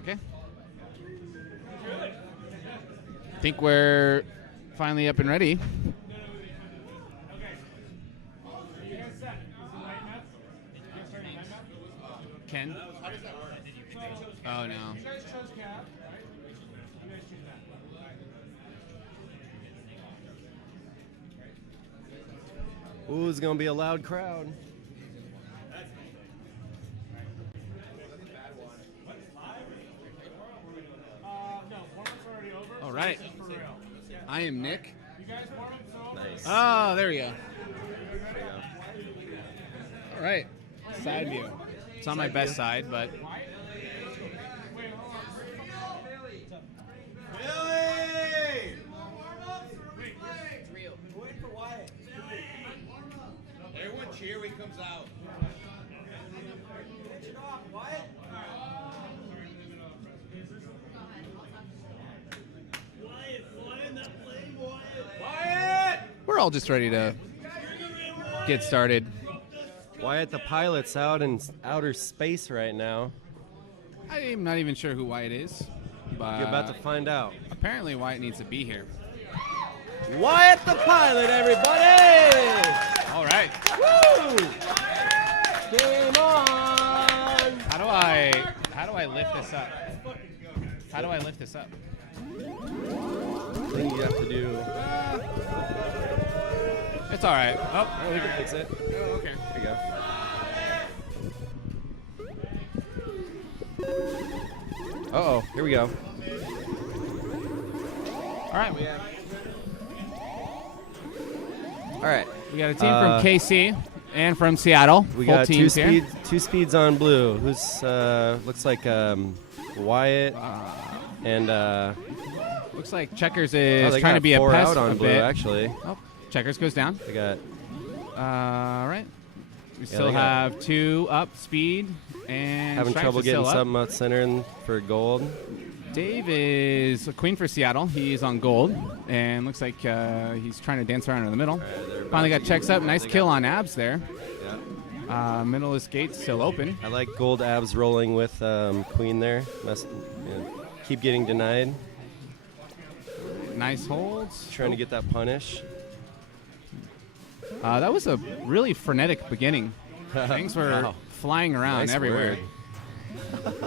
Okay. I think we're finally up and ready. Ken? Oh, no. Ooh, it's going to be a loud crowd. All right. I am Nick. Nice. Oh, there we go. There you go. All right. Side view. It's not my best side, but... Everyone cheer when he comes out. We're all just ready to get started. Wyatt, the pilot's out in outer space right now. I'm not even sure who Wyatt is, but You're about to find out. apparently Wyatt needs to be here. Wyatt the pilot, everybody! All right. Woo! Game on! How do I lift this up? How do I lift this up? I think you have to do. It's all right. Oh, Oh, we can fix it. oh, okay. There you go. Uh-oh, here we go. All right. We got a team from KC and from Seattle. We Full got teams here. two speeds on blue. Who's looks like Wyatt and Looks like Checkers is they trying got to be a four pest out on a blue bit. actually. Oh, Checkers goes down. They got All right. We still they got- have two up, speed, and having Stripes trouble is still getting up. something out center and for gold. Dave is a queen for Seattle. He's on gold, and looks like he's trying to dance around in the middle. They're about Finally to got checks up. Nice they kill got- on abs there. Yeah. Middle of this gate still open. I like gold abs rolling with queen there. Keep getting denied. Nice holds. Trying to get that punish. That was a really frenetic beginning. Things were Wow. flying around Nice everywhere. word.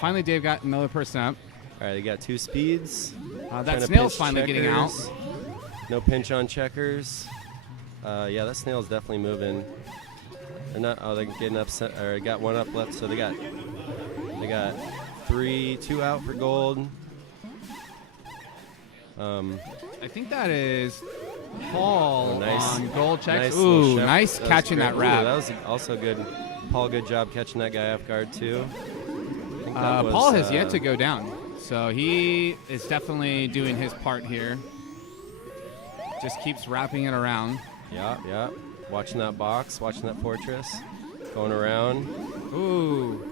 Finally, Dave got another person up. All right, they got two speeds. That Trying to snail's pinch finally getting out. checkers. No pinch on checkers. Yeah, that snail's definitely moving. They're not. Oh, they're getting upset. Or got one up left. So they got 2 out for gold. I think that is Paul Oh, nice. on gold checks. Nice little Ooh, chef. nice was catching great. that Ooh, wrap. that was also good. Paul, good job catching that guy off guard too. I think that was, Paul has yet to go down, so he is definitely doing his part here. Just keeps wrapping it around. Yeah. Watching that box, watching that fortress, going around. Ooh.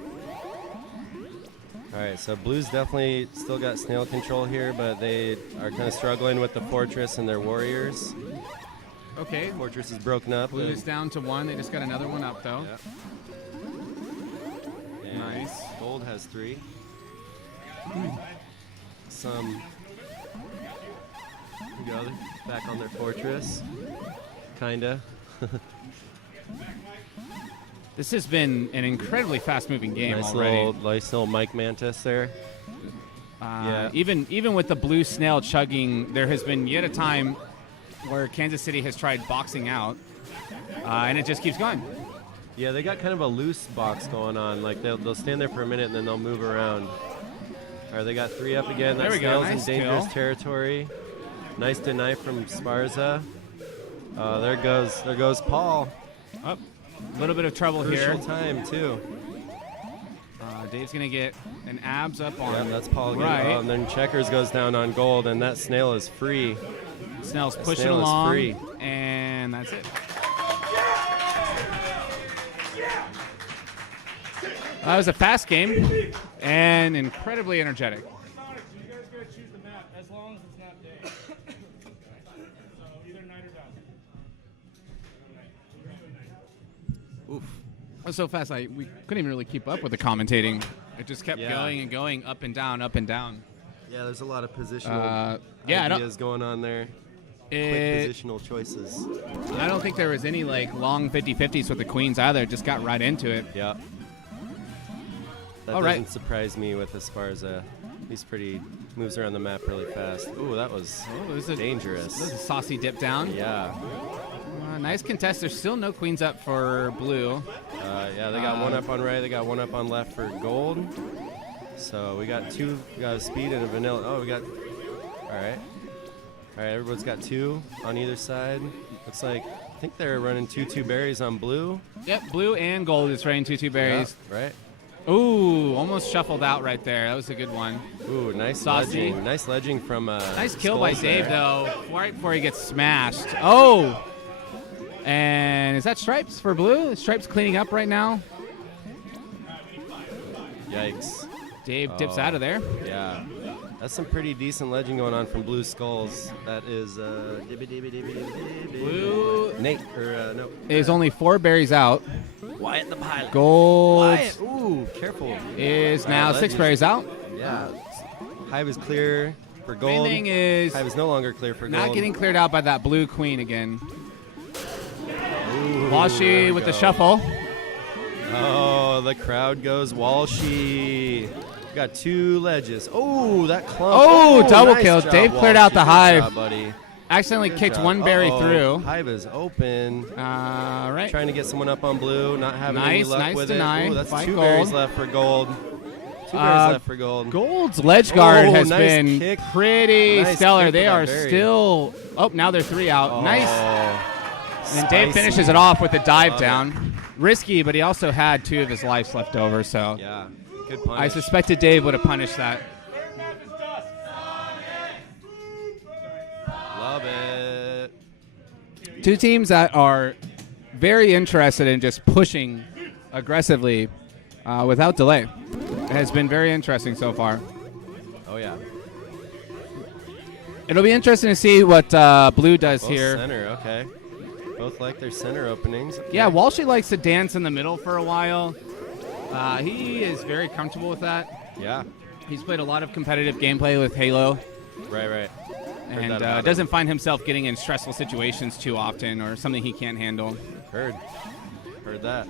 All right, so blue's definitely still got snail control here, but they are kind of struggling with the fortress and their warriors. Okay. Fortress is broken up. Blue is down to one. They just got another one up, though. Yeah. And Nice. gold has 3. Some. Here we go. They're back on their fortress. Kinda. This has been an incredibly fast-moving game already. Nice little Mike Mantis there. Yeah. Even with the blue snail chugging, there has been yet a time where Kansas City has tried boxing out, and it just keeps going. Yeah, they got kind of a loose box going on. Like they'll stand there for a minute and then they'll move around. All right, they got 3 up again. There That we go. snail's Nice in dangerous kill. territory. Nice deny from Sparza. There goes Paul. A little bit of trouble Crucial here. time too. Dave's gonna get an abs up on. Yeah, that's Paul again. Right. Oh, and then Checkers goes down on gold, and that snail is free. Snell's That pushing snail is along, free. and that's it. That was a fast game and incredibly energetic. You guys gotta choose the map as long as it's not day. So either night or dawn. Oof. That was so fast, we couldn't even really keep up with the commentating. It just kept Yeah. going and going, up and down, up and down. Yeah, there's a lot of positional yeah, ideas going on there. Quick positional choices. I don't think there was any like long 50-50s with the queens either. Just got right into it. Yeah. That All doesn't right. surprise me with as far as he's pretty moves around the map really fast. Ooh, that was dangerous. This is a saucy dip down. Yeah. Nice contest. There's still no queens up for blue. Yeah, they got one up on right. They got one up on left for gold. So we got two. We got a speed and a vanilla. Oh, we got. All right. All right. Everyone's got two on either side. Looks like I think they're running two berries on blue. Yep, blue and gold is running two berries. Yeah, right. Ooh, almost shuffled out right there. That was a good one. Ooh, nice Saucy. ledging. Nice ledging from. Nice kill by Skulls Dave there. though, right before he gets smashed. Oh. And is that Stripes for blue? Is Stripes cleaning up right now? Yikes. Dave dips out of there. Yeah. That's some pretty decent ledging going on from Blue Skulls. That is Blue Nate no. is only 4 berries out. Wyatt the pilot. Gold Wyatt. Ooh, careful. is now Alright, 6 ledges. berries out. Yeah. Hive is clear for gold. Main thing is Hive is no longer clear for gold. not getting cleared out by that blue queen again. Ooh, Walshy there we with the go. shuffle. Oh, the crowd goes Walshy. Got 2 ledges. Oh, that clump. Oh, double nice kill. job, Dave cleared out Walshy. the Good hive. job, buddy. Accidentally Good kicked job. 1 berry Uh-oh. through. Hive is open. Right. Trying to get someone up on blue, not having any Nice, luck nice with deny. it. Ooh, that's Fight 2 gold. berries left for gold. 2 berries left for gold. Gold's ledge guard Oh, has nice been kick. pretty Nice stellar. kick They with are that berry. still. Oh, now they're 3 out. Oh, Nice. And Dave spicy. finishes it off with a dive Love it. down. Risky, but he also had 2 of his lives left over. So Yeah, good punish. I suspected Dave would have punished that. Love it. 2 teams that are very interested in just pushing aggressively without delay. It has been very interesting so far. Oh, yeah. It'll be interesting to see what Blue does Both here. center, okay. Both like their center openings. Okay. Yeah, Walshy likes to dance in the middle for a while. He is very comfortable with that. Yeah, He's played a lot of competitive gameplay with Halo right. Heard and that about doesn't find himself getting in stressful situations too often or something he can't handle. Heard that.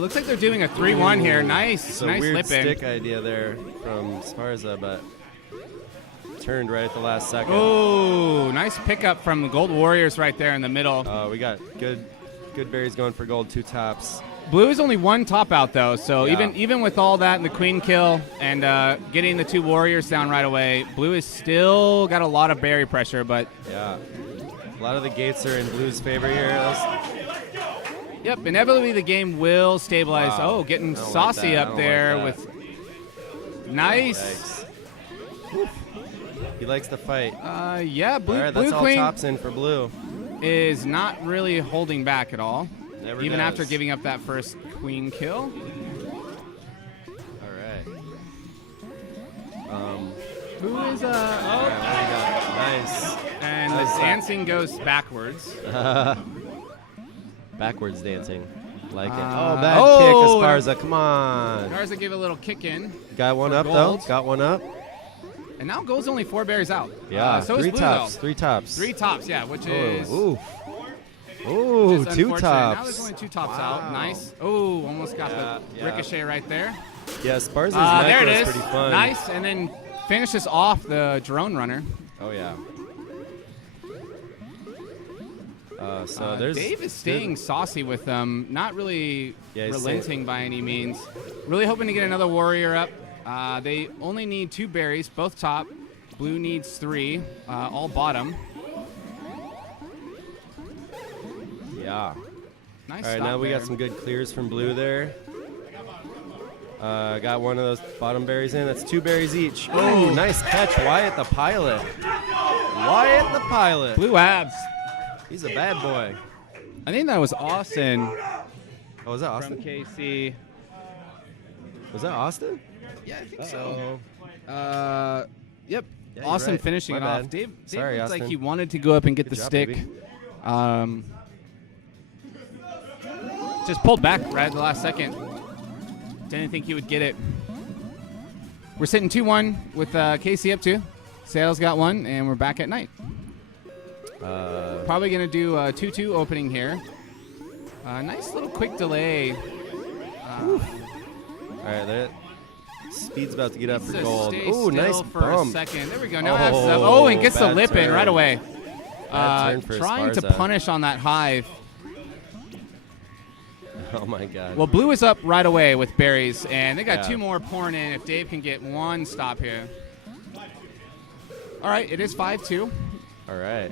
Looks like they're doing a 3-1 here. Nice, It's a nice weird lip in. stick idea there from Sparza, but turned right at the last second. Oh, nice pickup from the Gold Warriors right there in the middle. We got good berries going for gold, 2 tops. Blue is only 1 top out though, so Yeah. even with all that and the queen kill and getting the 2 warriors down right away, Blue is still got a lot of berry pressure. But Yeah, a lot of the gates are in Blue's favor here. yep, inevitably the game will stabilize. Wow. Oh, getting I don't like saucy that. I up don't there like with nice. Thanks. He likes to fight. Yeah, Blue, All right, Blue that's all Queen tops in for Blue. is not really holding back at all. Never Even does. after giving up that first queen kill. All right. Who is All right, what do we got? Nice. and the Nice. dancing goes backwards. Backwards dancing. Like it. Uh, Oh, bad oh, kick, Esparza. Come on. Garza gave a little kick in. Got one for up, gold. though. Got one up. And now Gold's only 4 berries out. Yeah. So is 3 Blue, tops. though. 3 tops. 3 tops, yeah, which is Ooh. Ooh, just 2 unfortunate. tops. Now there's only 2 tops Wow. out. Nice. Oh, almost got Yeah, the yeah. ricochet right there. Yeah, Sparza's There it macro is. pretty fun. Nice. And then finishes off the drone runner. Oh, yeah. So there's Dave is staying saucy with them, not really Yeah, he's relenting by any means. Really hoping to get another warrior up. They only need 2 berries, both top. Blue needs 3, all bottom. Yeah. Nice. All right, stop now we there. got some good clears from Blue there. Got one of those bottom berries in. That's 2 berries each. Oh, nice catch, Wyatt the pilot. Wyatt the pilot. Blue abs. He's a bad boy. I think that was Austin Oh, was that from Austin? KC. Was that Austin? Yeah, I think So Yep. Yeah, you're Austin right. finishing My it bad. off. Dave Sorry, looked like Austin. he wanted to go up and get Good the job, stick. baby. Just pulled back right at the last second. Didn't think he would get it. we're sitting 2-1 with KC up 2. Seattle's got 1, and we're back at night. Probably going to do a 2-2 opening here. Nice little quick delay. All right, that speed's about to get up for gold. Stay Ooh, still nice for bump. a second. There we go. Now have some. And gets the bad lip in turn. right away. Bad turn for Trying to Esparza. punish on that hive. Oh, my God. Well, blue is up right away with berries, and they got Yeah. 2 more pouring in if Dave can get 1 stop here. All right, it is 5-2. All right.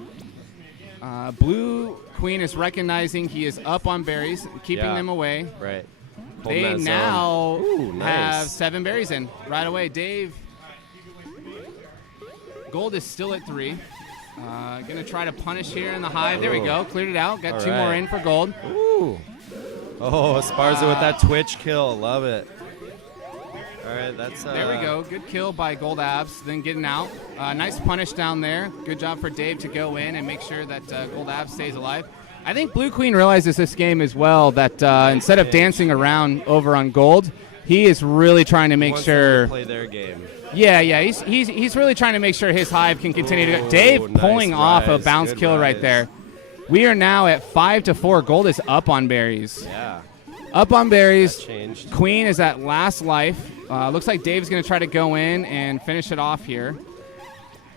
Blue Queen is recognizing he is up on berries, keeping Yeah. them away. Right. Holding They that zone. now Ooh, nice. have 7 berries in right away. Dave, gold is still at 3. Going to try to punish here in the hive. There we go. Cleared it out. Got All 2 more right. in for gold. Ooh. Oh, Esparza with that twitch kill. Love it. All right, that's... There we go. Good kill by Gold Abs. Then getting out. Nice punish down there. Good job for Dave to go in and make sure that Gold Abs stays alive. I think Blue Queen realizes this game as well, that instead of dancing around over on Gold, he is really trying to make Wants them to sure... play their game. Yeah. He's really trying to make sure his hive can continue to go. Ooh, Dave nice pulling off a rise. bounce Good kill right rise. there. We are now at 5-4. Gold is up on berries. Yeah. Up on berries. That changed. Queen is at last life. Looks like Dave's going to try to go in and finish it off here.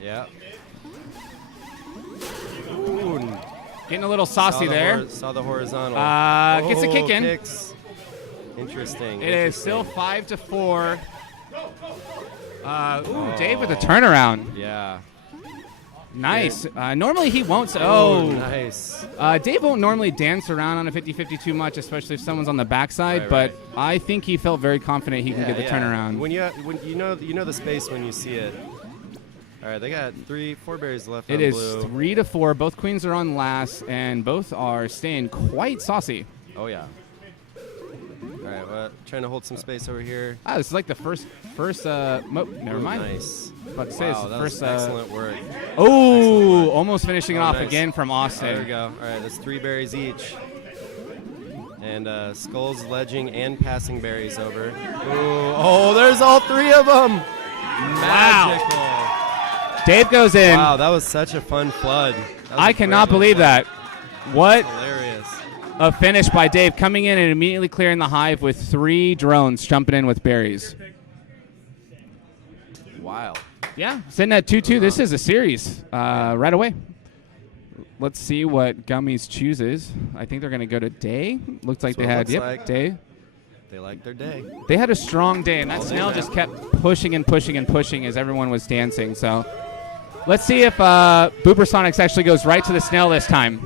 Yeah. Ooh, Getting a little saucy there. Saw the horizontal. Gets a kick in. Kicks. Interesting. It is still 5-4. Dave with a Oh. turnaround. Yeah. Nice. Normally he won't. Nice. Dave won't normally dance around on a 50-50 too much, especially if someone's on the backside. Right, but right. I think he felt very confident he can get the turnaround. When you know the space when you see it. All right, they got 4 berries left. It on is blue. 3-4. Both queens are on last, and both are staying quite saucy. Oh yeah. All right, well, trying to hold some space over here. This is like the first. Never Ooh, mind. Nice. About to say it's Wow, the that first. was excellent work. Oh, almost finishing it Oh, off nice. again from Austin. There we go. All right, that's 3 berries each. And Skull's ledging and passing berries over. Ooh, oh, there's all 3 of them. Magical. Dave goes in. Wow, that was such a fun flood. That was I a cannot great believe little that. What flood. Hilarious. a finish by Dave, coming in and immediately clearing the hive with 3 drones jumping in with berries. Wow. Yeah, sitting at 2-2. This is a series right away. Let's see what Gummies chooses. I think they're going to go to Day. Looks like That's they what it had, looks like. Day. They like their day. They had a strong day, and that All day snail now. just kept pushing and pushing and pushing as everyone was dancing. So let's see if Boopersonics actually goes right to the snail this time.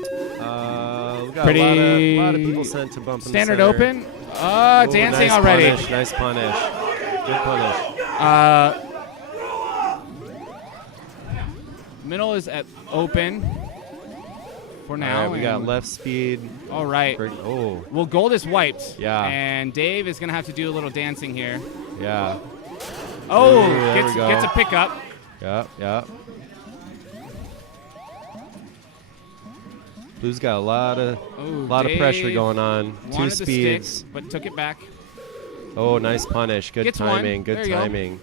We got Pretty a lot of people sent to bump in Standard the center. open. Ooh, Dancing nice already. Punish, nice punish. Good punish. Middle is at open for now. All right, we got and- left speed. All right. Oh, Well, gold is wiped. Yeah. And Dave is going to have to do a little dancing here. yeah. Oh, Ooh, there we go. gets a pickup. Yep. Blue's got a lot of pressure Dave going on. 2 Wanted the speeds. stick, but took it back. Oh, nice punish. Good Gets one. timing. Good There you go. timing.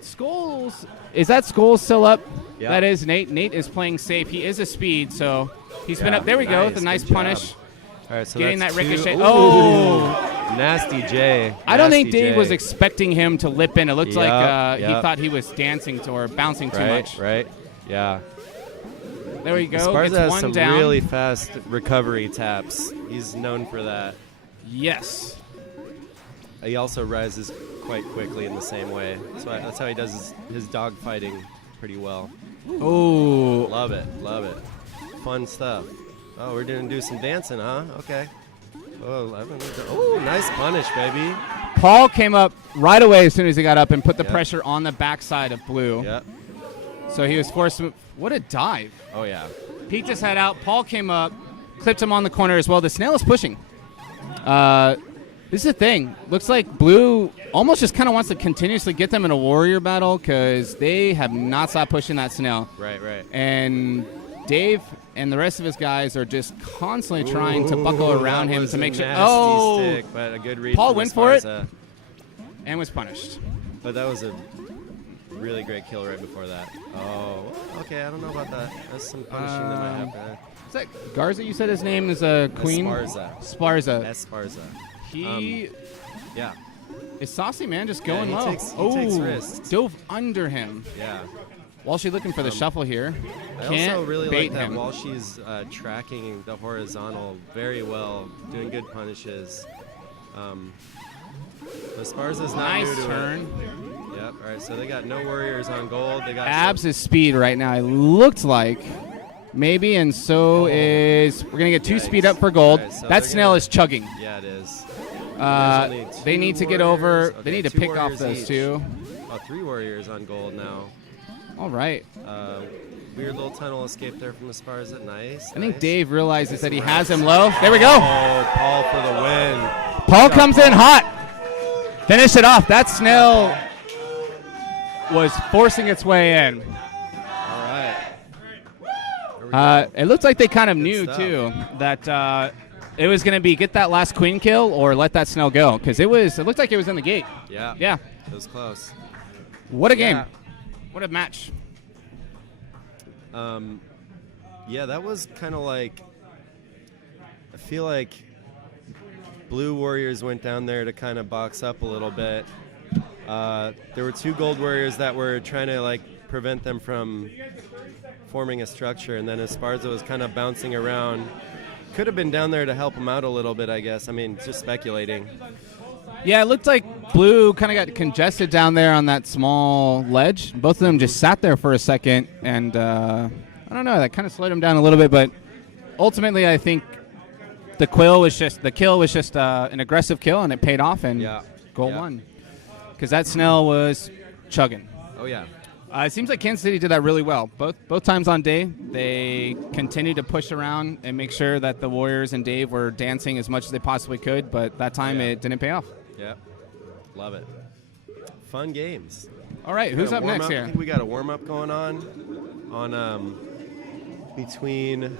Skulls. Is that Skulls still up? Yeah. That is Nate. Nate is playing safe. He is a speed, so he's been Yeah, up. There we go with a nice good job. punish. All right, so Getting that's that 2. ricochet. Ooh, Oh. nasty J. I don't think Nasty Dave J. was expecting him to lip in. It looked like he Yep. thought he was dancing or bouncing too much. Right. Yeah. There we go. Esparza Gets has one some down. really fast recovery taps. He's known for that. Yes. He also rises quite quickly in the same way. That's how he does his dog fighting pretty well. Oh. Love it. Fun stuff. Oh, we're going to do some dancing, huh? Okay. Oh, nice punish, baby. Paul came up right away as soon as he got up and put the Yep. pressure on the backside of blue. Yep. So he was forced to. What a dive. Oh, yeah. Peeked his head out. Paul came up, clipped him on the corner as well. The snail is pushing. This is the thing. Looks like blue almost just kind of wants to continuously get them in a warrior battle because they have not stopped pushing that snail. Right. And Dave and the rest of his guys are just constantly trying to buckle around him to make sure. Oh, stick, but a good read. Paul from went for it Esparza. and was punished. But that was a really great kill right before that. Oh, okay. I don't know about that. That's some punishing that might happen. Is that Garza? You said his name is Queen? Esparza. Sparza. Esparza. He Yeah. is saucy, man, just Yeah, going he low. takes risks. Dove under him. Yeah. While she's looking for the shuffle here. I Can't also really bait like that him. while she's tracking the horizontal very well, doing good punishes. Esparza's not new Nice to turn. it. Yep. All right. So they got no warriors on gold. They got Abs' speed right now, it looked like. Maybe, and so is... We're going to get 2 Yikes. speed up for gold. All right, so that they're snail gonna- is chugging. Yeah, it is. They need to get over... Okay, they need to 2 pick off warriors those each. 2. Oh, 3 warriors on gold now. All right. Weird little tunnel escape there from Esparza. Nice. I think nice. Dave realizes that he has him low. There we go. Oh, Paul for the win. Paul Good job, comes in hot. Finish it off. That snail was forcing its way in. All right. Here we go. It looks like they kind of Good knew, stuff. too, that it was going to be get that last queen kill or let that snail go. Because it looked like it was in the gate. Yeah. Yeah. It was close. What a game. Yeah. What a match. Yeah, that was kind of like, I feel like Blue Warriors went down there to kind of box up a little bit. There were 2 Gold Warriors that were trying to like prevent them from forming a structure, and then Esparza was kind of bouncing around. Could have been down there to help him out a little bit, I guess. I mean, just speculating. Yeah, it looked like Blue kind of got congested down there on that small ledge. Both of them just sat there for a second, and I don't know, that kind of slowed him down a little bit, but ultimately I think the kill was just an aggressive kill, and it paid off, and goal won. Because that snail was chugging. Oh, yeah. It seems like Kansas City did that really well. Both times on day, they continued to push around and make sure that the Warriors and Dave were dancing as much as they possibly could, but that time it didn't pay off. Yeah. Love it. Fun games. All right, who's up next I here? think we got a warm-up going on between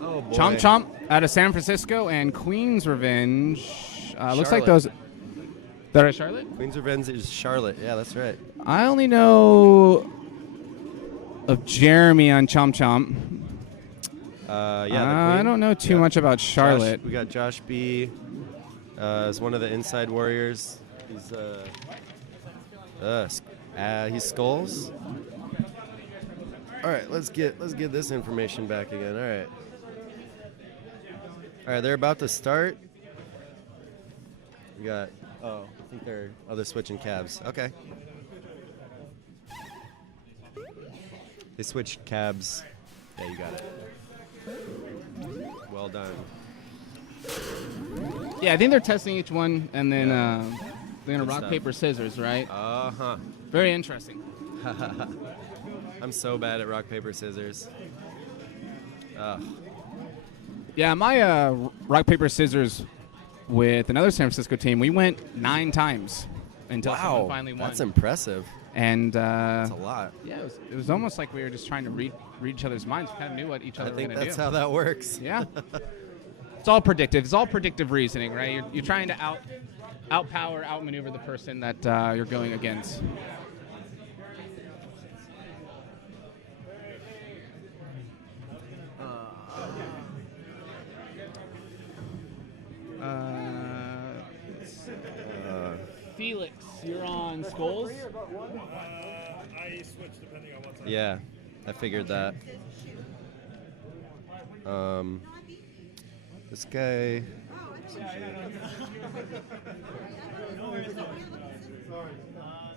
Chomp Chomp out of San Francisco and Queen's Revenge. Looks like Charlotte. those. That are Charlotte? Queen's Revenge is Charlotte. Yeah, that's right. I only know of Jeremy on Chomp Chomp. I don't know too much about Charlotte. We got Josh B. As one of the inside warriors. He's Skulls. All right, let's get this information back again. All right, they're about to start. We got. I think they're switching cabs. Okay. They switched cabs. Yeah, you got it. Well done. Yeah, I think they're testing each one, and then they're going to Good rock, stuff. paper, scissors, right? Uh-huh. Very interesting. I'm so bad at rock, paper, scissors. Ugh. Yeah, my rock, paper, scissors with another San Francisco team, we went 9 times until someone finally won. That's impressive. And That's a lot. yeah, it was almost like we were just trying to read each other's minds. We kind of knew what each other I were think going to do. that's how that works. Yeah. It's all predictive. It's all predictive reasoning, right? You're trying to outpower, outmaneuver the person that you're going against. Felix, you're on Skulls. I switch depending on what's on. Yeah, I figured that. This guy.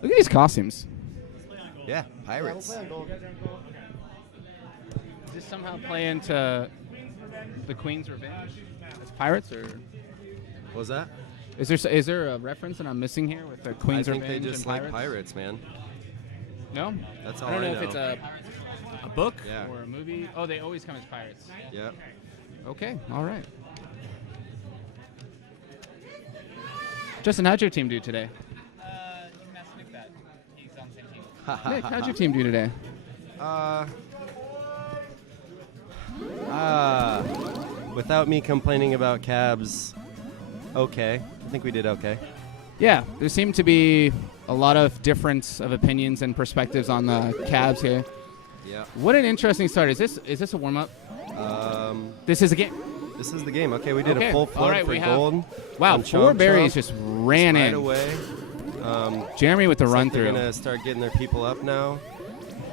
Look at these costumes. Yeah, pirates. Does this somehow play into the Queen's Revenge as pirates, or What was that? is there a reference that I'm missing here with the Queen's I think Revenge they just and like pirates? pirates, man. No, That's all I don't know I if it's know. a book Yeah. or a movie. Oh, they always come as pirates. Yep. Okay, all right. Justin, how'd your team do today? Nick that. He's on the same team. Nick, how'd your team do today? without me complaining about cabs, okay. I think we did okay. Yeah, there seemed to be a lot of difference of opinions and perspectives on the cabs here. Yeah. What an interesting start. Is this a warm-up? This is a game. This is the game. Okay, we did Okay. a full All flood right, for we have- gold. Wow, on 4 Chomp berries Chomp. just ran Right in. away. Jeremy with the Looks run like they're through. gonna start getting their people up now.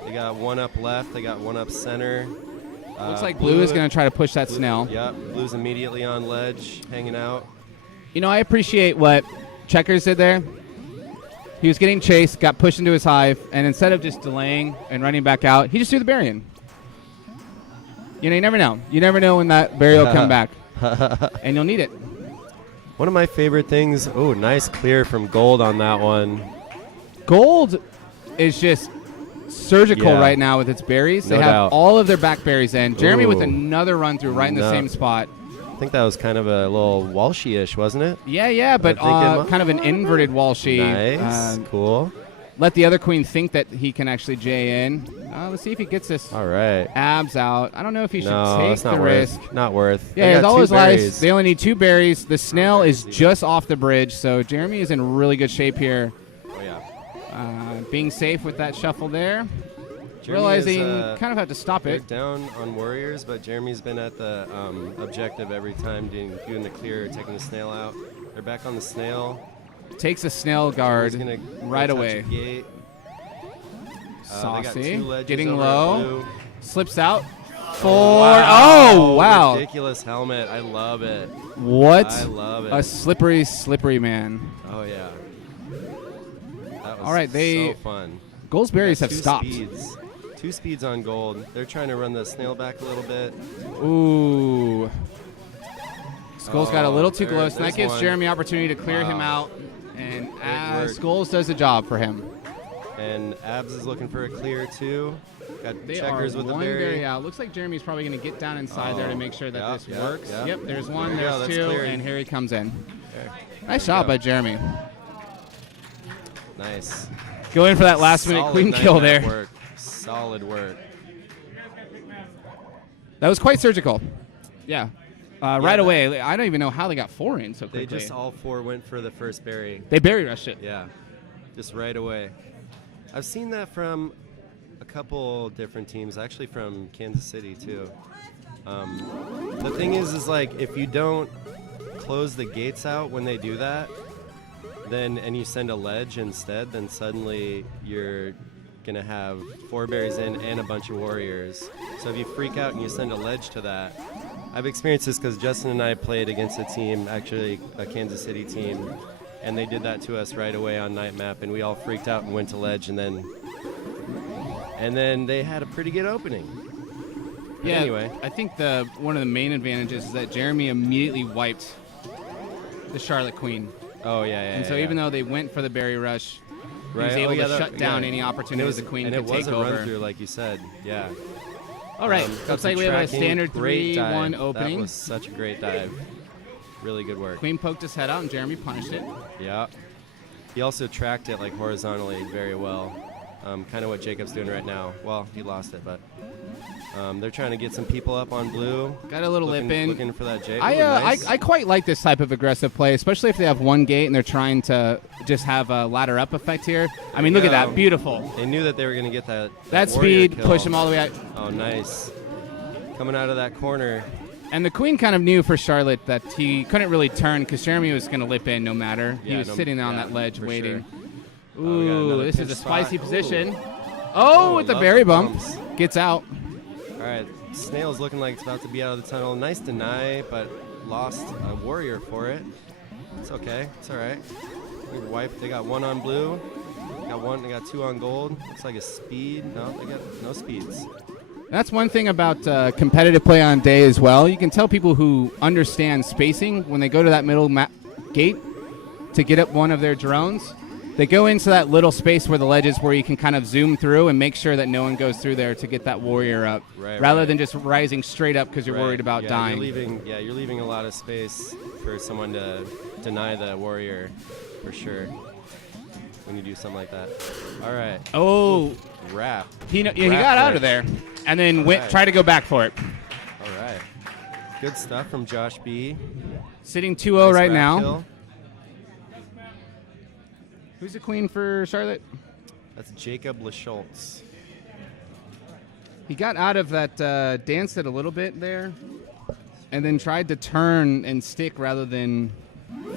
They got one up left. They got one up center. Looks like Blue is going to try to push that snail. Yep, Blue's immediately on ledge, hanging out. You know, I appreciate what Checkers did there. He was getting chased, got pushed into his hive, and instead of just delaying and running back out, he just threw the berry in. You know, you never know. You never know when that berry will come back, and you'll need it. One of my favorite things. Oh, nice clear from Gold on that one. Gold is just surgical Yeah. right now with its berries. They No have doubt. all of their back berries in. Jeremy with Ooh. another run through right in the No. same spot. I think that was kind of a little Walshy-ish, wasn't it? Yeah, but I think it mu- kind of an inverted Walshy. Nice, cool. Let the other queen think that he can actually J in. Let's see if he gets this All right. abs out. I don't know if he should No, take it's not the worth. risk. Not worth. Yeah, They as got always, 2 lies. berries. They only need 2 berries. The snail is berries. just off the bridge, so Jeremy is in really good shape here. Oh yeah. Being safe with that shuffle there. Jeremy Realizing is, kind of have to stop they're it. down on warriors, but Jeremy's been at the objective every time, doing the clear, taking the snail out. They're back on the snail. Takes a snail guard He's gonna right go touch away. a gate. They got Saucy. 2 ledges Getting over at low. blue. Slips out. Forward. Oh, wow. Ridiculous helmet. I love it. What? I love it. A slippery man. Oh yeah. That was All right, so fun. Gold's berries Got have 2 stopped. Speeds. 2 speeds on Gold. They're trying to run the snail back a little bit. Ooh. Skulls got a little too close, and that there's gives one. Jeremy opportunity to clear him Wow. out. And work. Skulls does the job for him. And Abs is looking for a clear too. Got They Checkers are with the one berry. berry out. Looks like Jeremy's probably going to get down inside there to make sure that Yep, this yep, works. yep. There's one, There we go, there's that's 2, cleared. and here he comes in. Okay. Nice job by Jeremy. Nice. Going for that last minute Solid queen night kill map there. Work. Solid work. That was quite surgical. Yeah. Right that- away. I don't even know how they got 4 in so They quickly. just all 4 went for the first berry. They berry rushed it. Yeah. Just right away. I've seen that from a couple different teams, actually from Kansas City too. The thing is like if you don't close the gates out when they do that, then and you send a ledge instead, then suddenly you're gonna have 4 berries in and a bunch of warriors. So if you freak out and you send a ledge to that, I've experienced this because Justin and I played against a team, actually a Kansas City team, and they did that to us right away on night map, and we all freaked out and went to ledge, and then they had a pretty good opening. But Yeah, anyway, I think one of the main advantages is that Jeremy immediately wiped the Charlotte Queen. oh yeah, And so even though they went for the berry rush, he was able to shut down any opportunity the queen and could it was take a over. run through, like you said. Yeah. All right, Got looks some like we have a tracking, standard great 3-1 dive. opening. That was such a great dive. Really good work. Queen poked his head out and Jeremy punished it. Yeah. He also tracked it like horizontally very well. Kind of what Jacob's doing right now. Well, he lost it, but they're trying to get some people up on blue. Got a little lip in. Looking for that J. I quite like this type of aggressive play, especially if they have one gate and they're trying to just have a ladder up effect here. I mean, look at that. Beautiful. They knew that they were going to get that That warrior speed, kill. push him all the way out. Oh, nice. Coming out of that corner. And the queen kind of knew for Charlotte that he couldn't really turn because Jeremy was going to lip in no matter. He Yeah, was sitting there on that ledge for waiting. sure. Oh, we got Ooh, another this is pinch a spot. spicy position. Ooh. Oh, Oh, with the love berry the bump. bumps. Gets out. All right, Snail's looking like it's about to be out of the tunnel. Nice deny, but lost a warrior for it. It's okay. It's all right. We wiped. They got 1 on blue. They got 2 on gold. Looks like a speed. No, they got no speeds. That's one thing about competitive play on day as well. You can tell people who understand spacing when they go to that middle gate to get up one of their drones. They go into that little space where the ledge is where you can kind of zoom through and make sure that no one goes through there to get that warrior up, rather than just rising straight up because you're worried about dying. You're leaving a lot of space for someone to deny the warrior, for sure, when you do something like that. All right. Oh. Wrap. He got out of there and then tried to go back for it. All right. Good stuff from Josh B. Sitting 2-0 right Nice now. grab kill. Who's the queen for Charlotte? That's Jacob LeSchultz. He got out of that dance it a little bit there, and then tried to turn and stick rather than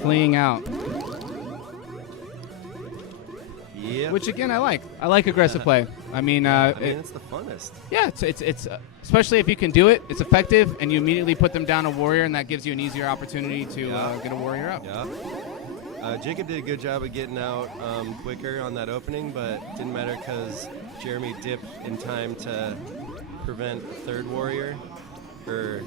fleeing out. Yep. Which again, I like. I like aggressive play. I mean, it's the funnest. yeah, it's especially if you can do it. It's effective, and you immediately put them down a warrior, and that gives you an easier opportunity to get a warrior up. Yeah. Jacob did a good job of getting out quicker on that opening, but didn't matter because Jeremy dipped in time to prevent a third warrior. Or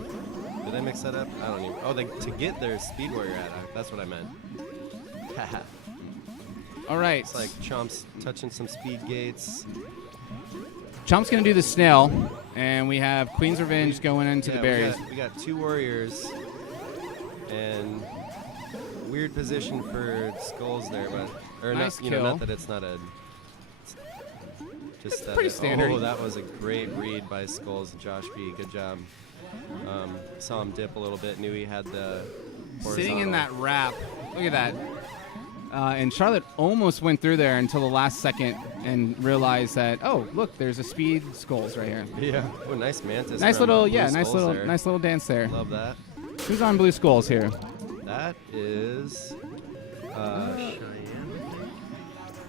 did I mix that up? I don't even. Oh, to get their speed warrior at. That's what I meant. All right. It's like Chomp's touching some speed gates. Chomp's going to do the snail, and we have Queen's Revenge going into the berries. We got 2 warriors, and weird position for skulls there, but Nice not, kill. not that it's not a. Just It's that pretty standard. Oh, that was a great read by Skulls. Josh B. Good job. Saw him dip a little bit. Knew he had the. Sitting in horizontal. that wrap. Look at that. And Charlotte almost went through there until the last second and realized that, oh, look, there's a speed skulls right here. Yeah. Oh, nice mantis. Nice from little, Blue yeah, nice Skulls little, there. nice little dance there. Love that. Who's on blue skulls here? That is Cheyenne.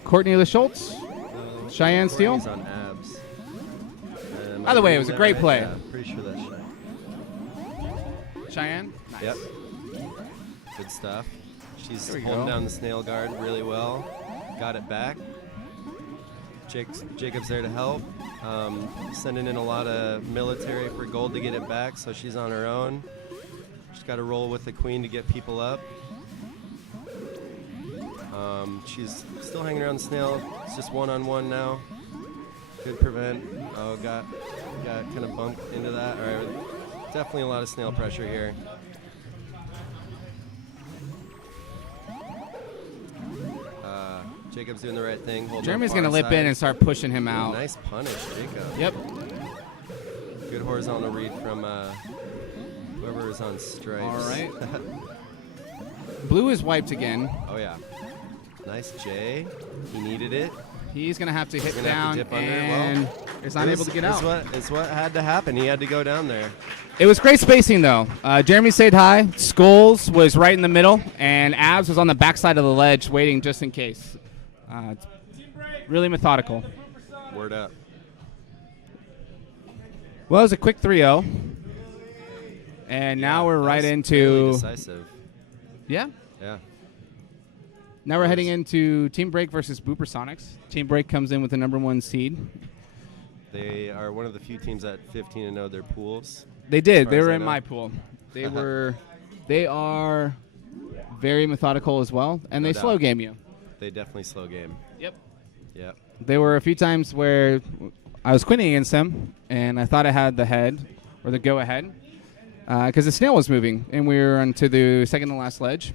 Courtney LeSchultz. No, Cheyenne Steele? He's on abs. By the way, it was a great play. Yeah, pretty sure that's Cheyenne. Cheyenne? Nice. Yep. Good stuff. She's There we holding go. down the snail guard really well. Got it back. Jacob's there to help. Sending in a lot of military for gold to get it back, so she's on her own. She's got to roll with the queen to get people up. She's still hanging around the snail. It's just one-on-one now. Good prevent. Oh, got kind of bumped into that. All right, definitely a lot of snail pressure here. Jacob's doing the right thing. Jeremy's going to lip in and start pushing him out. Nice punish, Jacob. Yep. Good horizontal read from whoever is on stripes. All right. Blue is wiped again. Oh, yeah. Nice J. He needed it. He's going to have to hit Gonna have down to dip under. and is not able to get out. It's what had to happen. He had to go down there. It was great spacing, though. Jeremy stayed high. Skulls was right in the middle, and Abs was on the backside of the ledge waiting just in case. It's really methodical. Word up. Well, it was a quick 3-0. And now we're That right was into... fairly decisive. Yeah. Yeah. Now we're heading into Team Break versus Booper Sonics. Team Break comes in with the #1 seed. They are one of the few teams at 15-0 their pools. They did. far They as were I in know. my pool. They are very methodical as well, and No they doubt. slow game you. They definitely slow game. Yep. Yep. There were a few times where I was quinning against them, and I thought I had the head or the go-ahead because the snail was moving, and we were onto the second to last ledge.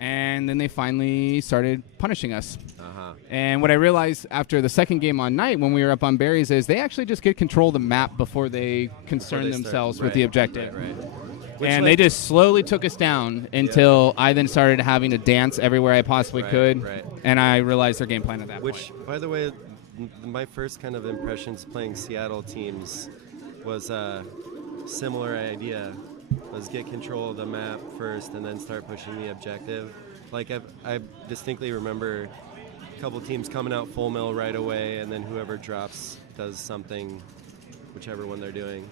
And then they finally started punishing us. Uh-huh. And what I realized after the second game on night when we were up on berries is they actually just get control of the map before they concern Before they themselves start- with the right, objective. Right. Which, And like, they just slowly took us down until I then started having to dance everywhere I possibly Right, could. right. And I realized their game plan at that Which, point. by the way, my first kind of impressions playing Seattle teams was a similar idea. Was get control of the map first and then start pushing the objective. Like I distinctly remember a couple teams coming out full mill right away, and then whoever drops does something, whichever one they're doing.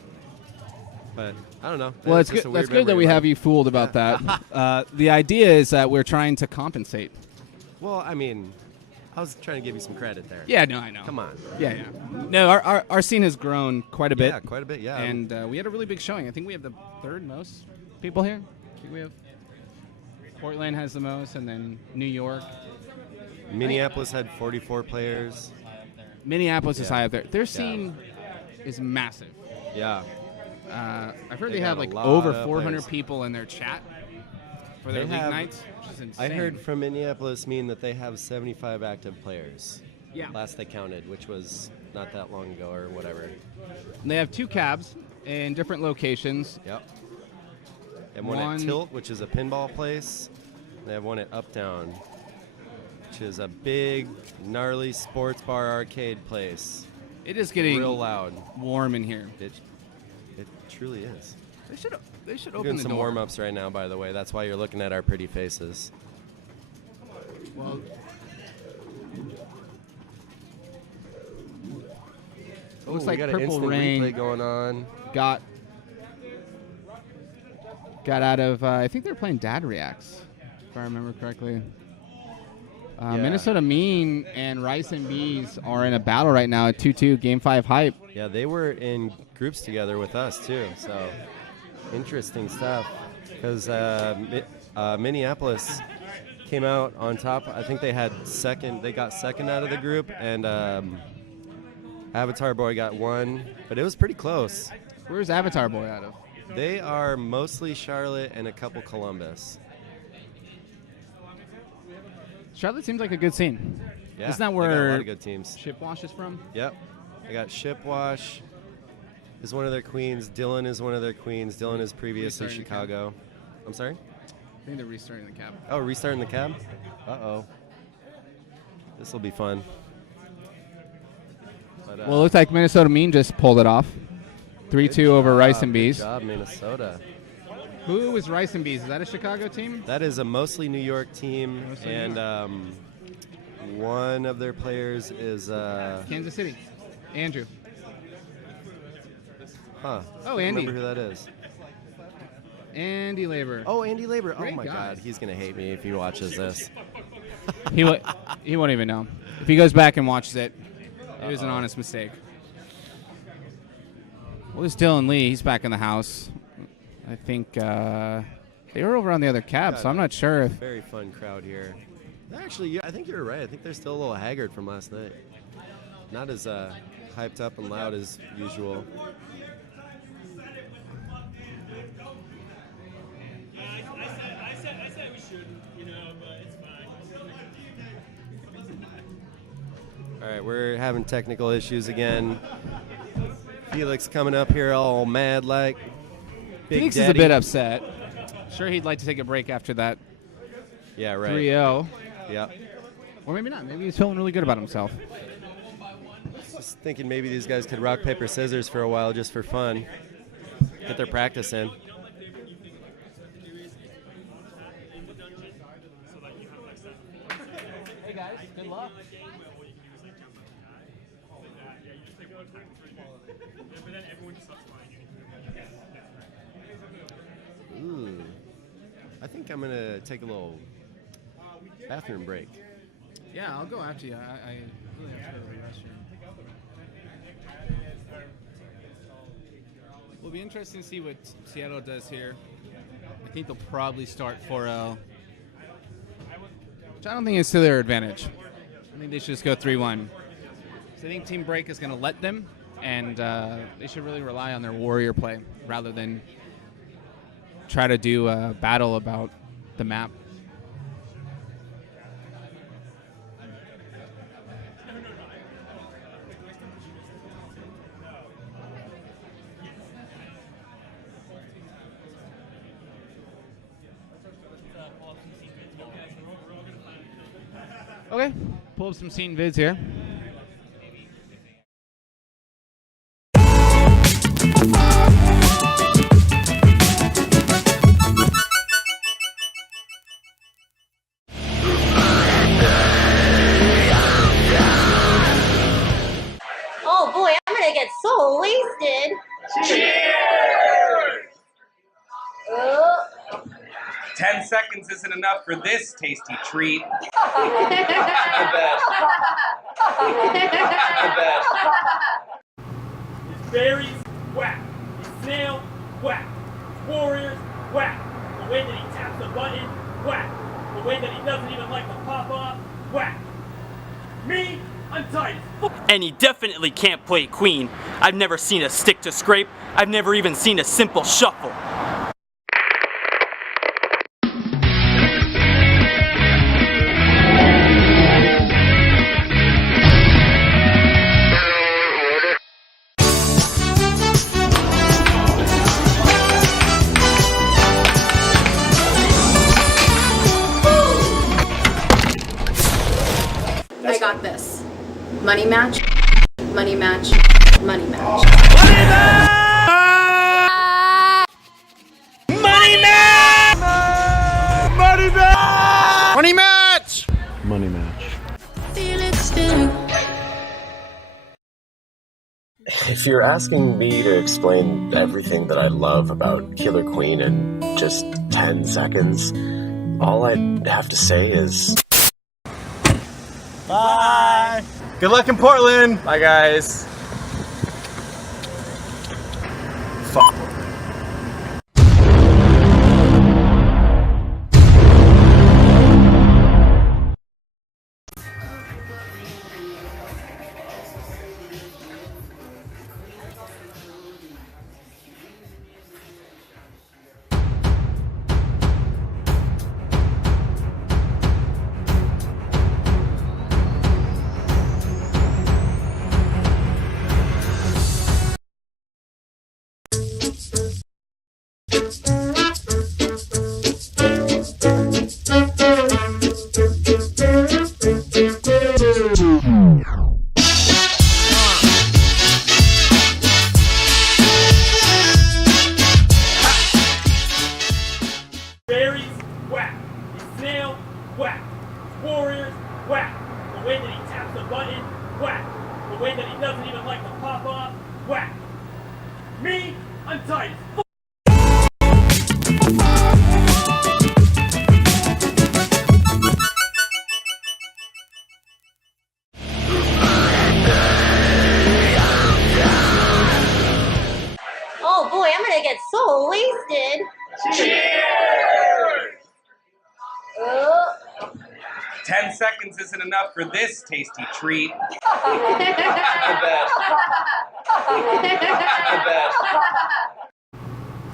But I don't know. Well, it's just good. a weird That's good that memory we of have mine. you fooled about that. The idea is that we're trying to compensate. Well, I mean, I was trying to give you some credit there. Yeah, no, I know. Come on. Yeah, yeah. No, our scene has grown quite a bit. Yeah, quite a bit. Yeah. And we had a really big showing. I think we have the third most people here. I think we have Portland has the most, and then New York. Minneapolis had 44 players. Minneapolis is Yeah. high up there. Their scene is massive. Yeah. I've heard They they have got a like lot over of 400 players. people in their chat for their They league have- nights, which is I insane. heard from Minneapolis that they have 75 active players. Yeah. Last they counted, which was not that long ago or whatever. They have 2 cabs in different locations. Yep. They have one at Tilt, which is a pinball place. They have one at Uptown, which is a big, gnarly sports bar arcade place. It is getting real loud, warm in here. It truly is. They should We're open doing the some door. warm-ups right now, by the way. That's why you're looking at our pretty faces. Well, it looks like we got Purple an instant Rain replay going on. got out of. I think they're playing Dad Reacts, if I remember correctly. Yeah. Minnesota Mean and Rice and Bees are in a battle right now at 2-2, Game 5 hype. Yeah, they were in groups together with us too. So interesting stuff. Because Minneapolis came out on top. I think they had second. They got second out of the group, and Avatar Boy got one. But it was pretty close. Where's Avatar Boy out of? They are mostly Charlotte and a couple Columbus. Charlotte seems like a good scene. Yeah, Isn't that they got a where lot of good teams. Shipwash is from? Yep. They got Shipwash is one of their queens. Dylan is one of their queens. Dylan is previously Restarting the Chicago. I'm sorry? I think they're restarting the cab. Oh, restarting the cab? Uh-oh. This will be fun. But, Well, it looks like Minnesota Mean just pulled it off. 3-2 over Rice and Bees. Good job, Minnesota. Who is Rice and Bees? Is that a Chicago team? That is a mostly New York team, and one of their players is... Kansas City. Andrew. Huh. Oh, I Andy. remember who that is. Andy Labor. Oh, Andy Labor. Great Oh, my guy. God. He's going to hate me if he watches this. He won't even know. If he goes back and watches it, it was an honest mistake. Well, there's Dylan Lee. He's back in the house. I think they were over on the other cab, so I'm not sure if... Very fun crowd here. Actually, I think you're right. I think they're still a little haggard from last night. Not as hyped up and loud as usual. I said we shouldn't, but it's fine. All right, we're having technical issues again. Felix coming up here all mad like Big Felix Daddy. is a bit upset. Sure, he'd like to take a break after that Yeah, right. 3-0. Yep. Or maybe not. Maybe he's feeling really good about himself. Just thinking maybe these guys could rock, paper, scissors for a while just for fun. Get their practice in. Hey, guys. Good luck. Ooh. I think I'm going to take a little bathroom break. Yeah, I'll go after you. I really have to go to the restroom. It'll be interesting to see what Seattle does here. I think they'll probably start 4-0. Which I don't think is to their advantage. I think they should just go 3-1. So I think Team Break is going to let them, and they should really rely on their warrior play rather than try to do a battle about the map. Okay, pull up some scene vids here. Oh boy, I'm gonna get so wasted. Cheers! Oh. 10 seconds isn't enough for this tasty treat. Berries, whack. Snail, whack. Warriors, whack. The way that he taps the button, whack. The way that he doesn't even like the pop-off, whack. Me, I'm tight as fuck. And he definitely can't play Queen. I've never seen a stick to scrape. I've never even seen a simple shuffle. got this. Money match, money match, money match. Money match! Money match. If you're asking me to explain everything that I love about Killer Queen in just 10 seconds, all I'd have to say is... Bye! Good luck in Portland! Bye, guys. Fuck. Berries, whack. Snail, whack. Warriors, whack. The way that he taps the button, whack. The way that he doesn't even like to pop off, whack. Me, I'm tight as fuck. Oh boy, I'm gonna get so wasted. Cheers! Oh. 10 seconds isn't enough for this tasty treat.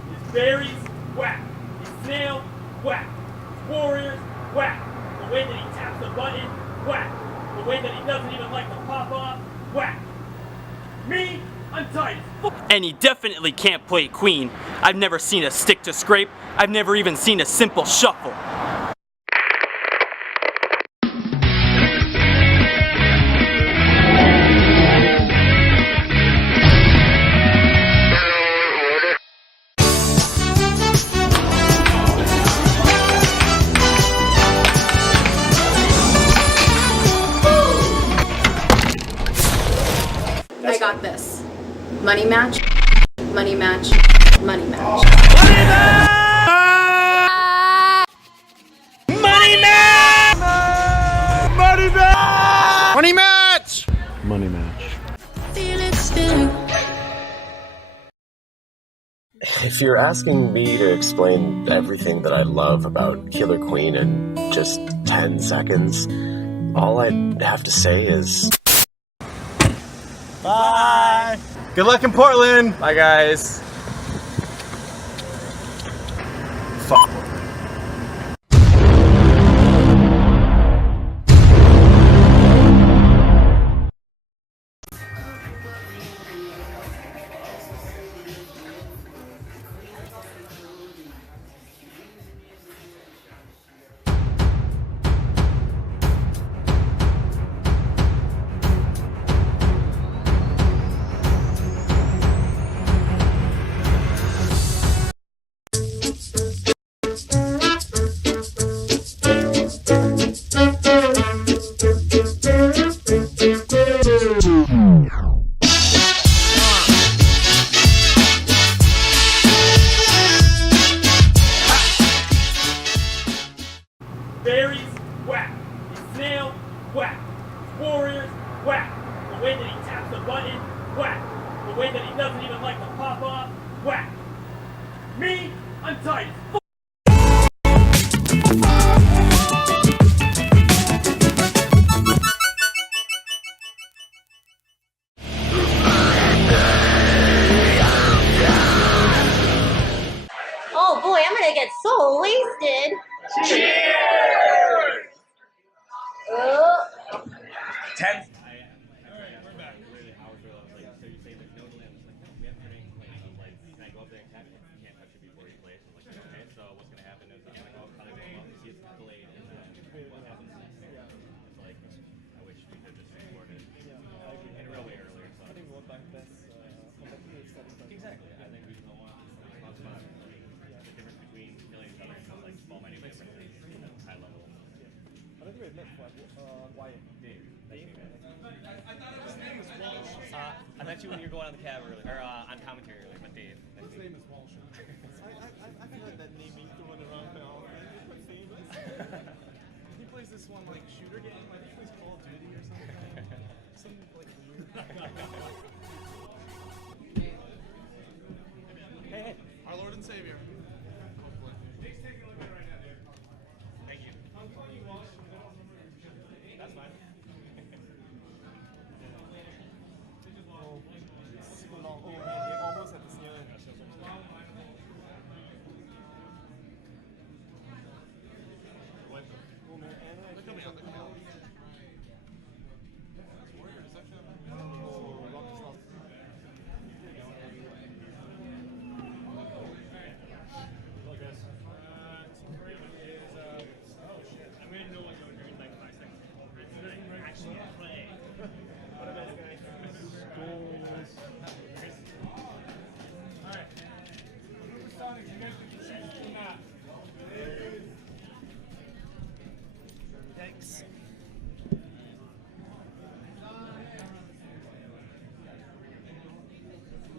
His berries, whack. His snail, whack. Warriors, whack. The way that he taps the button, whack. The way that he doesn't even like to pop off, whack. Me, I'm tight as fuck. And he definitely can't play Queen. I've never seen a stick to scrape. I've never even seen a simple shuffle. I got this. Money match, money match, money match. Money match! Money match. If you're asking me to explain everything that I love about Killer Queen in just 10 seconds, all I'd have to say is... Bye! Good luck in Portland! Bye, guys. Fuck. Berries, whack. Snail, whack. Warriors, whack. The way that he taps the button, whack. The way that he doesn't even like to pop off, whack. Me, I'm tight as fuck. Oh boy, I'm gonna get so wasted. Cheers! Oh. 10. I wish we could just I met you when you were going on the cab earlier, or on commentary earlier, but Dave. His name is Walsh. I feel like that name being thrown around now. He's quite famous. He plays this one like shooter game. I think he plays Call of Duty or something. Something like weird. Hey, our Lord and Savior. Nick's taking a look at it right now, Dave. Thank you. I'm calling you Walsh. That's fine. Almost at the ceiling.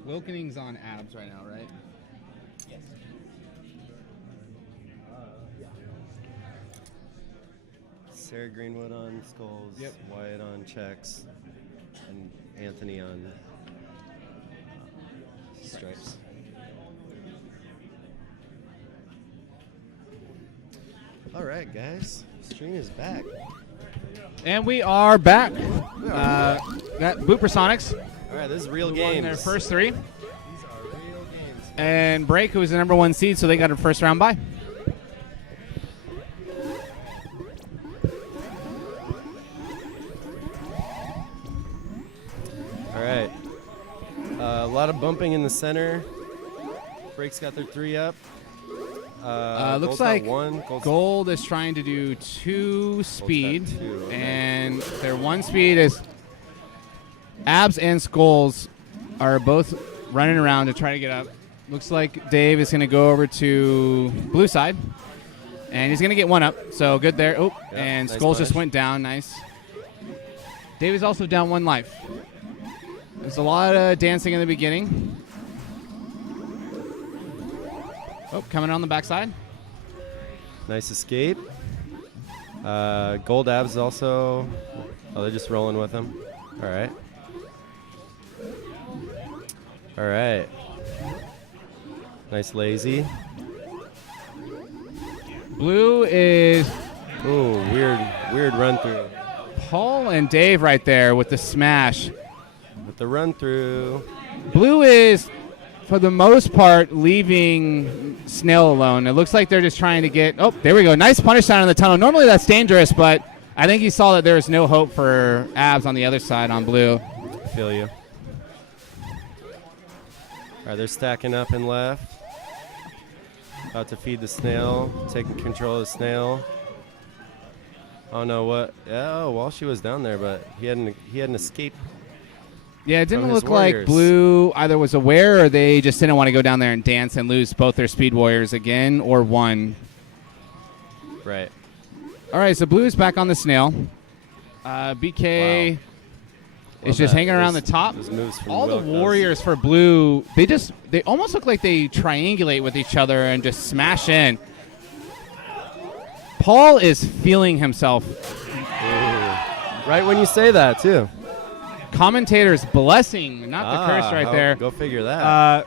Wilkening's on abs right now, right? Yes. Sarah Greenwood on skulls. Yep. Wyatt on checks. And Anthony on stripes. All right, guys. Stream is back. And we are back. Got Boopersonics. All right, this is real who won games. their first three. These are real games. And Break, who was the number 1 seed, so they got a first round bye. All right. A lot of bumping in the center. Break's got their 3 up. Looks Gold's got like 1. Gold is trying to do 2 speed, 2, okay. and their 1 speed is Abs and Skulls are both running around to try to get up. Looks like Dave is going to go over to blue side, and he's going to get 1 up. So good there. Oh, Yep, and nice Skulls just punish. went down. Nice. Dave is also down 1 life. There's a lot of dancing in the beginning. Oh, coming on the backside. Nice escape. Gold Abs also. Oh, they're just rolling with him. All right. All right. Nice lazy. Blue is Ooh, weird run through. Paul and Dave right there with the smash. With the run through. Blue is, for the most part, leaving Snail alone. It looks like they're just trying to get... Oh, there we go. Nice punish down in the tunnel. Normally that's dangerous, but I think he saw that there was no hope for Abs on the other side on Blue. I feel you. All right, they're stacking up in left. About to feed the snail. Taking control of the snail. Oh, no, what? Oh, Walshy was down there, but he had an escape. Yeah, it didn't from his look like warriors. Blue either was aware or they just didn't want to go down there and dance and lose both their speed warriors again or 1. Right. All right, so Blue is back on the snail. BK Wow. is Love just that. hanging around Those- the top. those moves from All the Wilk does. warriors for Blue, they almost look like they triangulate with each other and just smash in. Paul is feeling himself. Ooh. Right when you say that, too. Commentator's blessing, not the curse right there. Go figure that.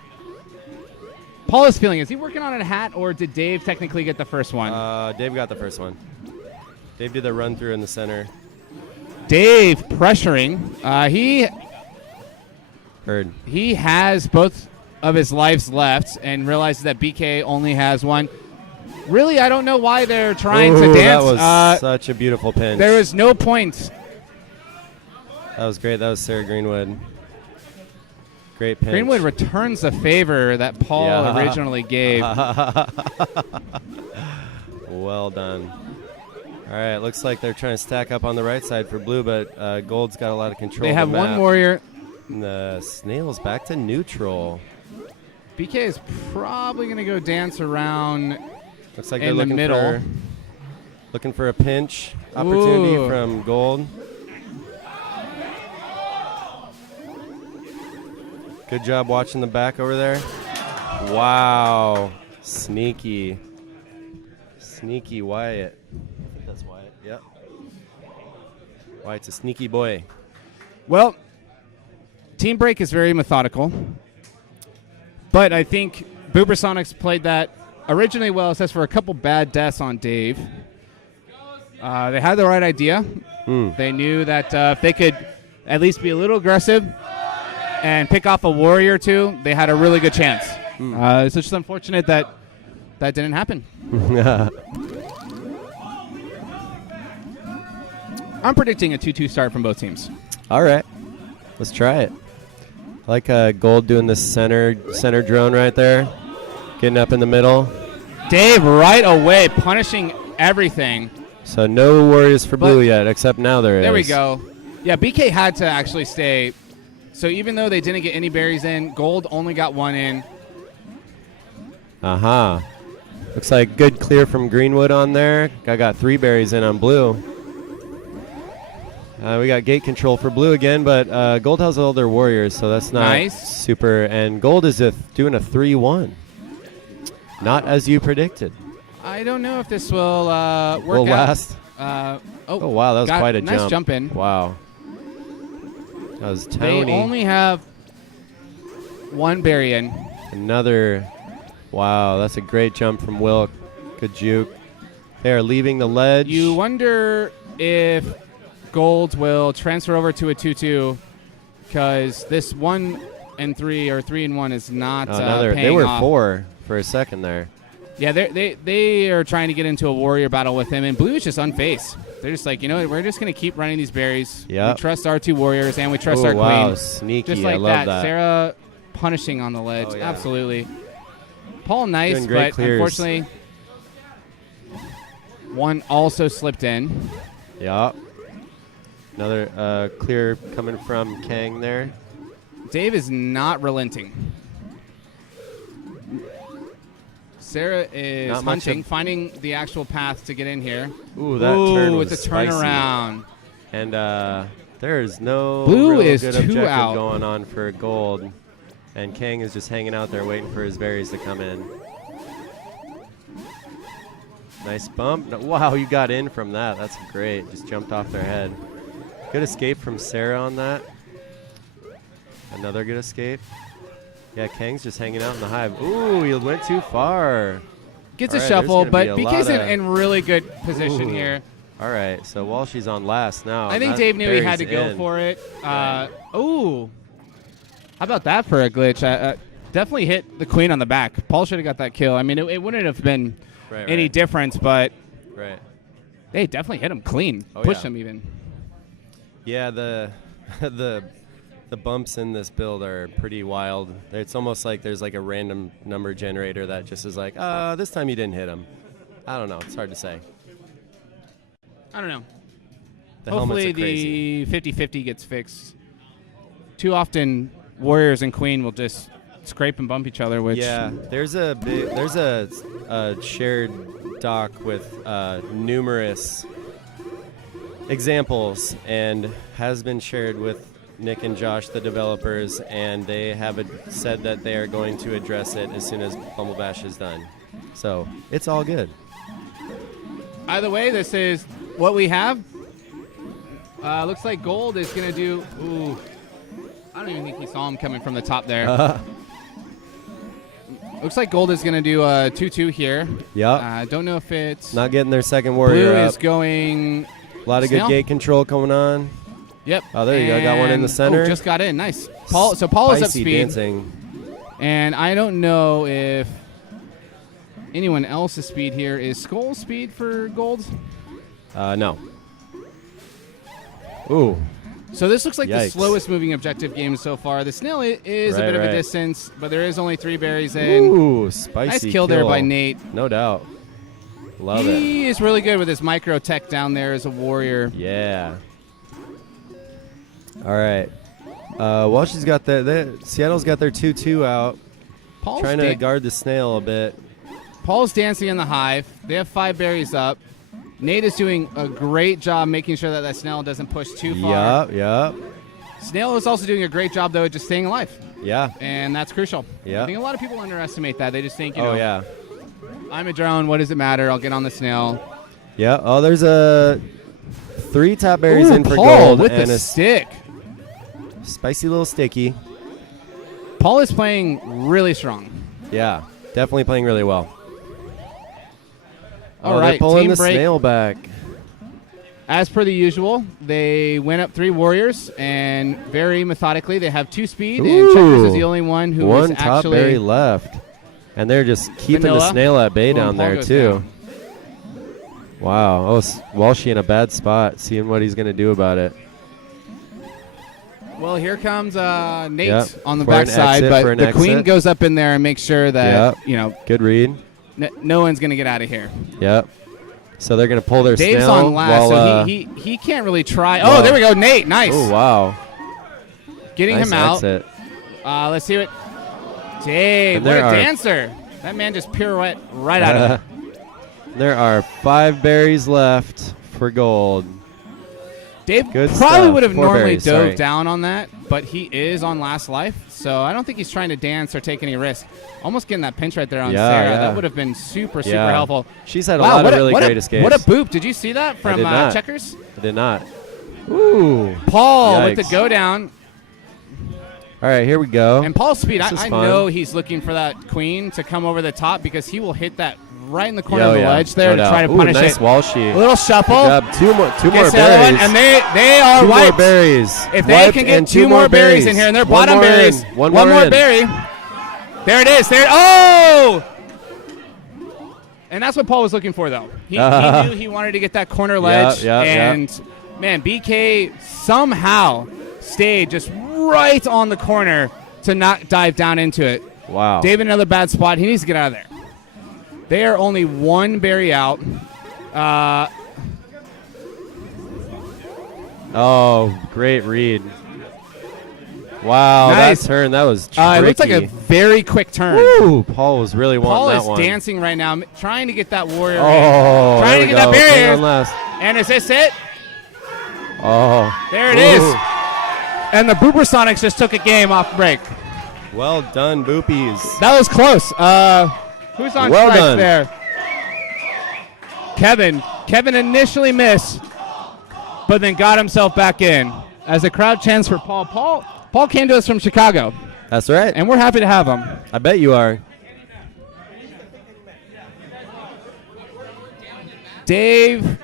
Paul is feeling. Is he working on a hat, or did Dave technically get the first one? Dave got the first one. Dave did the run through in the center. Dave pressuring. Heard. He has both of his lives left and realizes that BK only has 1. Really, I don't know why they're trying to dance. That was such a beautiful pinch. There was no point. That was great. That was Sarah Greenwood. Great pinch. Greenwood returns the favor that Paul originally gave. Well done. All right, looks like they're trying to stack up on the right side for Blue, but Gold's got a lot of control. They of have the 1 map. warrior. And the snail's back to neutral. BK is probably going to go dance around Looks like in they're the looking middle. for Looking for a pinch opportunity Ooh. from Gold. Good job watching the back over there. Wow. Sneaky. Sneaky Wyatt. I think that's Wyatt. Yep. Wyatt's a sneaky boy. Well, Team Break is very methodical, but I think Boobersonics played that originally well, except for a couple bad deaths on Dave. They had the right idea. They knew that if they could at least be a little aggressive and pick off a warrior or two, they had a really good chance. It's just unfortunate that that didn't happen. I'm predicting a 2-2 start from both teams. All right. Let's try it. I like Gold doing this center drone right there. Getting up in the middle. Dave right away punishing everything. So no worries for blue yet, except now there is. There we go. Yeah, BK had to actually stay. So even though they didn't get any berries in, Gold only got one in. Aha. Looks like good clear from Greenwood on there. I got 3 berries in on blue. We got gate control for blue again, but Gold has all their warriors, so that's not Nice. super. And Gold is doing a 3-1. Not as you predicted. I don't know if this will work Will out. last. Oh, wow, that was quite a nice jump in. Wow. That was Tony. They only have one berry in. Another. Wow, that's a great jump from Wilk. Good juke. They are leaving the ledge. You wonder if Gold will transfer over to a 2-2 because this 1 and 3 or 3 and 1 is not paying They were off. 4 for a second there. Yeah, they are trying to get into a warrior battle with him, and blue is just unfazed. They're just like, you know what, we're just going to keep running these berries. Yep. We trust our 2 warriors, and we trust Oh, our wow, queen. sneaky. Just like I love that. Sarah punishing on the ledge. Oh, yeah. Absolutely. Paul nice, Doing great but clears. unfortunately, one also slipped in. Yep. Another clear coming from Kang there. Dave is not relenting. Sarah is Not much hunting, of- finding the actual path to get in here. Ooh, that turn was with the spicy. turnaround. And there is no Blue real is good 2 objective out. going on for Gold. And Kang is just hanging out there waiting for his berries to come in. Nice bump. Wow, you got in from that. That's great. Just jumped off their head. Good escape from Sarah on that. Another good escape. Yeah, Kang's just hanging out in the hive. Ooh, he went too far. Gets All a right, shuffle, there's but gonna be a BK's lot in really good position Ooh. here. All right, so Walshy's on last now. I think That Dave knew he had to berry's go in. for it. Right. Ooh. How about that for a glitch? Definitely hit the queen on the back. Paul should have got that kill. I mean, it wouldn't have been any difference, but Right. they definitely hit him clean. Oh, Pushed yeah. him even. Yeah, the the bumps in this build are pretty wild. It's almost like there's like a random number generator that just is like, this time you didn't hit him. I don't know. It's hard to say. I don't know. The helmets Hopefully are crazy. the 50-50 gets fixed. Too often, warriors and queen will just scrape and bump each other, which Yeah, there's a shared doc with numerous examples and has been shared with Nick and Josh, the developers, and they have said that they are going to address it as soon as Bumblebash is done. So it's all good. Either way, this is what we have. Looks like Gold is going to do... Ooh. I don't even think he saw him coming from the top there. Looks like Gold is going to do a 2-2 here. Yeah. I don't know if it's... Not getting their second warrior Blue up. is going... A lot of snail. good gate control going on. Yep. Oh, there you go. Got one in the And- center. Oh, just got in. Nice. Paul is up Spicy speed. dancing. And I don't know if anyone else's speed here. Is Skull speed for Gold? No. Ooh. So this looks like the Yikes. slowest moving objective game so far. The snail is a Right, bit of a right. distance, but there is only 3 berries in. Ooh, spicy Nice kill there by Nate. No doubt. Love it. He is really good with his micro tech down there as a warrior. Yeah. All right. Well, she's got Seattle's got their 2-2 out. Paul's Trying to guard the snail a bit. Paul's dancing in the hive. They have 5 berries up. Nate is doing a great job making sure that snail doesn't push too far. Yep. Snail is also doing a great job, though, at just staying alive. Yeah. And that's crucial. Yeah. I think a lot of people underestimate that. They just think, Oh, yeah. I'm a drone. What does it matter? I'll get on the snail. Yeah. Oh, there's a 3 top berries in for Paul gold. with and the a stick. Spicy little sticky. Paul is playing really strong. Yeah. Definitely playing really well. All they're right, pulling team the break. snail back. As per the usual, they went up 3 warriors, and very methodically, they have 2 speed, and Checkers is the only one who is one top actually berry left. And they're just keeping vanilla. the snail at bay Boom, down Paul there, goes too. down. Wow. Oh, Walshy in a bad spot, seeing what he's going to do about it. Well, here comes Nate Yep. on the For an backside, exit, but for an the queen exit. goes up in there and makes sure that, Good read. no one's going to get out of here. Yep. So they're going to pull their Dave's snail on last, while, so he can't really try. well- Oh, there we go, Nate. Nice. Oh, wow. Getting Nice him out. exit. Let's see what. Dave, And what a there are- dancer. That man just pirouette right out of it. There are 5 berries left for gold. Dave Good probably stuff. would have 4 normally berries, dove sorry. down on that, but he is on last life, so I don't think he's trying to dance or take any risk. Almost getting that pinch right there on Yeah, Sarah. yeah. That would have been super Yeah. helpful. She's had a lot of really great escapes. What a boop. Did you see that I from did not. Checkers? I did not. Ooh. Paul with the Yikes. go down. All right, here we go. And Paul's speed, This is I fun. know he's looking for that queen to come over the top because he will hit that right in the corner Yeah, of the yeah. ledge there No to try to doubt. Ooh, punish nice it. Walshy. A little shuffle. Good job. Two more Gets the other one, berries. and they are 2 more wiped. berries. If they Wiped can get and 2 more berries in here, and they're One bottom more in. berries. One more in. berry. There it is. There. Oh! And that's what Paul was looking for, though. He knew he wanted to get that corner ledge. yeah. And, man, BK somehow stayed just right on the corner to not dive down into it. Wow. David, another bad spot. He needs to get out of there. They are only 1 berry out. Oh, great read. Wow, Nice. that turn, that was tricky. It looked like a very quick turn. Ooh, Paul was really wanting Paul that is one. dancing right now, trying to get that warrior in. Oh, Trying there to we get go. that Hang barrier. on last. And is this it? Oh. There it Ooh. is. And the Booper Sonics just took a game off break. Well done, Boopies. That was close. Who's on Well strike done. there? Kevin. Kevin initially missed, but then got himself back in. As the crowd chants for Paul. Paul came to us from Chicago, That's right. and we're happy to have him. I bet you are. Dave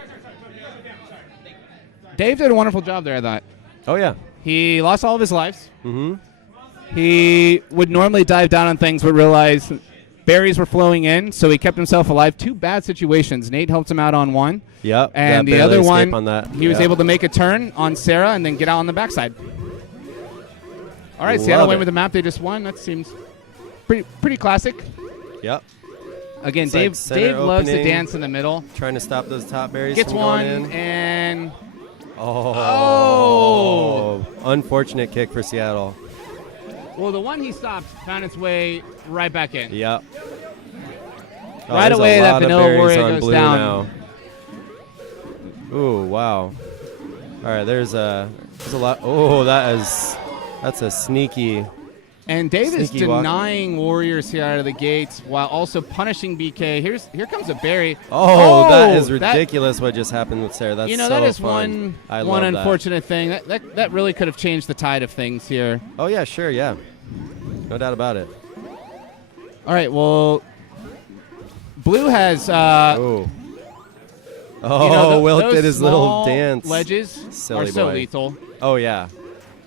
did a wonderful job there, I thought. Oh, yeah. He lost all of his lives. Mm-hmm. He would normally dive down on things but realized berries were flowing in, so he kept himself alive. 2 bad situations. Nate helped him out on one. Yep. And that the barely other escaped one, on that. he was Yep. able to make a turn on Sarah and then get out on the backside. All right, Love Seattle went it. with the map. They just won. That seems pretty classic. Yep. Again, It's like Dave center loves to opening, dance in the middle. Trying to stop those top berries Gets from one, going in. and Oh. Unfortunate kick for Seattle. well, the one he stopped found its way right back in. Yep. Oh, Right there's away, a that lot of Vanilla berries Warrior on goes blue down. Now. Ooh, wow. All right, there's a lot. Oh, that's a sneaky. And Dave is Sneaky walk. denying Warriors here out of the gates while also punishing BK. Here comes a berry. Oh, that is ridiculous what just happened with Sarah. That's that so is fun. I one love that. unfortunate thing. That really could have changed the tide of things here. Oh, yeah, sure, yeah. No doubt about it. All right, well, Blue has Oh, Wilt those did his little small dance. ledges Silly are so boy. lethal. Oh, yeah.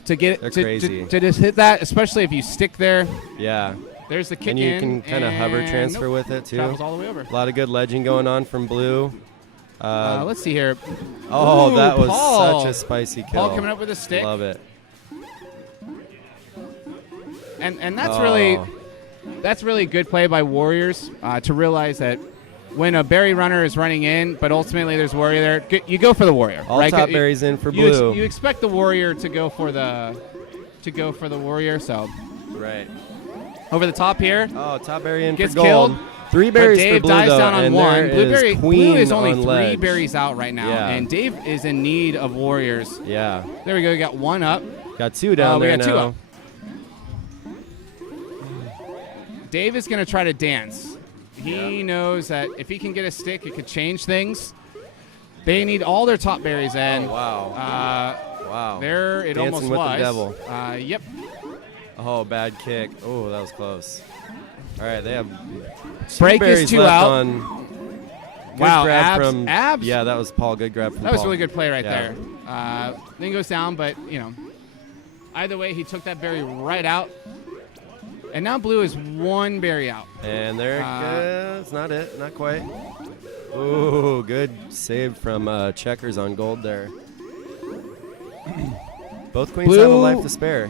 To get They're to crazy. just hit that, especially if you stick there. Yeah. There's the kick And you in, can kind of hover and transfer nope, with it, too. travels all the way over. A lot of good ledging going on from Blue. Let's see here. Oh, Ooh, that was Paul. such a spicy kill. Paul coming up with a stick. Love it. And that's really good play by Warriors to realize that when a berry runner is running in, but ultimately there's Warrior there, you go for the Warrior. All right? top berries in for Blue. You expect the Warrior to go for the Warrior. So Right. over the top here. Oh, top berry in Gets for gold. killed. 3 But berries Dave for Blue, dies though, down on and one. there Blue Queen is only on 3 ledge. berries out right now, Yeah. and Dave is in need of warriors. Yeah. There we go. We got 1 up. Got 2 down we there got 2 now. up. Dave is going to try to dance. He knows that if he can get a stick, it could change things. They need all their top berries in. Oh, wow. Wow. There it Dancing almost with was. the devil. Yep. Oh, bad kick. Oh, that was close. All right, they have 2 Break berries is 2 left out. on. Good Wow, grab abs, from abs. Yeah, that was Paul. Good grab from That was Paul. really good play right Yeah. there. Then goes down, but either way, he took that berry right out. And now Blue is 1 berry out. And there, it's not it, not quite. Ooh, good save from Checkers on Gold there. Both queens have a life to spare.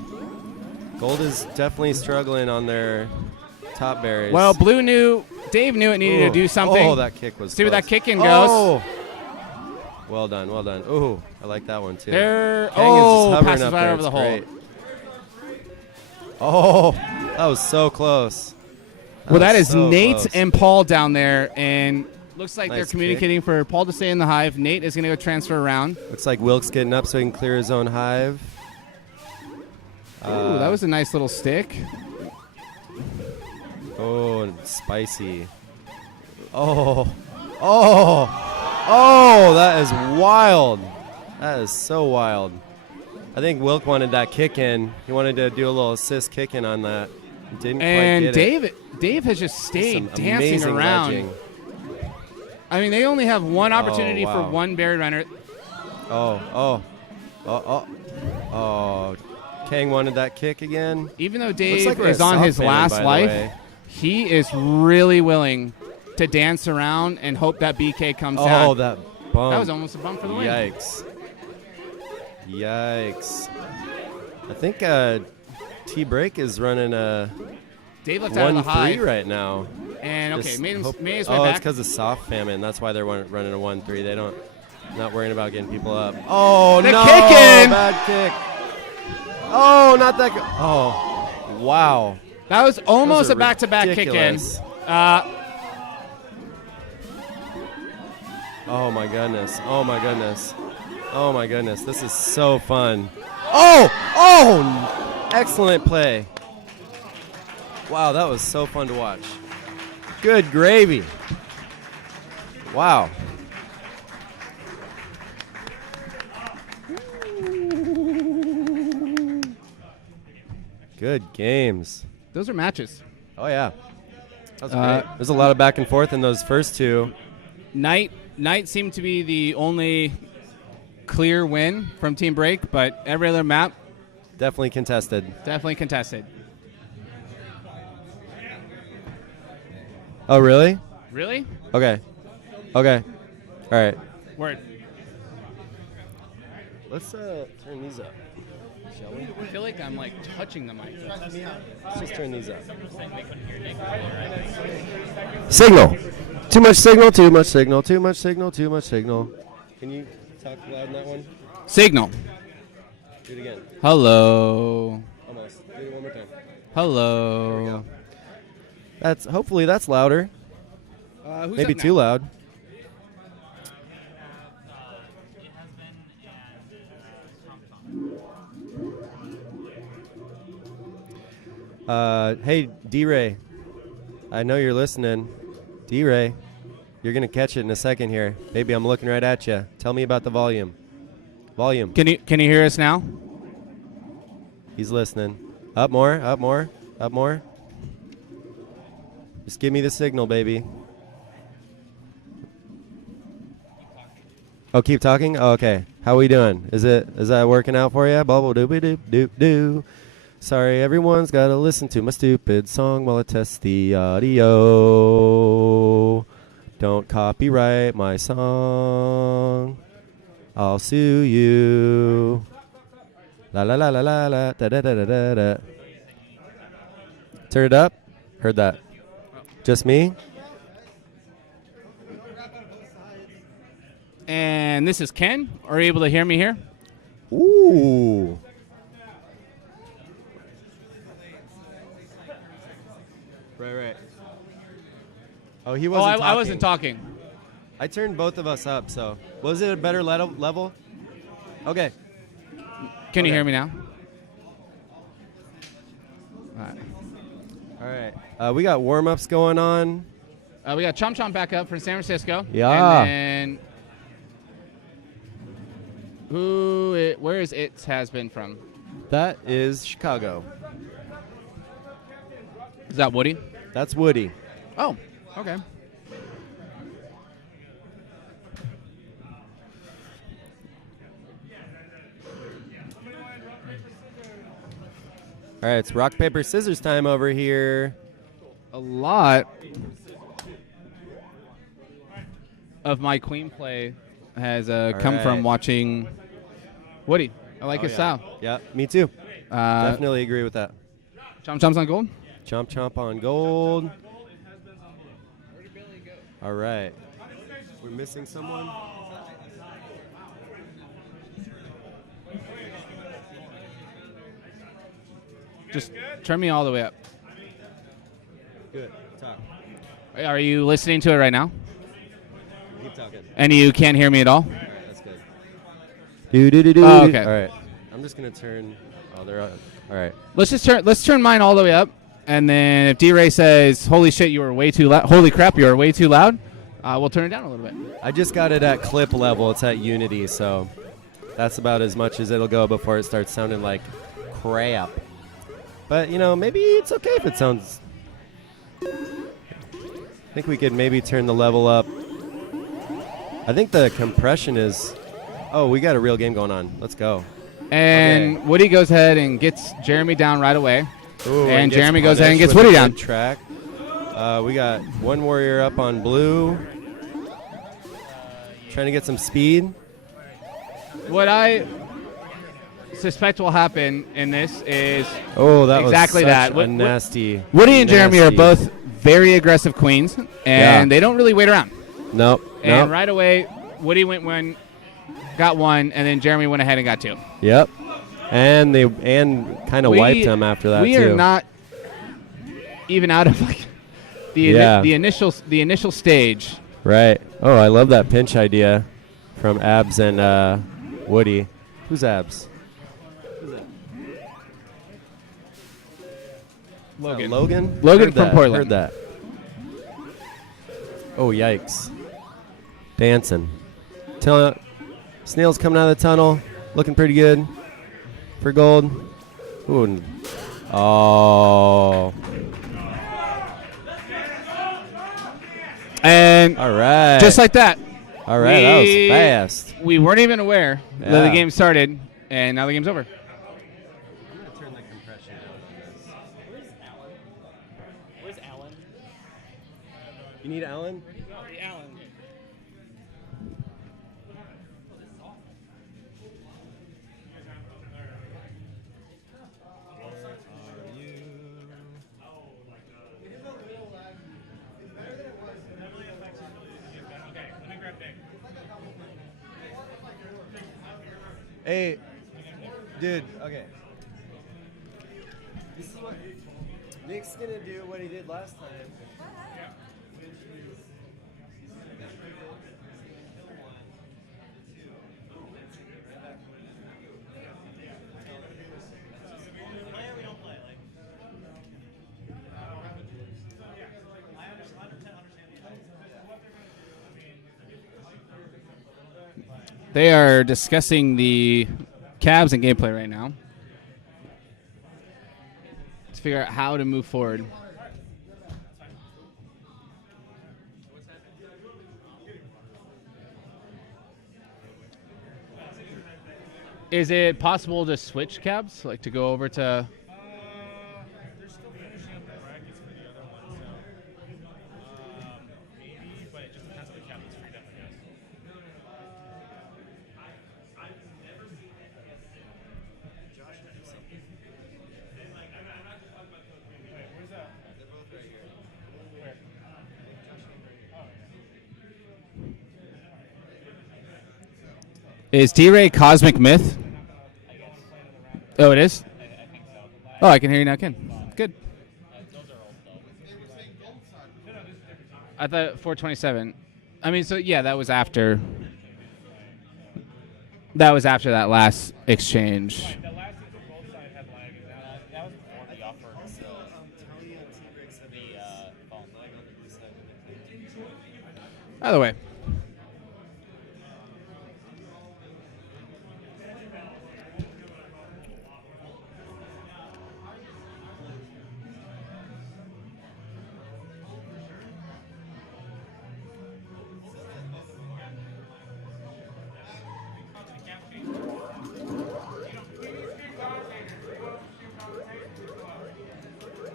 Gold is definitely struggling on their top berries. Well, Dave knew it needed to do something. Oh, that kick was See where close. that kick in goes. Oh. Well done, well done. Ooh, I like that one too. There. Kang is just hovering passes up right there. over the It's hole. great. Oh, that was so close. Well, that was is so Nate close. and Paul down there, and looks like they're Nice communicating for Paul to stay in the hive. Nate is going to go transfer around. Looks like Wilk's getting up so he can clear his own hive. Ooh, that was a nice little stick. Oh, and spicy. Oh, that is wild. That is so wild. I think Wilk wanted that kick in. He wanted to do a little assist kick in on that. Didn't And quite get it. Dave has just stayed Some dancing amazing around. ledging. I mean, they only have 1 opportunity wow. for 1 berry runner. Oh. Kang wanted that kick again. Even though Looks Dave like we're is a on soft his fan, last by the life, way. he is really willing to dance around and hope that BK comes Oh, down. that bump. That was almost a bump for the win. Yikes. I think T-Break is running a Dave left out of the 1-3 hive. right now. And, okay, Just made his hope- way it's back. because of soft famine. That's why they're running a 1-3. They don't, not worrying about getting people up. Oh, The no. kick in. Bad kick. Oh, not that good. Oh, wow. That was almost Those a are back-to-back kick in. ridiculous. Oh, my goodness. Oh, my goodness. Oh, my goodness. This is so fun. Oh, excellent play. Wow, that was so fun to watch. Good gravy. Wow. Good games. Those are matches. Oh, yeah. That was great. There's a lot of back and forth in those first 2. Knight seemed to be the only clear win from Team Break, but every other map Definitely contested. definitely contested. Oh, really? Really? Okay. All right. Word. Let's turn these up, shall we? I feel like I'm like touching the mic. Let's just turn these up. Signal. Too much signal, too much signal, too much signal, too much signal. Can you talk loud in that one? Signal. Do it again. Hello. Almost. Do it one more time. Hello. Hopefully that's louder. Who's Maybe up too now? loud. Hey, D-Ray. I know you're listening. D-Ray, you're going to catch it in a second here. Baby, I'm looking right at you. Tell me about the volume. Volume. Can you hear us now? He's listening. Up more, up more, up more. Just give me the signal, baby. Oh, keep talking? Oh, okay. How we doing? Is that working out for you? Bubble doobie doop doop doo. Sorry, everyone's got to listen to my stupid song while I test the audio. Don't copyright my song. I'll sue you. La la la la la la da da da da da da. Turn it up. Heard that. Just me? And this is Ken. Are you able to hear me here? Ooh. Right. Oh, he Oh, wasn't I wasn't talking. I turned both of us up, so. Was it a better level? Okay. Can you Okay. hear me now? All right. We got warm-ups going on. We got Chomp Chomp back up from San Francisco. Yeah. And then where is it has been from? That is Chicago. Is that Woody? That's Woody. Oh, okay. All right, it's rock, paper, scissors time over here. A lot of my Queen play has come right. from watching Woody. I like his style. Yeah, me too. Definitely agree with that. Chomp Chomp's on gold? Chomp Chomp on gold. All right. We're missing someone. Just turn me all the way up. Good. Talk. Are you listening to it right now? Keep talking. And you can't hear me at all? That's good. Oh, okay. All right. I'm just gonna turn. Oh, they're all right. Let's turn mine all the way up, and then if D-Ray says, "Holy shit, you were way too loud," "Holy crap, you were way too loud," we'll turn it down a little bit. I just got it at clip level. It's at Unity, so that's about as much as it'll go before it starts sounding like crap. But maybe it's okay if it sounds. I think we could maybe turn the level up. I think the compression is. Oh, we got a real game going on. Let's go. And Okay. Woody goes ahead and gets Jeremy down right away. Ooh, and gets Jeremy goes ahead and punished gets with Woody a down. good track. We got one warrior up on blue. Trying to get some speed. What I suspect will happen in this is that exactly was that. such a nasty. Woody and Jeremy are nasty- both very aggressive queens, and they don't really wait around. Nope. And right away, Woody got one, and then Jeremy went ahead and got two. Yep. And they kind of wiped him after that we too. are not even out of the initial stage. Right. Oh, I love that pinch idea from Abs and Woody. Who's Abs? Logan. Logan? Logan Heard from that. Portland. Heard that. Oh, yikes. Dancing. Snail's coming out of the tunnel. Looking pretty good for gold. Ooh. Oh. And all right. just like that. All right, that was fast. We weren't even aware that the game started, and now the game's over. I'm going to turn the compression down on this. Where's Alan? Where's Alan? You need Alan? Alan. Hey, dude, okay. You see what Nick's going to do what he did last time. They are discussing the cabs and gameplay right now to figure out how to move forward. Is it possible to switch cabs, like to go over to? They're still finishing up the brackets for the other one, so maybe, but it just depends on the cap that's freed up, I guess. Where's that? They're both right here. Where? Is D-Ray Cosmic Myth? Oh, it is? Oh, I can hear you now, Ken. Good. I thought 427. I mean, so yeah, that was after. That was after that last exchange. The last season, both sides had lag. That was before the offer. Either way.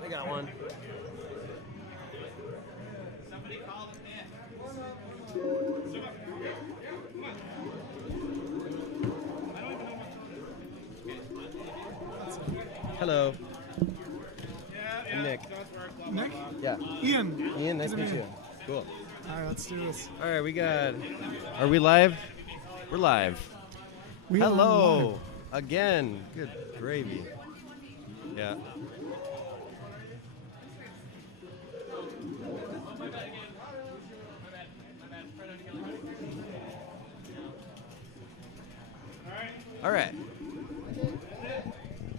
I got one. Somebody call him in. Hello. I'm Nick. Nick? Yeah. Ian. Ian, nice Good to meet meet you. Cool. All right, let's do this. All right, we got. Are we live? We're live. We are Hello. Again. Good gravy. Yeah. All right.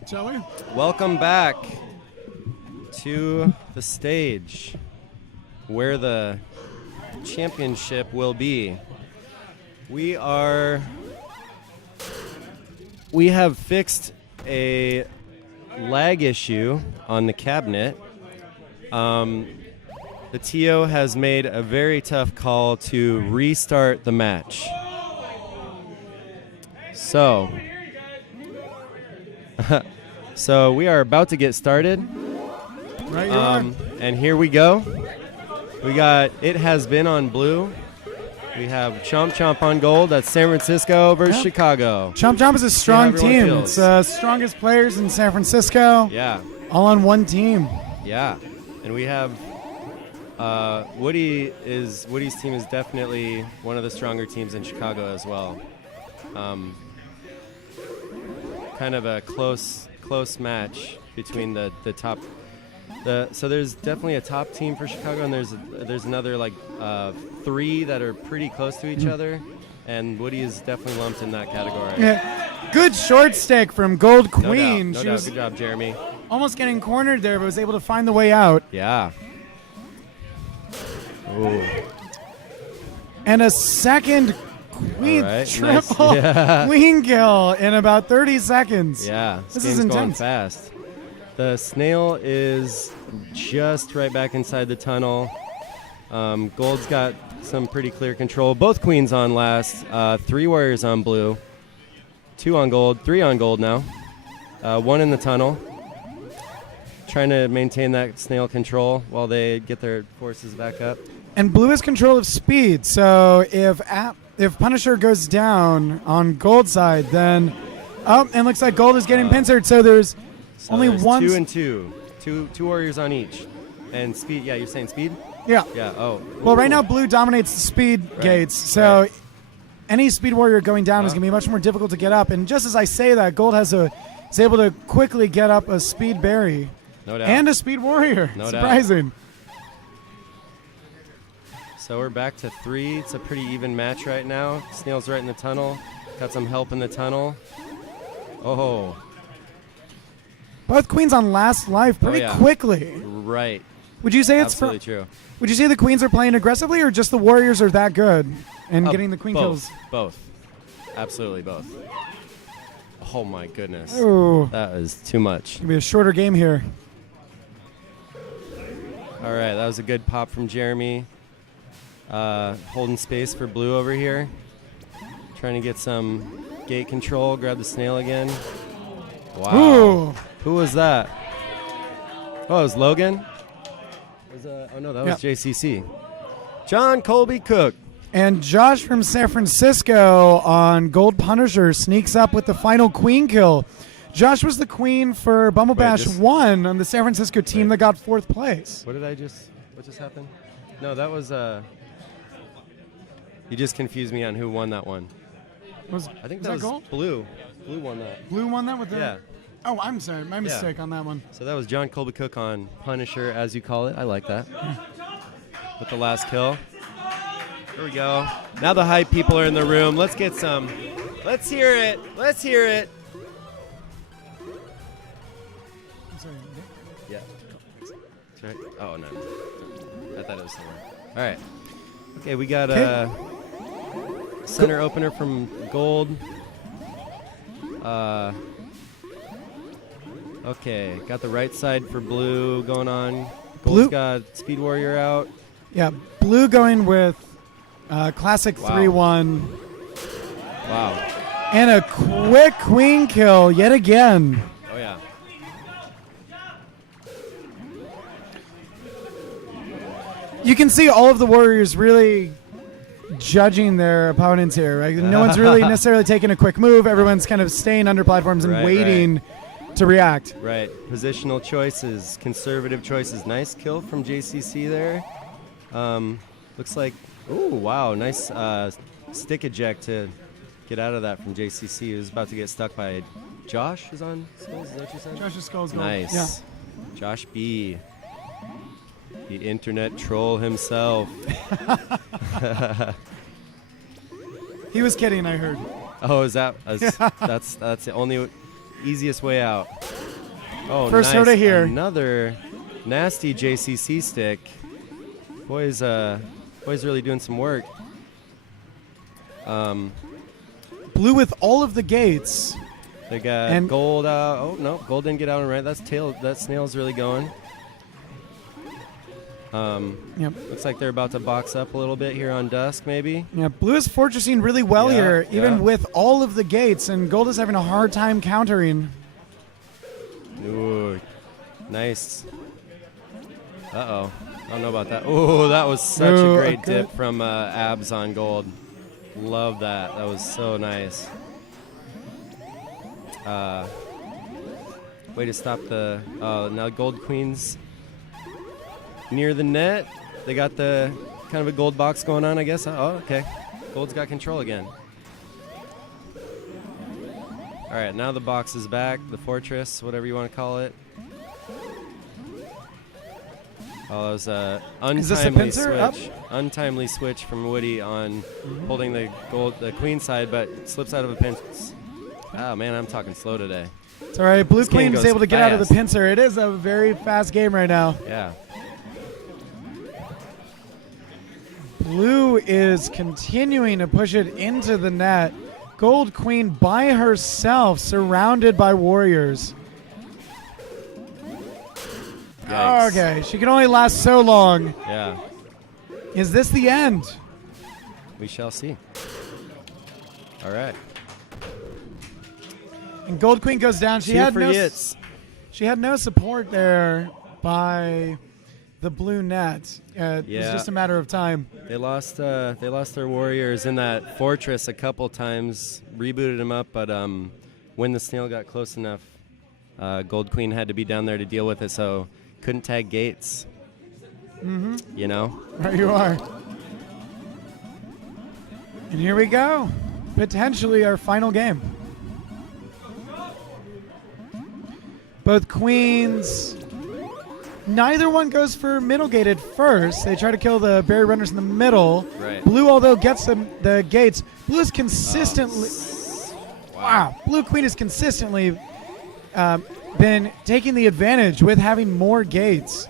Shall we? Welcome back to the stage where the championship will be. We have fixed a lag issue on the cabinet. The TO has made a very tough call to restart the match. So, we are about to get started. Right, you are. And here we go. We got It Has Been on blue. We have Chomp Chomp on gold. That's San Francisco versus Chicago. Chomp Chomp is a strong everyone team. feels. It's strongest players in San Francisco. Yeah. All on one team. Yeah. And we have Woody's team is definitely one of the stronger teams in Chicago as well. Kind of a close match between the top. So there's definitely a top team for Chicago, and there's another like 3 that are pretty close to each other, and Woody is definitely lumped in that category. Yeah. Good short stick from Gold Queen. No She doubt. was Good job, Jeremy. almost getting cornered there, but was able to find the way out. Yeah. Ooh. And a second Queen All right, triple nice. Yeah. Queen kill in about 30 seconds. Yeah, This game's is going intense. fast. The snail is just right back inside the tunnel. Gold's got some pretty clear control. Both queens on last. 3 warriors on blue. 2 on gold. 3 on gold now. 1 in the tunnel. Trying to maintain that snail control while they get their forces back up. And blue has control of speed, so if Punisher goes down on gold side, then and looks like gold is getting pincered. So there's only one. 2 and 2. Two warriors on each. And speed. Yeah, you're saying speed? Yeah. Yeah. Oh. Well, right now blue dominates the speed gates, so any speed warrior going down is going to be much more difficult to get up. And just as I say that, gold is able to quickly get up a speed berry. No doubt. And a speed warrior. No doubt. Surprising. So we're back to 3. It's a pretty even match right now. Snail's right in the tunnel. Got some help in the tunnel. Oh. Both queens on last life pretty quickly. Right. Would you say it's absolutely true? Would you say the queens are playing aggressively, or just the warriors are that good and getting the queen both. kills? Both. Absolutely both. Oh my goodness. Ooh. That was too much. Gonna be a shorter game here. All right, that was a good pop from Jeremy. Holding space for blue over here. Trying to get some gate control. Grab the snail again. Wow. Ooh. Who was that? Oh, it was Logan? Oh, no, that was JCC. John Colby Cook. And Josh from San Francisco on Gold Punisher sneaks up with the final queen kill. Josh was the queen for Bumblebash 1 on the San Francisco team that got 4th place. What just happened? No, that was, you just confused me on who won that one. I think that was gold? Blue. Blue won that. Blue won that with the... Yeah. Oh, I'm sorry. My mistake on that one. So that was John Colby Cook on Punisher, as you call it. I like that. with the last kill. Here we go. Now the hype people are in the room. Let's get some. Let's hear it. Let's hear it. I'm sorry. Yeah. That's right. Oh, no. I thought it was somewhere. All right. Okay, we got a center opener from Gold. Okay, got the right side for Blue going on. Gold's got Speed Warrior out. Yeah, Blue going with classic 3-1. Wow. And a quick queen kill yet again. Oh, yeah. You can see all of the Warriors really judging their opponents here, right? No one's really necessarily taking a quick move. Everyone's kind of staying under platforms and waiting to react. Right. Positional choices, conservative choices. Nice kill from JCC there. Looks like, ooh, wow, nice stick eject to get out of that from JCC. He was about to get stuck by Josh is on Skulls, is that what you said? Josh's Skulls. Nice. Yeah. Josh B. The internet troll himself. He was kidding, I heard. Oh, is that? That's the only easiest way out. Oh, First nice. soda here. Another nasty JCC stick. Boys really doing some work. Blue with all of the gates. They got Gold out. Oh no, Gold didn't get out on right. That snail's really going. Yep. Looks like they're about to box up a little bit here on Dusk, maybe. Yeah, Blue is fortressing really well here, even with all of the gates, and Gold is having a hard time countering. Ooh, nice. Uh-oh. I don't know about that. Ooh, that was such a great dip from Abs on Gold. Love that. That was so nice. Way to stop the... now Gold Queen's near the net. They got the kind of a gold box going on, I guess. Oh, okay. Gold's got control again. All right, now the box is back. The fortress, whatever you want to call it. Oh, that was a untimely switch. Untimely switch from Woody on holding the queen side, but slips out of a pinch. Oh man, I'm talking slow today. It's all right. Blue Queen is able to get out of the pincer. It is a very fast game right now. Yeah. Blue is continuing to push it into the net. Gold Queen by herself, surrounded by warriors. Yikes. Okay, she can only last so long. Yeah. Is this the end? We shall see. All right. And Gold Queen goes down. She had no support there by the blue net. It was just a matter of time. They lost their warriors in that fortress a couple times, rebooted them up, but when the snail got close enough, Gold Queen had to be down there to deal with it, so couldn't tag gates. Mm-hmm. You know? There you are. And here we go. Potentially our final game. Both queens. Neither one goes for middle gate at first. They try to kill the berry runners in the middle. Right. Blue, although, gets the gates. Blue is consistently... wow. Blue Queen has consistently been taking the advantage with having more gates.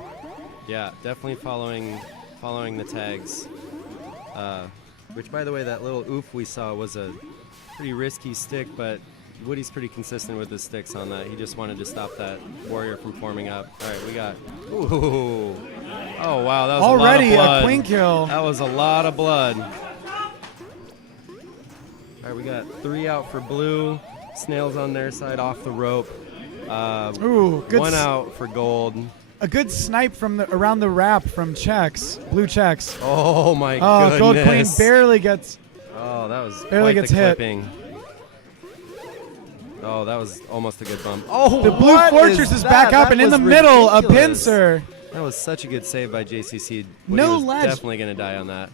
Yeah, definitely following the tags. Which, by the way, that little oof we saw was a pretty risky stick, but Woody's pretty consistent with his sticks on that. He just wanted to stop that warrior from forming up. All right, we got... Ooh. Oh, wow, that was already a lot of blood. A queen kill. That was a lot of blood. All right, we got 3 out for Blue. Snails on their side, off the rope. Good 1 out for Gold. A good snipe from around the wrap from Checks. Blue Checks. Oh, my goodness. Gold Queen barely gets... Oh, that was barely quite gets the hit. clipping. Oh, that was almost a good bump. Oh, the Blue Fortress is back up, and in the middle, a pincer. That was such a good save by JCC. Woody No was ledge. Definitely going to die on that.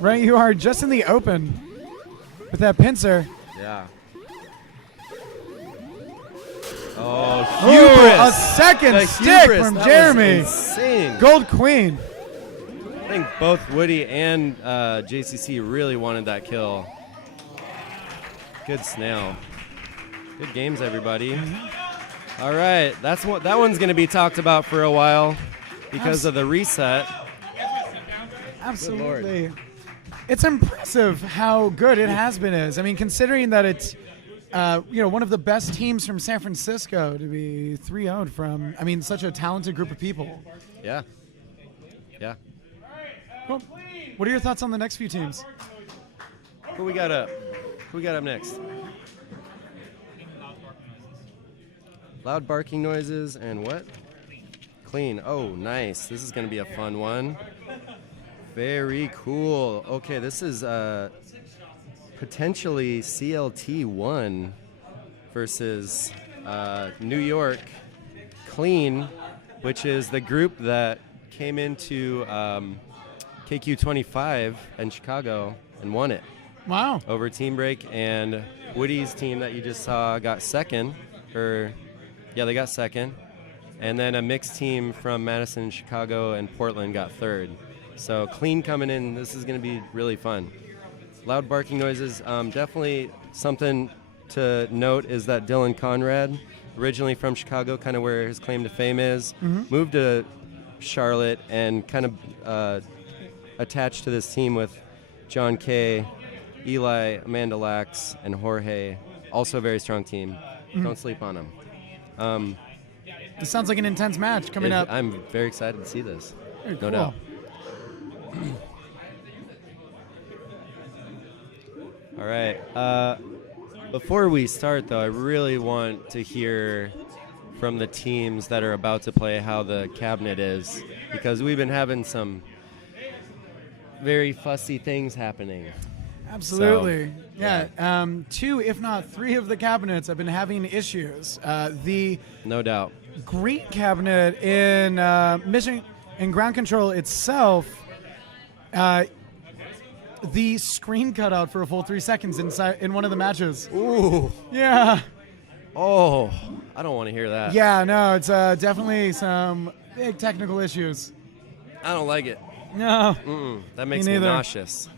Right, you are just in the open with that pincer. Yeah. Oh, hubris. A second The stick hubris. from That Jeremy. was insane. Gold Queen. I think both Woody and JCC really wanted that kill. Good snail. Good games, everybody. All right, that one's going to be talked about for a while because of the reset. Absolutely. It's impressive how good it has been. I mean, considering that it's one of the best teams from San Francisco to be 3-0'd from, I mean, such a talented group of people. Yeah. Yeah. Cool. What are your thoughts on the next few teams? Who we got up? Who we got up next? Loud barking noises and what? Clean. Oh, nice. This is going to be a fun one. Very cool. Okay, this is potentially CLT1 versus New York Clean, which is the group that came into KQ25 in Chicago and won it. Wow. Over Team Break, and Woody's team that you just saw got second. They got second. And then a mixed team from Madison, Chicago, and Portland got third. So Clean coming in, this is going to be really fun. Loud barking noises. Definitely something to note is that Dylan Conrad, originally from Chicago, kind of where his claim to fame is, moved to Charlotte and kind of attached to this team with John Kay, Eli, Amanda Lax, and Jorge. Also a very strong team. Don't sleep on them. This sounds like an intense match coming up. I'm very excited to see this. Very no doubt. All right. Before we start, though, I really want to hear from the teams that are about to play how the cabinet is, because we've been having some very fussy things happening. Absolutely. So, yeah. 2, if not 3 of the cabinets have been having issues. No doubt. Green cabinet in mission and ground control itself, the screen cut out for a full 3 seconds in one of the matches. Ooh. Yeah. Oh, I don't want to hear that. Yeah, no, it's definitely some big technical issues. I don't like it. No. That makes me nauseous.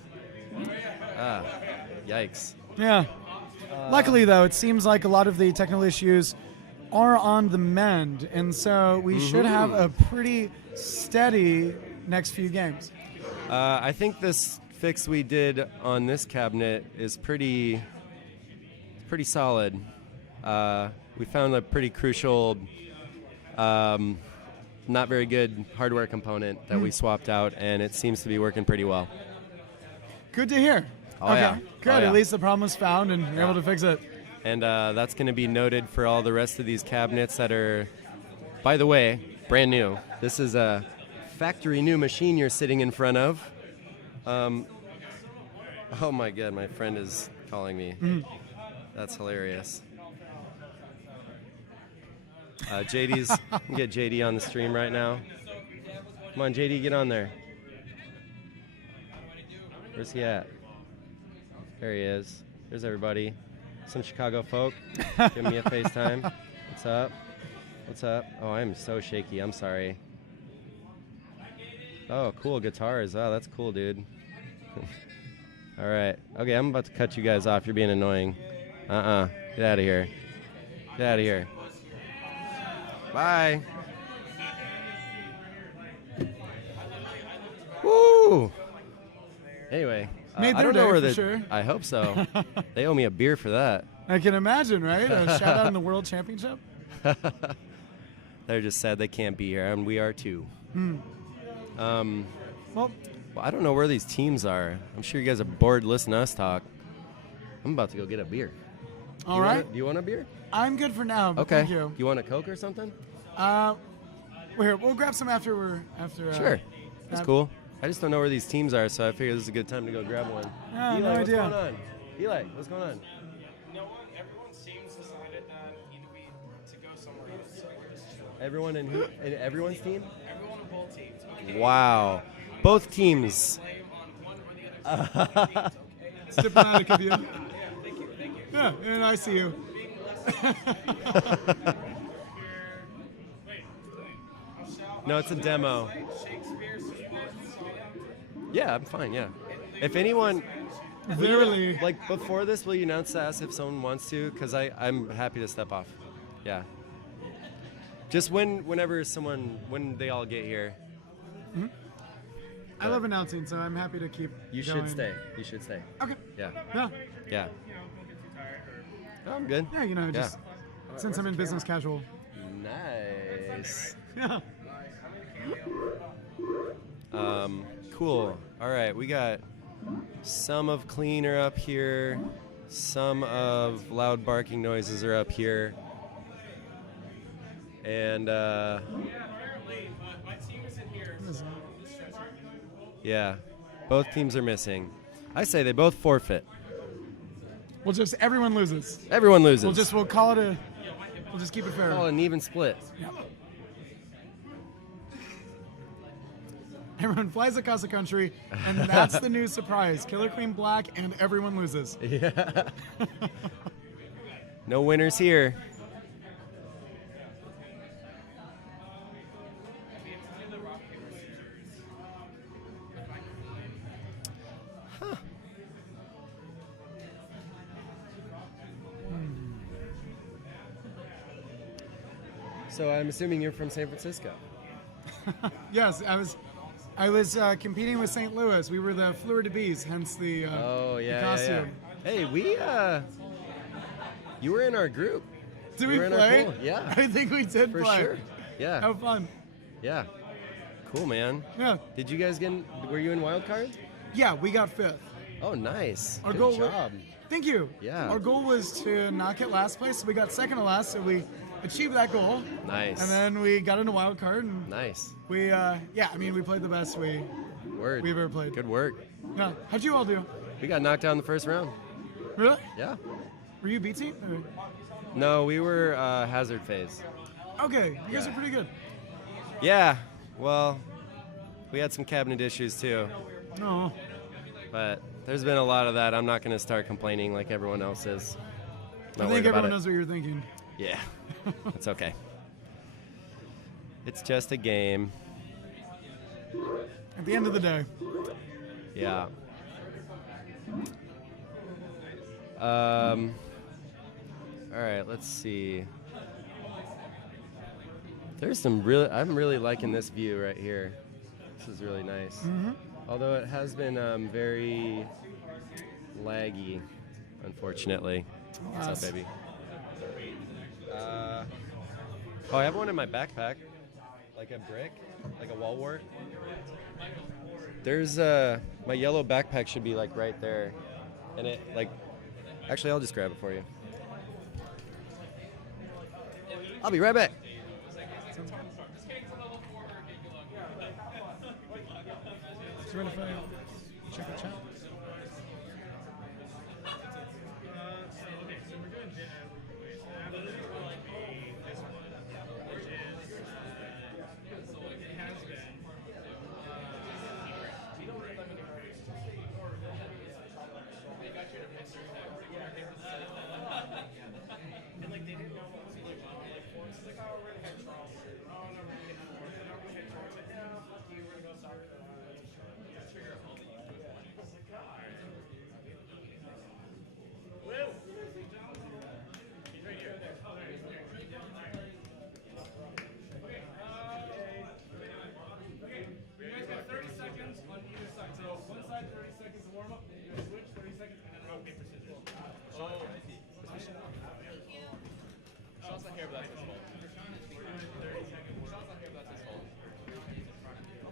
Yikes. Yeah. Luckily, though, it seems like a lot of the technical issues are on the mend, and so we should have a pretty steady next few games. I think this fix we did on this cabinet is pretty solid. We found a pretty crucial, not very good hardware component that we swapped out, and it seems to be working pretty well. Good to hear. Oh, okay, yeah. good. Oh, yeah. At least the problem was found, and you're able to fix it. And that's going to be noted for all the rest of these cabinets that are, by the way, brand new. This is a factory new machine you're sitting in front of. Oh my God, my friend is calling me. That's hilarious. JD's, get JD on the stream right now. Come on, JD, get on there. Where's he at? There he is. There's everybody. Some Chicago folk. Give me a FaceTime. What's up? What's up? Oh, I'm so shaky. I'm sorry. Oh, cool guitars. Oh, that's cool, dude. All right. Okay, I'm about to cut you guys off. You're being annoying. Get out of here. Get out of here. Bye. Woo! Anyway, Made I their don't know day where for the. sure. I hope so. They owe me a beer for that. I can imagine, right? A shout out in the World Championship. They're just sad they can't be here, and we are too. Well, I don't know where these teams are. I'm sure you guys are bored listening to us talk. I'm about to go get a beer. All right. Do you want a beer? I'm good for now. But Okay. Thank you. You want a Coke or something? We'll grab some after. Sure. That's cool. I just don't know where these teams are, so I figured this is a good time to go grab one. Yeah, Eli, no what's idea. going on? Eli, what's going on? You know what? Everyone seems decided that either we to go somewhere else. So we're just Everyone in everyone's team? everyone on both teams. Okay. Wow. Both teams. It's diplomatic of you. Yeah, and I see you. No, it's a demo. Yeah, I'm fine. Yeah. If anyone, Literally. like before this, will you announce to us if someone wants to? Because I'm happy to step off. Yeah. Just whenever when they all get here. Mm-hmm. I love announcing, so I'm happy to keep. You going. should stay. You should stay. Okay. Yeah. Yeah. Yeah. Oh, I'm good. Yeah, you know, just since I'm in business casual. Nice. Yeah. Cool. All right, we got some of cleaner up here. Some of loud barking noises are up here. And yeah, both teams are missing. I say they both forfeit. We'll just everyone loses. Everyone loses. We'll call it we'll just keep it fair. Call it an even split. Yep. Everyone flies across the country, and that's the new surprise. Killer Queen Black, and everyone loses. Yeah. No winners here. Huh. So I'm assuming you're from San Francisco. Yes, I was competing with St. Louis. We were the Fleur de Bees, hence the the costume. Yeah. Hey, you were in our group. Did we play? Yeah. I think we did For play. sure. Yeah. Have fun. Yeah. Cool, man. Yeah. Did you guys were you in wild card? Yeah, we got 5th. Oh, nice. Our Good goal job. Thank you. Yeah. Our goal was to not get last place, so we got 2nd to last, so we achieved that goal. Nice. And then we got into wild card, and nice. We we played the best we've ever played. Good work. Yeah. How'd you all do? We got knocked out in the first round. Really? Yeah. Were you B team? No, we were hazard phase. Okay, you guys are pretty good. Yeah. Well, we had some cabinet issues too. No. But there's been a lot of that. I'm not going to start complaining like everyone else is. I think everyone knows what you're thinking. Yeah. It's okay. It's just a game. At the end of the day. Yeah. All right, let's see. There's some I'm really liking this view right here. This is really nice. Mm-hmm. Although it has been very laggy, unfortunately. What's up, baby? I have one in my backpack. Like a brick, like a wall wart. There's my yellow backpack should be like right there. And it actually I'll just grab it for you. I'll be right back. Check the chat.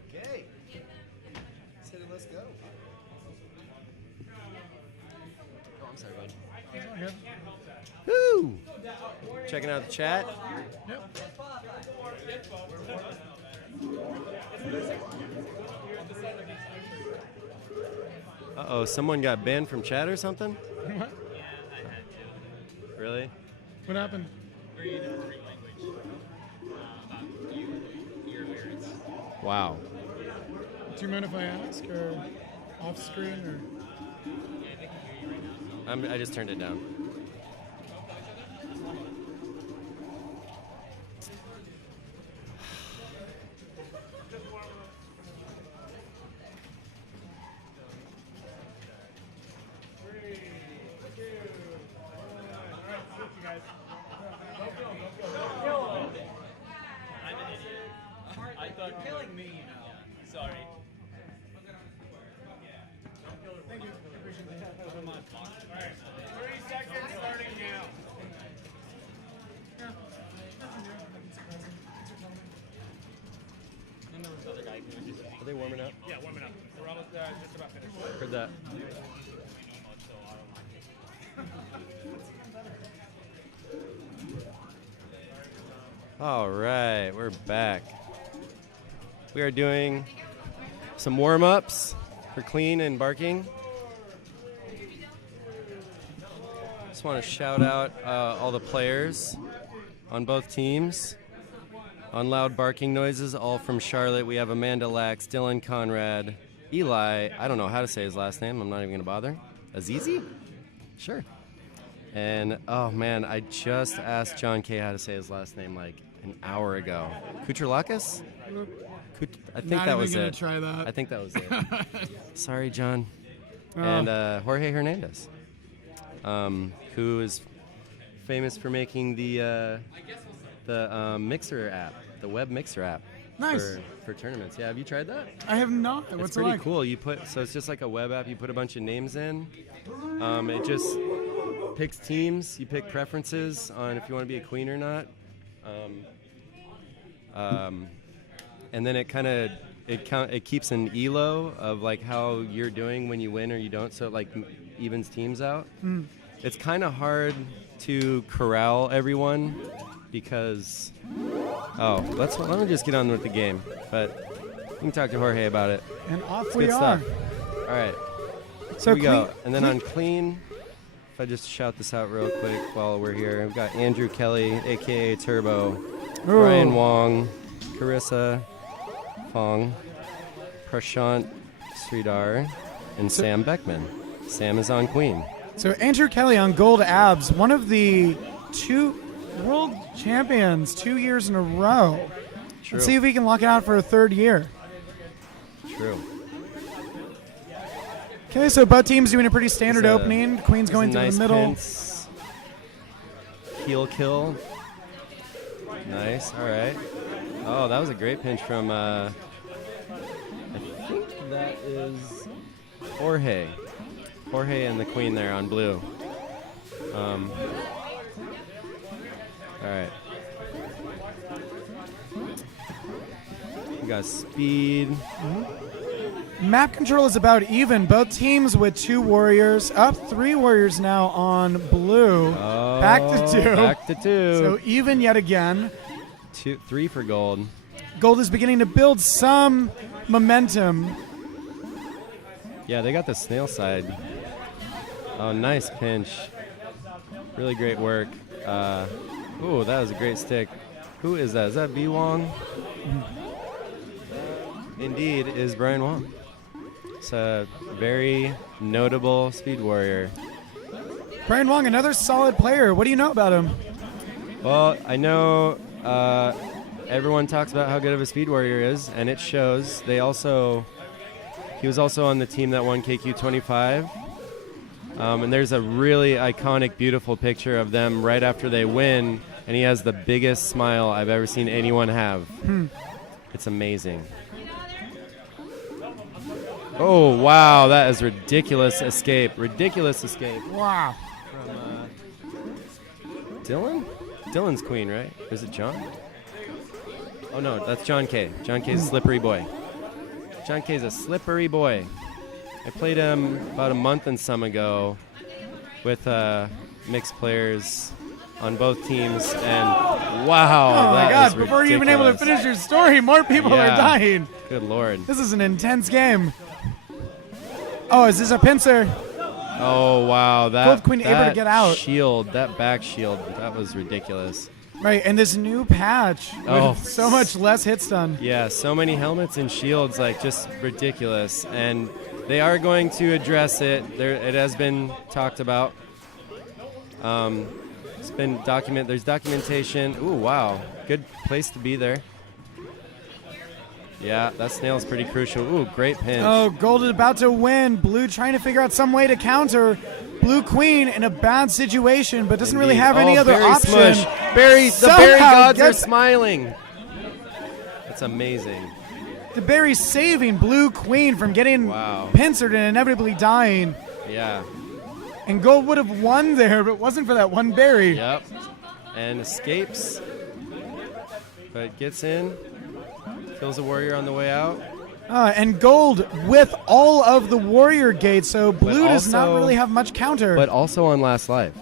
Okay. Let's go. Oh, I'm sorry, bud. Woo! Checking out the chat. Yep. Uh-oh, someone got banned from chat or something? What? Really? What happened? Wow. Do you mind if I ask, or off screen, or? I just turned it down. Sorry. Thank you. Appreciate that. All right, 30 seconds starting now. Are they warming up? Yeah, warming up. We're almost just about finished. Heard that. All right, we're back. We are doing some warm-ups for clean and barking. Just want to shout out all the players on both teams. On loud barking noises, all from Charlotte. We have Amanda Lax, Dylan Conrad, Eli. I don't know how to say his last name. I'm not even going to bother. Azizi? Sure. And, oh, man, I just asked John K. how to say his last name like an hour ago. Kucherlakis? I think that was it. Try that. I think that was it. Sorry, John. And Jorge Hernandez, who is famous for making the Mixer app, the web Mixer app. Nice. For tournaments. Yeah, have you tried that? I have not. What's It's pretty it like? cool. So it's just like a web app. You put a bunch of names in. It just picks teams. You pick preferences on if you want to be a queen or not. And then it keeps an elo of like how you're doing when you win or you don't. So it like evens teams out. It's kind of hard to corral everyone because let me just get on with the game. But you can talk to Jorge about it. And off It's we good are. stuff. All right. So Here we go. clean- And then on clean, if I just shout this out real quick while we're here, we've got Andrew Kelly, a.k.a. Turbo, Brian Wong, Carissa Fong, Prashant Sridhar, and Sam Beckman. Sam is on queen. So Andrew Kelly on gold abs, one of the 2 world champions 2 years in a row. True. Let's see if we can lock it out for a 3rd year. True. Okay, so both teams doing a pretty standard This is a- opening. Queen's going this through is a the nice middle. pinch. Heel kill. Nice. All right. Oh, that was a great pinch from, I think that is Jorge. Jorge and the queen there on blue. All right. We got speed. Map control is about even. Both teams with 2 warriors. Up 3 warriors now on blue. Oh, Back to 2. Back to 2. So even yet again. 3 for gold. Gold is beginning to build some momentum. Yeah, they got the snail side. Oh, nice pinch. Really great work. Ooh, that was a great stick. Who is that? Is that V. Wong? Indeed, is Brian Wong. It's a very notable speed warrior. Brian Wong, another solid player. What do you know about him? Well, I know everyone talks about how good of a speed warrior is, and it shows. He was also on the team that won KQ25. And there's a really iconic, beautiful picture of them right after they win, and he has the biggest smile I've ever seen anyone have. It's amazing. Oh, wow, that is ridiculous escape. Ridiculous escape. Wow. From Dylan? Dylan's queen, right? Or is it John? Oh, no, that's John K. John K's a slippery boy. John K's a slippery boy. I played him about a month and some ago with mixed players on both teams, and wow, Oh my that God, is before you're even able to ridiculous. finish your story, more people are Yeah. dying. Good Lord. This is an intense game. Oh, is this a pincer? Oh, wow. Gold queen able to get out. Shield, that back shield, that was ridiculous. Right, and this new patch with so much less hit stun. Yeah, so many helmets and shields, like just ridiculous. And they are going to address it. It has been talked about. It's been there's documentation. Ooh, wow. Good place to be there. Yeah, that snail's pretty crucial. Ooh, great pinch. Oh, gold is about to win. Blue trying to figure out some way to counter. Blue queen in a bad situation, but doesn't really have any other berry option. Smush. The berry Somehow gods are gets- smiling. That's amazing. The berry saving Blue Queen from getting pincered and inevitably dying. Yeah. And Gold would have won there, but it wasn't for that one berry. Yep. And escapes. But gets in. Kills a warrior on the way out. And Gold with all of the warrior gates, so Blue does not really have much counter. But also on last life.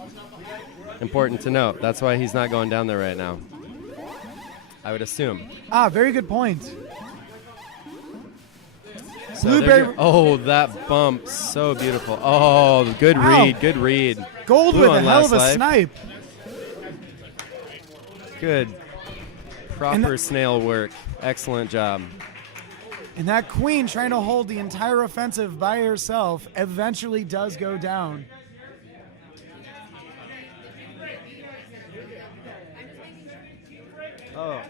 Important to note. That's why he's not going down there right now. I would assume. Very good point. So Blueberry. Oh, that bump. So beautiful. Oh, good read. Good read. Gold Blue with a on hell last of a life. snipe. Good. Proper snail work. Excellent job. And that queen trying to hold the entire offensive by herself eventually does go down. Oh.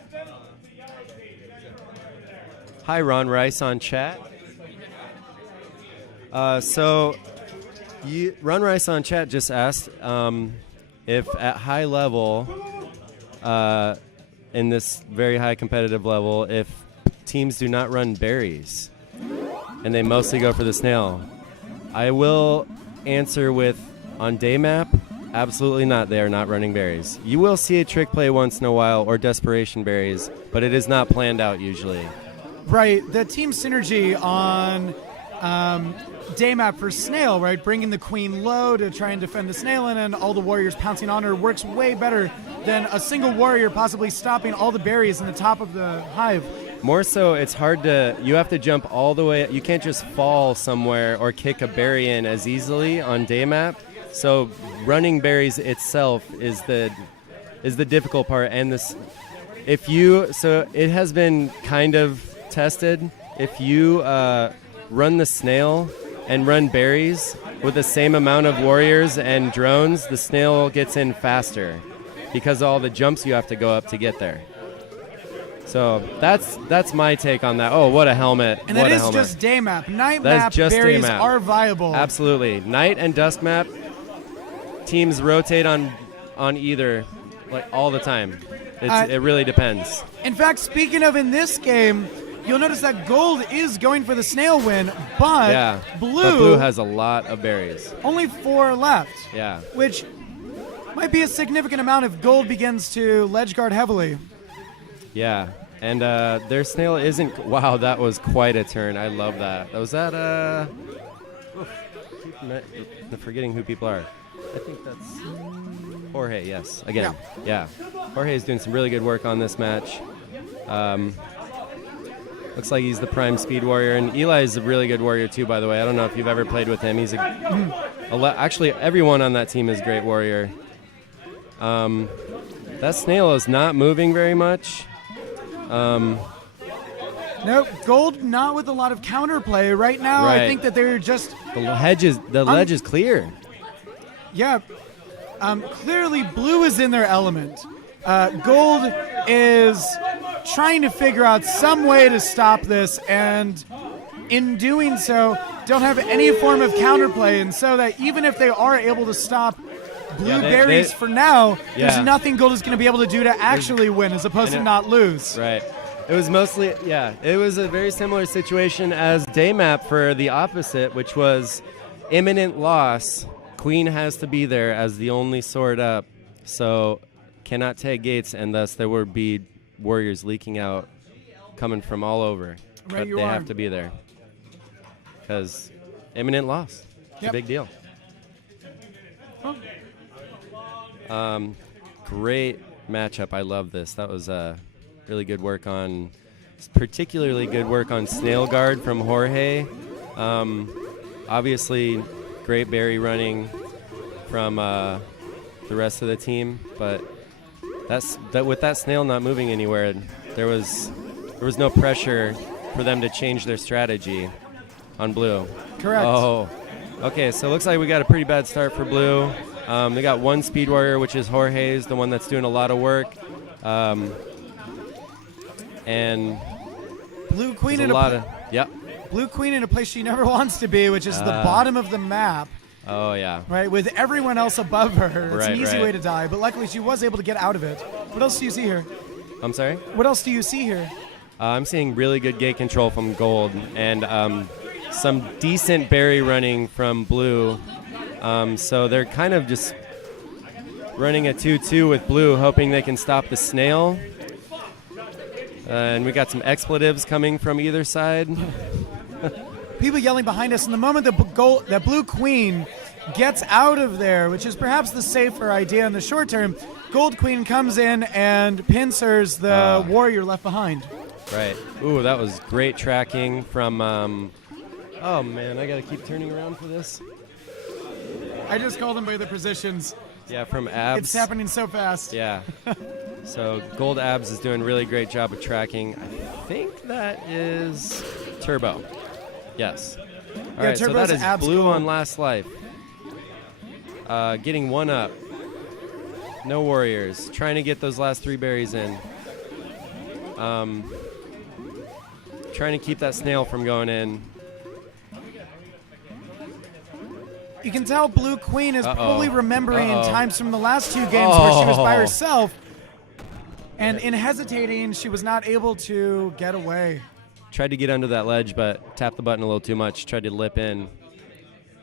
Hi, Ron Rice on chat. Ron Rice on chat just asked if at high level, in this very high competitive level, if teams do not run berries and they mostly go for the snail. I will answer with, on day map, absolutely not. They are not running berries. You will see a trick play once in a while or desperation berries, but it is not planned out usually. Right. The team synergy on day map for snail, right, bringing the queen low to try and defend the snail and all the warriors pouncing on her works way better than a single warrior possibly stopping all the berries in the top of the hive. More so, it's hard to, you have to jump all the way. You can't just fall somewhere or kick a berry in as easily on day map. So running berries itself is the difficult part. And so it has been kind of tested. If you run the snail and run berries with the same amount of warriors and drones, the snail gets in faster because of all the jumps you have to go up to get there. So that's my take on that. Oh, what a helmet. And what that a is helmet. just day map. Night That is map just day berries map. are viable. Absolutely. Night and dusk map, teams rotate on either like all the time. It really depends. In fact, speaking of in this game, you'll notice that Gold is going for the snail win, but Blue has a lot of berries. Only 4 left. Yeah. Which might be a significant amount if Gold begins to ledge guard heavily. Yeah. And their snail isn't... Wow, that was quite a turn. I love that. Was that... I'm forgetting who people are. I think that's Jorge, yes. Again, yeah. Jorge is doing some really good work on this match. Looks like he's the prime speed warrior. And Eli is a really good warrior, too, by the way. I don't know if you've ever played with him. He's actually, everyone on that team is a great warrior. That snail is not moving very much. Nope, Gold not with a lot of counterplay right now. Right. I think that they're just The ledge is clear. Yeah, clearly Blue is in their element. Gold is trying to figure out some way to stop this, and in doing so, don't have any form of counterplay, and so that even if they are able to stop Blueberries for now, there's nothing Gold is going to be able to do to actually win as opposed to not lose. Right. It was mostly, it was a very similar situation as day map for the opposite, which was imminent loss. Queen has to be there as the only sword up, so cannot take gates, and thus there would be warriors leaking out, coming from all over. But they have to be there because imminent loss. It's a big deal. Great matchup. I love this. That was really good work on, particularly good work on Snail Guard from Jorge. Obviously, great berry running from the rest of the team, but with that snail not moving anywhere, there was no pressure for them to change their strategy on Blue. Correct. Oh, okay. So it looks like we got a pretty bad start for Blue. They got one speed warrior, which is Jorge's, the one that's doing a lot of work. And Blue Queen in Blue Queen in a place she never wants to be, which is the bottom of the map. Oh, yeah. Right, with everyone else above her. It's an easy right. way to die, but luckily she was able to get out of it. What else do you see here? I'm sorry? What else do you see here? I'm seeing really good gate control from Gold and some decent berry running from Blue. So they're kind of just running a 2-2 with Blue, hoping they can stop the snail. And we got some expletives coming from either side. People yelling behind us. And the moment that Blue Queen gets out of there, which is perhaps the safer idea in the short term, Gold Queen comes in and pincers the warrior left behind. Right. Ooh, that was great tracking from... oh, man, I got to keep turning around for this. I just called them by the positions. Yeah, from Abs. It's happening so fast. Yeah. So Gold Abs is doing a really great job of tracking. I think that is Turbo. Yes. All right, so that is Blue Gold. on Last Life. Getting one up. No warriors. Trying to get those last 3 berries in. Trying to keep that snail from going in. You can tell Blue Queen is probably remembering times from the last 2 games where she was by herself. And in hesitating, she was not able to get away. Tried to get under that ledge, but tapped the button a little too much. Tried to lip in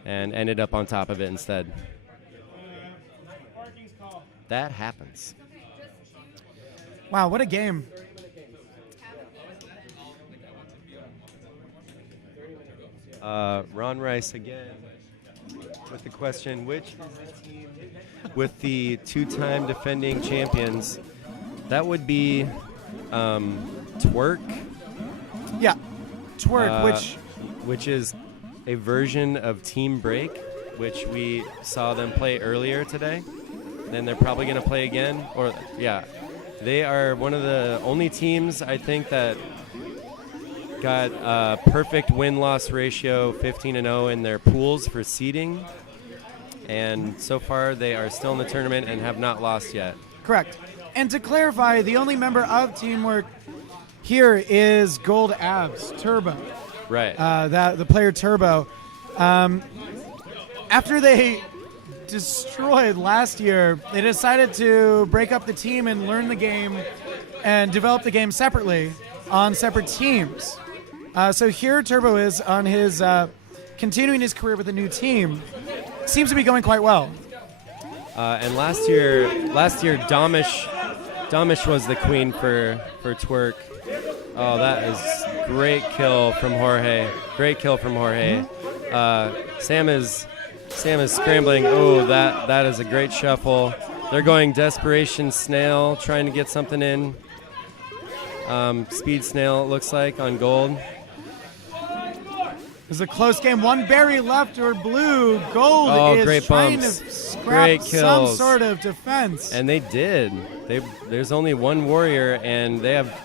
and ended up on top of it instead. That happens. Wow, what a game. Ron Rice again with the question, which is the team with the 2-time defending champions? That would be Twerk. Yeah, Twerk, which is a version of Team Break, which we saw them play earlier today. Then they're probably going to play again. Or yeah, they are one of the only teams I think that got a perfect win-loss ratio, 15-0 in their pools for seeding. And so far, they are still in the tournament and have not lost yet. Correct. And to clarify, the only member of Teamwork here is Gold Abs, Turbo. Right. The player Turbo. After they destroyed last year, they decided to break up the team and learn the game and develop the game separately on separate teams. So here Turbo is on his continuing his career with a new team. Seems to be going quite well. And last year Domish was the queen for Twerk. Oh, that is great kill from Jorge. Great kill from Jorge. Sam is scrambling. Oh, that is a great shuffle. They're going Desperation Snail, trying to get something in. Speed Snail, it looks like, on Gold. It's a close game. 1 berry left or Blue. Gold is great trying bumps. to scrap Great some kills. sort of defense. And they did. There's only 1 warrior, and they have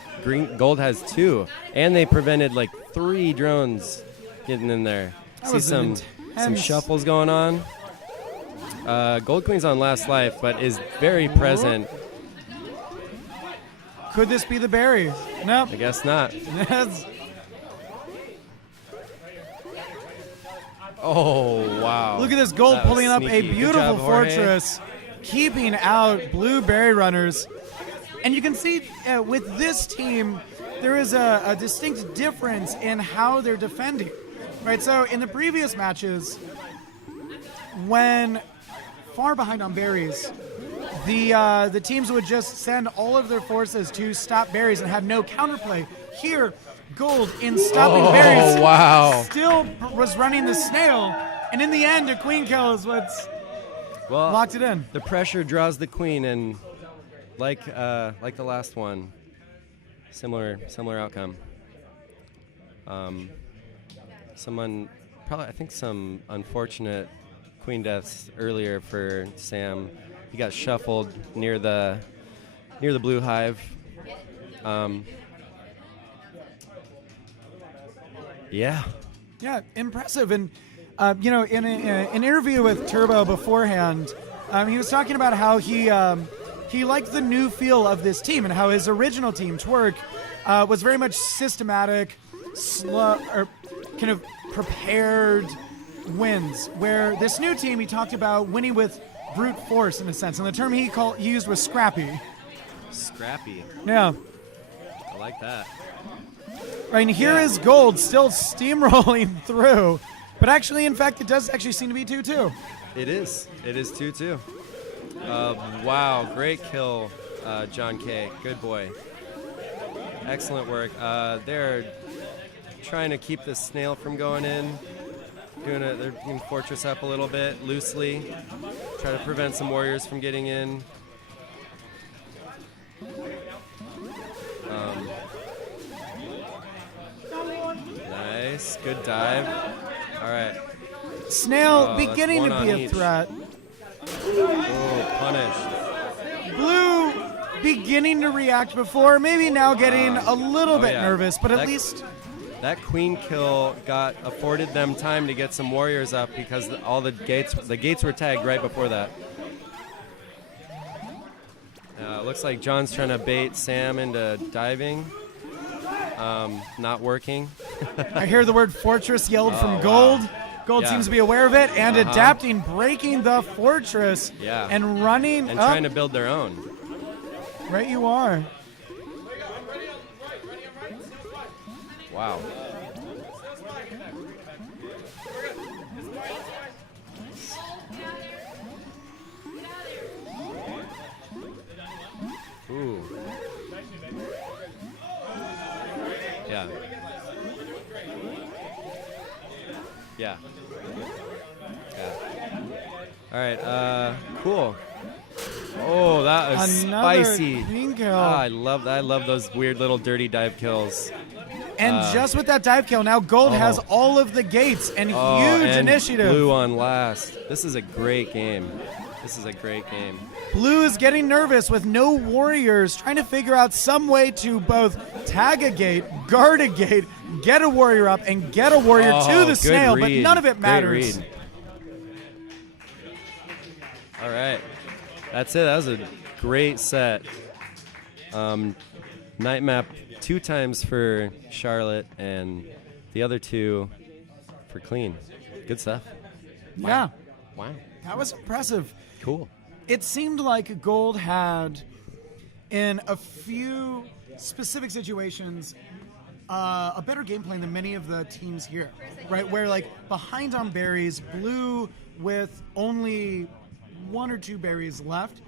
Gold has 2, and they prevented like 3 drones getting in there. See some shuffles going on. Gold Queen's on Last Life, but is very present. Could this be the berry? Nope. I guess not. Oh, wow. Look at this Gold That was pulling up a sneaky. Good beautiful job, Jorge. fortress, keeping out Blue berry runners. And you can see with this team, there is a distinct difference in how they're defending. Right, so in the previous matches, when far behind on berries, the teams would just send all of their forces to stop berries and have no counterplay. Here, Gold, in stopping berries, still was running the snail, and in the end, a queen kill is what's locked it in. The pressure draws the queen, and like the last one, similar outcome. I think some unfortunate queen deaths earlier for Sam. He got shuffled near the blue hive. Yeah, impressive. And in an interview with Turbo beforehand, he was talking about how he liked the new feel of this team and how his original team, Twerk, was very much systematic, slow, or kind of prepared wins. Where this new team, he talked about winning with brute force in a sense, and the term he used was scrappy. Scrappy. Yeah. I like that. Right, and here is Gold still steamrolling through. But actually, in fact, it does actually seem to be 2-2. It is. It is 2-2. Wow, great kill, John K. Good boy. Excellent work. They're trying to keep the snail from going in. They're doing Fortress up a little bit, loosely. Try to prevent some warriors from getting in. Nice, good dive. All right. Snail beginning to be a threat. Oh, punished. Blue beginning to react before, maybe now getting a little bit nervous, but at least... That queen kill afforded them time to get some warriors up because all the gates were tagged right before that. Looks like John's trying to bait Sam into diving. Not working. I hear the word fortress yelled from Gold. Wow. Gold seems to be aware of it and adapting, breaking the fortress and running and up. trying to build their own. Right you are. Wow. Ooh. Yeah. Yeah. All right. Cool. Oh, that was Another spicy. queen kill. I love that. I love those weird little dirty dive kills. And just with that dive kill, now Gold has all of the gates and huge and initiative. Blue on last. This is a great game. Blue is getting nervous with no warriors, trying to figure out some way to both tag a gate, guard a gate, get a warrior up, and get a warrior to the snail, but none of it matters. All right. That's it. That was a great set. Night map 2 times for Charlotte and the other 2 for Clean. Good stuff. Yeah. Wow. That was impressive. Cool. It seemed like Gold had, in a few specific situations, a better game plan than many of the teams here, right? Where, like, behind on berries, Blue with only 1 or 2 berries left,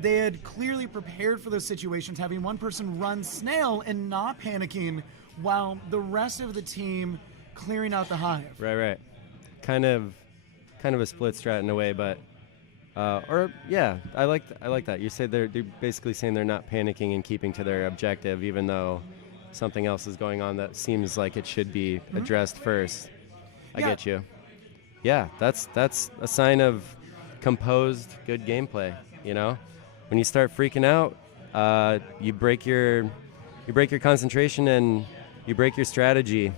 they had clearly prepared for those situations, having one person run snail and not panicking while the rest of the team clearing out the hive. Right. Kind of a split strat in a way, but I like that. You say they're basically saying they're not panicking and keeping to their objective, even though something else is going on that seems like it should be addressed first. I get you. Yeah, that's a sign of composed, good gameplay. You know, when you start freaking out, you break your concentration and you break your strategy,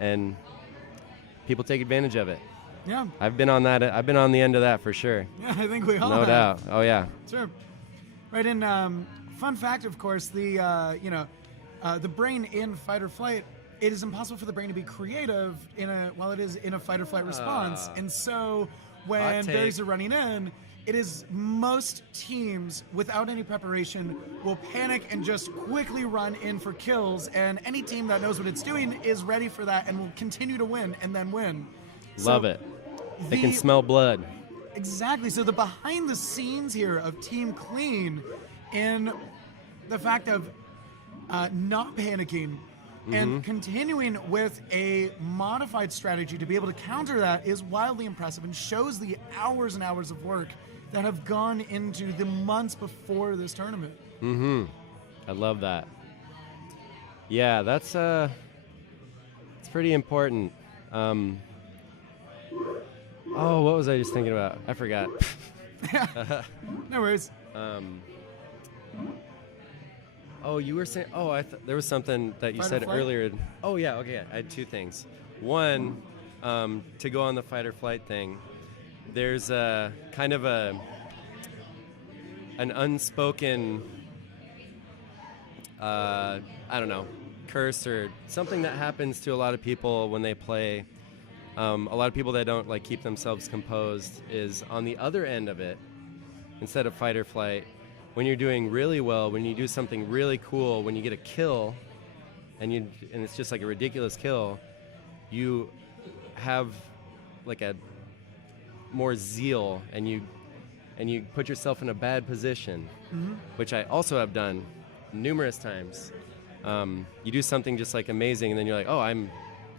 and people take advantage of it. Yeah. I've been on the end of that for sure. Yeah, I think we all No have. doubt. Oh yeah. Sure. Right, and fun fact, of course, the brain in fight or flight, it is impossible for the brain to be creative while it is in a fight or flight response, and so when berries are running in, it is most teams, without any preparation, will panic and just quickly run in for kills, and any team that knows what it's doing is ready for that and will continue to win and then win. Love it. They can smell blood. Exactly. So the behind the scenes here of Team Clean in the fact of not panicking and continuing with a modified strategy to be able to counter that is wildly impressive and shows the hours and hours of work that have gone into the months before this tournament. I love that. Yeah, that's it's pretty important. What was I just thinking about? I forgot. No worries. You were saying. There was something that you said earlier. Oh yeah. Okay. I had 2 things. One, to go on the fight or flight thing. There's a kind of an unspoken, I don't know, curse or something that happens to a lot of people when they play. A lot of people that don't keep themselves composed is on the other end of it. Instead of fight or flight, when you're doing really well, when you do something really cool, when you get a kill, and it's just like a ridiculous kill, you have like a more zeal, and you put yourself in a bad position, which I also have done numerous times. You do something just like amazing, and then you're like, oh, I'm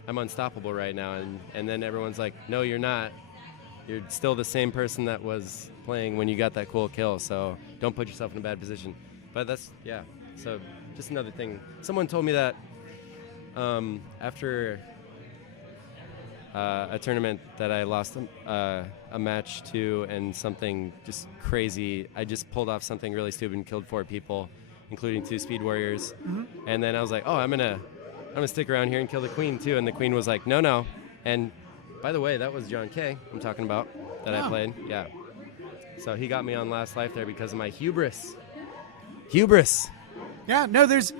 unstoppable right now, and then everyone's like, no, you're not. You're still the same person that was playing when you got that cool kill, so don't put yourself in a bad position. But that's, yeah, so just another thing. Someone told me that after a tournament that I lost a match to, and something just crazy, I just pulled off something really stupid and killed 4 people, including 2 speed warriors. And then I was like, oh, I'm gonna stick around here and kill the queen too. And the queen was like, no. And by the way, that was John K. I'm talking about that I played. Yeah. So he got me on last life there because of my hubris. Yeah, no, there's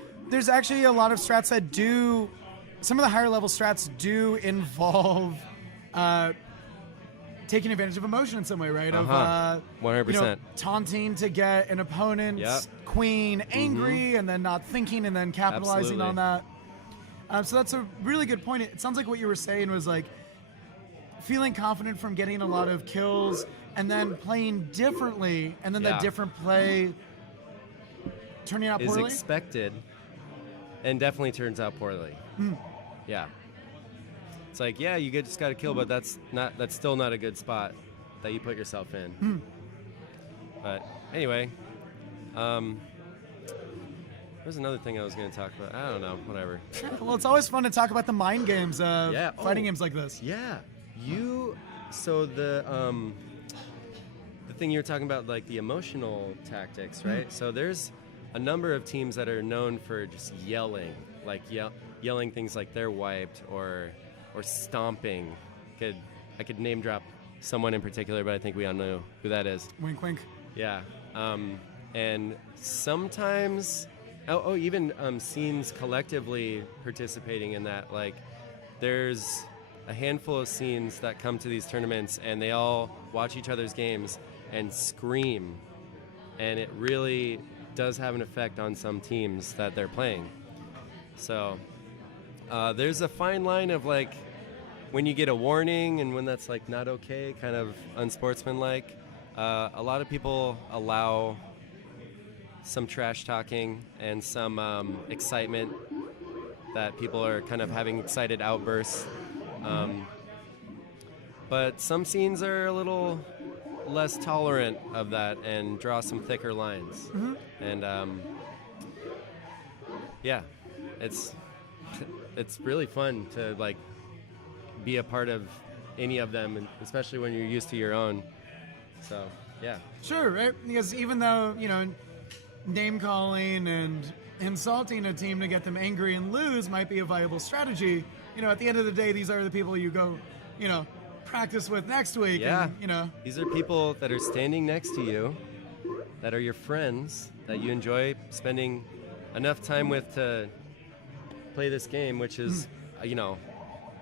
actually a lot of strats that do, some of the higher level strats do involve taking advantage of emotion in some way, right? 100%. Taunting to get an opponent's queen angry, and then not thinking, and then capitalizing on that. So that's a really good point. It sounds like what you were saying was like feeling confident from getting a lot of kills, and then playing differently, and then that different play turning out poorly? Is expected, and definitely turns out poorly. Yeah. It's like, yeah, you just got to kill, but that's still not a good spot that you put yourself in. But anyway, there's another thing I was going to talk about. I don't know, whatever. Well, it's always fun to talk about the mind games of fighting games like this. Yeah. So the thing you were talking about, like the emotional tactics, right? So there's a number of teams that are known for just yelling, like yelling things like they're wiped or stomping. I could name drop someone in particular, but I think we all know who that is. Wink, wink. Yeah. And sometimes, even scenes collectively participating in that. Like, there's a handful of scenes that come to these tournaments, and they all watch each other's games and scream. And it really does have an effect on some teams that they're playing. So there's a fine line of like when you get a warning and when that's like not okay, kind of unsportsmanlike. A lot of people allow some trash talking and some excitement, that people are kind of having excited outbursts. But some scenes are a little less tolerant of that and draw some thicker lines. And yeah, it's really fun to like be a part of any of them, and especially when you're used to your own. So yeah, sure, right? Because even though, name calling and insulting a team to get them angry and lose might be a viable strategy, at the end of the day, these are the people you go practice with next week. Yeah. And, these are people that are standing next to you, that are your friends, that you enjoy spending enough time with to play this game, which is, I'll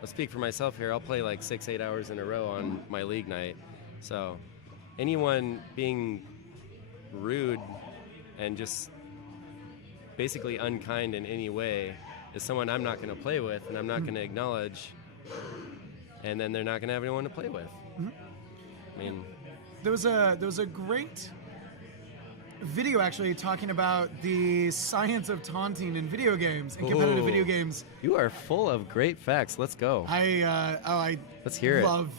speak for myself here. I'll play like 6-8 hours in a row on my league night. So anyone being rude and just basically unkind in any way is someone I'm not going to play with, and I'm not going to acknowledge, and then they're not going to have anyone to play with. I mean, there was a great video actually talking about the science of taunting in video games and competitive video games. You are full of great facts. Let's go. Let's hear it. Love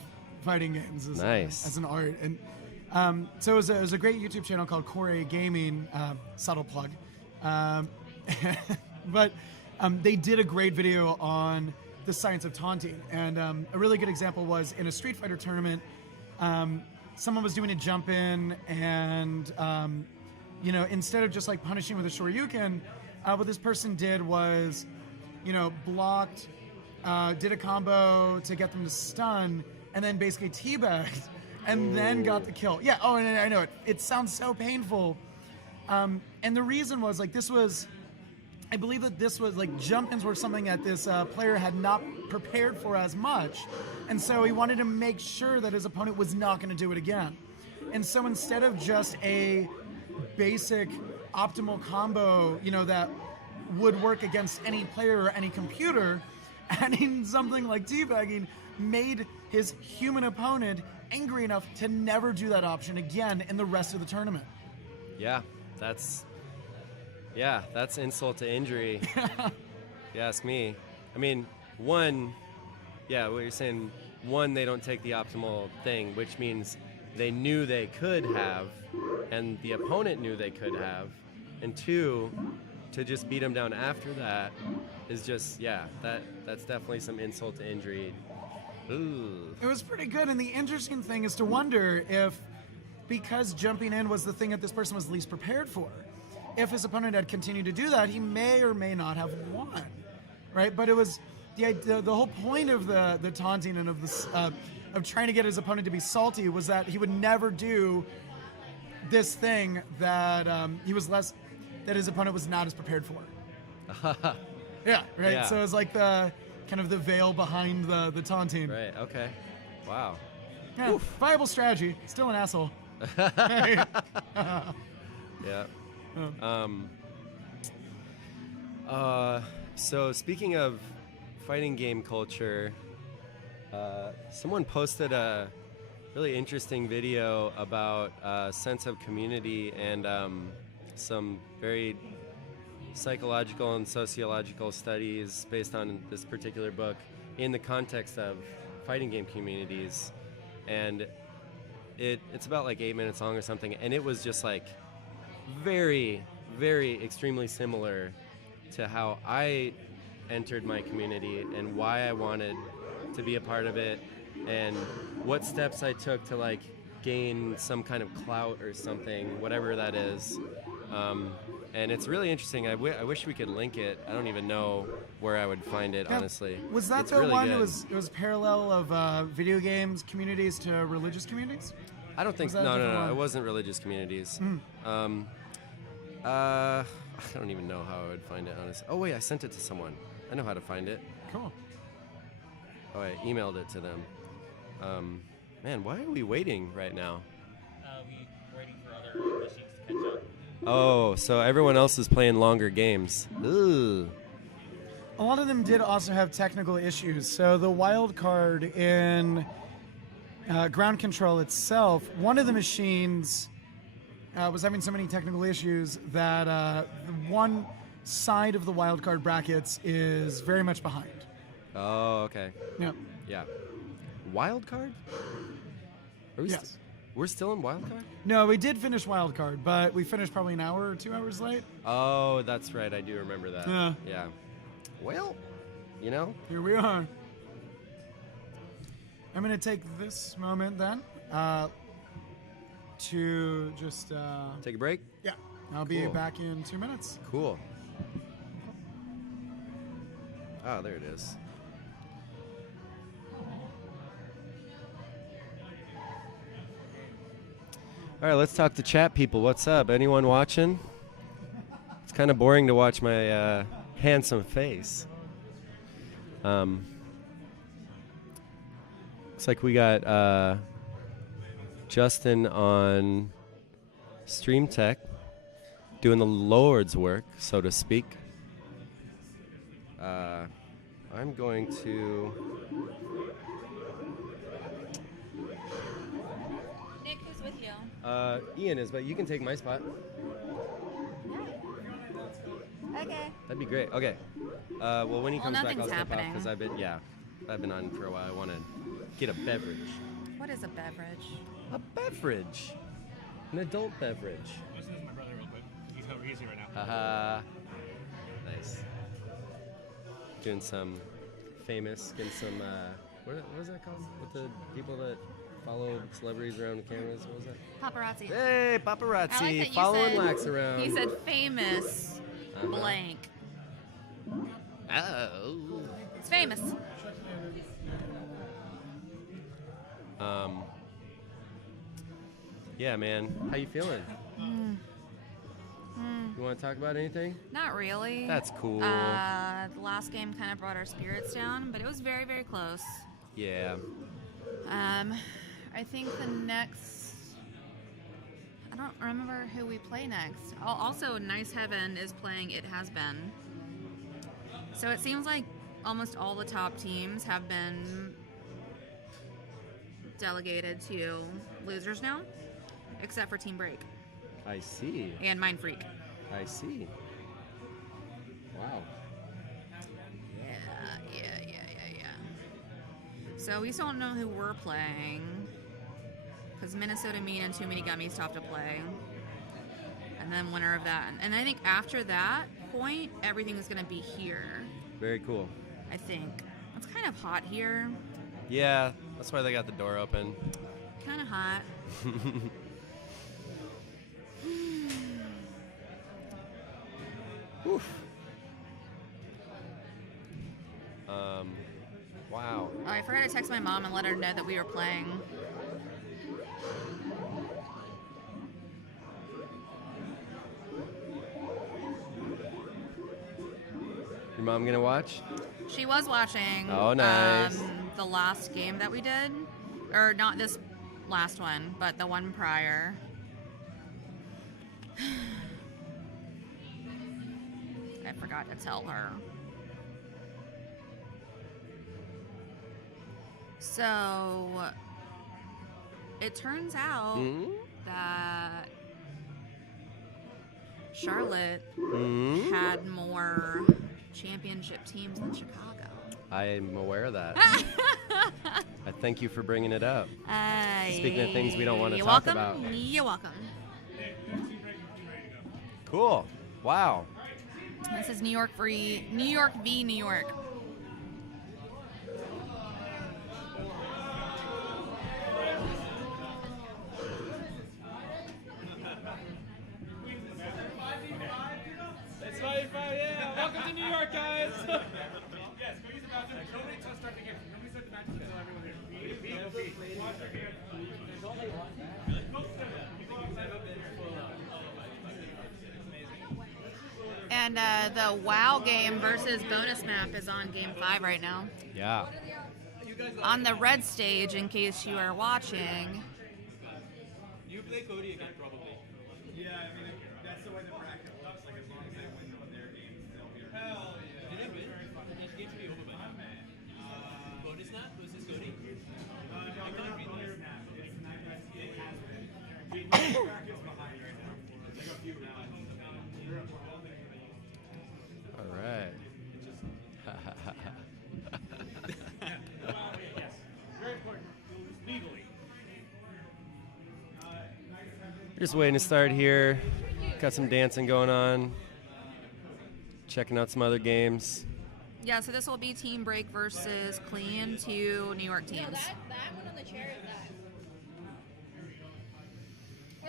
fighting games as an art, and so it was a great YouTube channel called Core Gaming. Subtle plug, but they did a great video on the science of taunting, and a really good example was in a Street Fighter tournament. Someone was doing a jump in, and instead of just like punishing with a Shoryuken, what this person did was, blocked, did a combo to get them to stun, and then basically teabagged, and then got the kill. Yeah. Oh, and I know it. It sounds so painful. And the reason was like I believe that this was like jump-ins were something that this player had not prepared for as much, and so he wanted to make sure that his opponent was not going to do it again. And so instead of just a basic optimal combo, that would work against any player or any computer, and in something like teabagging, made his human opponent angry enough to never do that option again in the rest of the tournament. Yeah, that's insult to injury. You ask me. I mean, one, yeah, what you're saying, one, they don't take the optimal thing, which means they knew they could have, and the opponent knew they could have, and two, to just beat them down after that is just, that's definitely some insult to injury. Ooh. It was pretty good, and the interesting thing is to wonder if, because jumping in was the thing that this person was least prepared for, if his opponent had continued to do that, he may or may not have won, right? But it was the whole point of the taunting and of trying to get his opponent to be salty was that he would never do this thing that that his opponent was not as prepared for. Yeah, right. Yeah. So it's like the kind of the veil behind the taunting. Right. Okay. Wow. Yeah, viable strategy. Still an asshole. Yeah. So speaking of fighting game culture, someone posted a really interesting video about a sense of community and some very psychological and sociological studies based on this particular book in the context of fighting game communities. And it's about like 8 minutes long or something, and it was just like very, very extremely similar to how I entered my community and why I wanted to be a part of it and what steps I took to like gain some kind of clout or something, whatever that is. And it's really interesting. I wish we could link it. I don't even know where I would find it, honestly. Was that it's the really one good. that was parallel of video games communities to religious communities? I don't think no. It wasn't religious communities. I don't even know how I would find it, honestly. Oh wait, I sent it to someone. I know how to find it. Cool. Oh, I emailed it to them. Man, why are we waiting right now? We're waiting for other machines to catch up. Oh, so everyone else is playing longer games. Ooh. A lot of them did also have technical issues. So the wild card in ground control itself, one of the machines was having so many technical issues that one side of the wild card brackets is very much behind. Oh, okay. Yeah. Yeah. Wild card? Are we Yes. We're still in wild card? No, we did finish wild card, but we finished probably an hour or 2 hours late. Oh, that's right. I do remember that. Yeah. Well, you know. Here we are. I'm going to take this moment then to just... Take a break? Yeah. I'll be Cool. back in 2 minutes. Cool. Oh, there it is. All right, let's talk to chat people. What's up? Anyone watching? It's kind of boring to watch my handsome face. Looks like we got Justin on Stream Tech doing the Lord's work, so to speak. I'm going to... Nick, who's with you? Ian is, but you can take my spot. Okay. That'd be great. Okay. Well, when he comes back, I'll nothing's step off happening. because I've been on for a while. I want to get a beverage. What is a beverage? A beverage. An adult beverage. Listen to my brother real quick. He's over easy right now. Haha. Nice. Doing some famous, getting some, what is that called? With the people that follow celebrities around the cameras? What was that? Paparazzi. Hey, I like paparazzi. that you Following said- Lax around. He said famous blank. Oh. It's famous. Yeah, man. How you feeling? You want to talk about anything? Not really. That's cool. The last game kind of brought our spirits down, but it was very, very close. Yeah. I think the next... I don't remember who we play next. Also, Nice Heaven is playing It Has Been. So it seems like almost all the top teams have been delegated to losers now, except for Team Break. I see. And Mind Freak. I see. Wow. Yeah. So we still don't know who we're playing, because Minnesota Mean and Too Many Gummies still have to play. And then winner of that. And I think after that point, everything is going to be here. Very cool. I think. It's kind of hot here. Yeah, that's why they got the door open. Kind of hot. Oof. Wow. Oh, I forgot to text my mom and let her know that we were playing. Your mom gonna watch? She was watching. Oh, nice. The last game that we did, or not this last one, but the one prior. I forgot to tell her. So it turns out that Charlotte had more championship teams than Chicago. I am aware of that. I thank you for bringing it up. Speaking of things we don't want to talk about. You're welcome. Cool. Wow. This is New York v. New York. It's 5-5, yeah. Welcome to New York, guys. Yes, go use the bathroom. Nobody start the game. Nobody start the match until everyone here. Wash your hands. There's only one. And the WoW game versus bonus map is on Game 5 right now. Yeah. On the red stage, in case you are watching. You play Cody again, probably. Yeah, I mean, that's the way the bracket looks. Like, as long as they win their games, they'll be Hell yeah. Did they win? Each game should be over by now. Bonus snap versus Cody? no, they're not bonus snap. It's not, it has been. The bracket's behind right now. Like a few rounds. All right. Yes. Very important. Legally. Just waiting to start here. Got some dancing going on. Checking out some other games. Yeah, so this will be Team Break versus Clean, two New York teams. That one on the chair is that.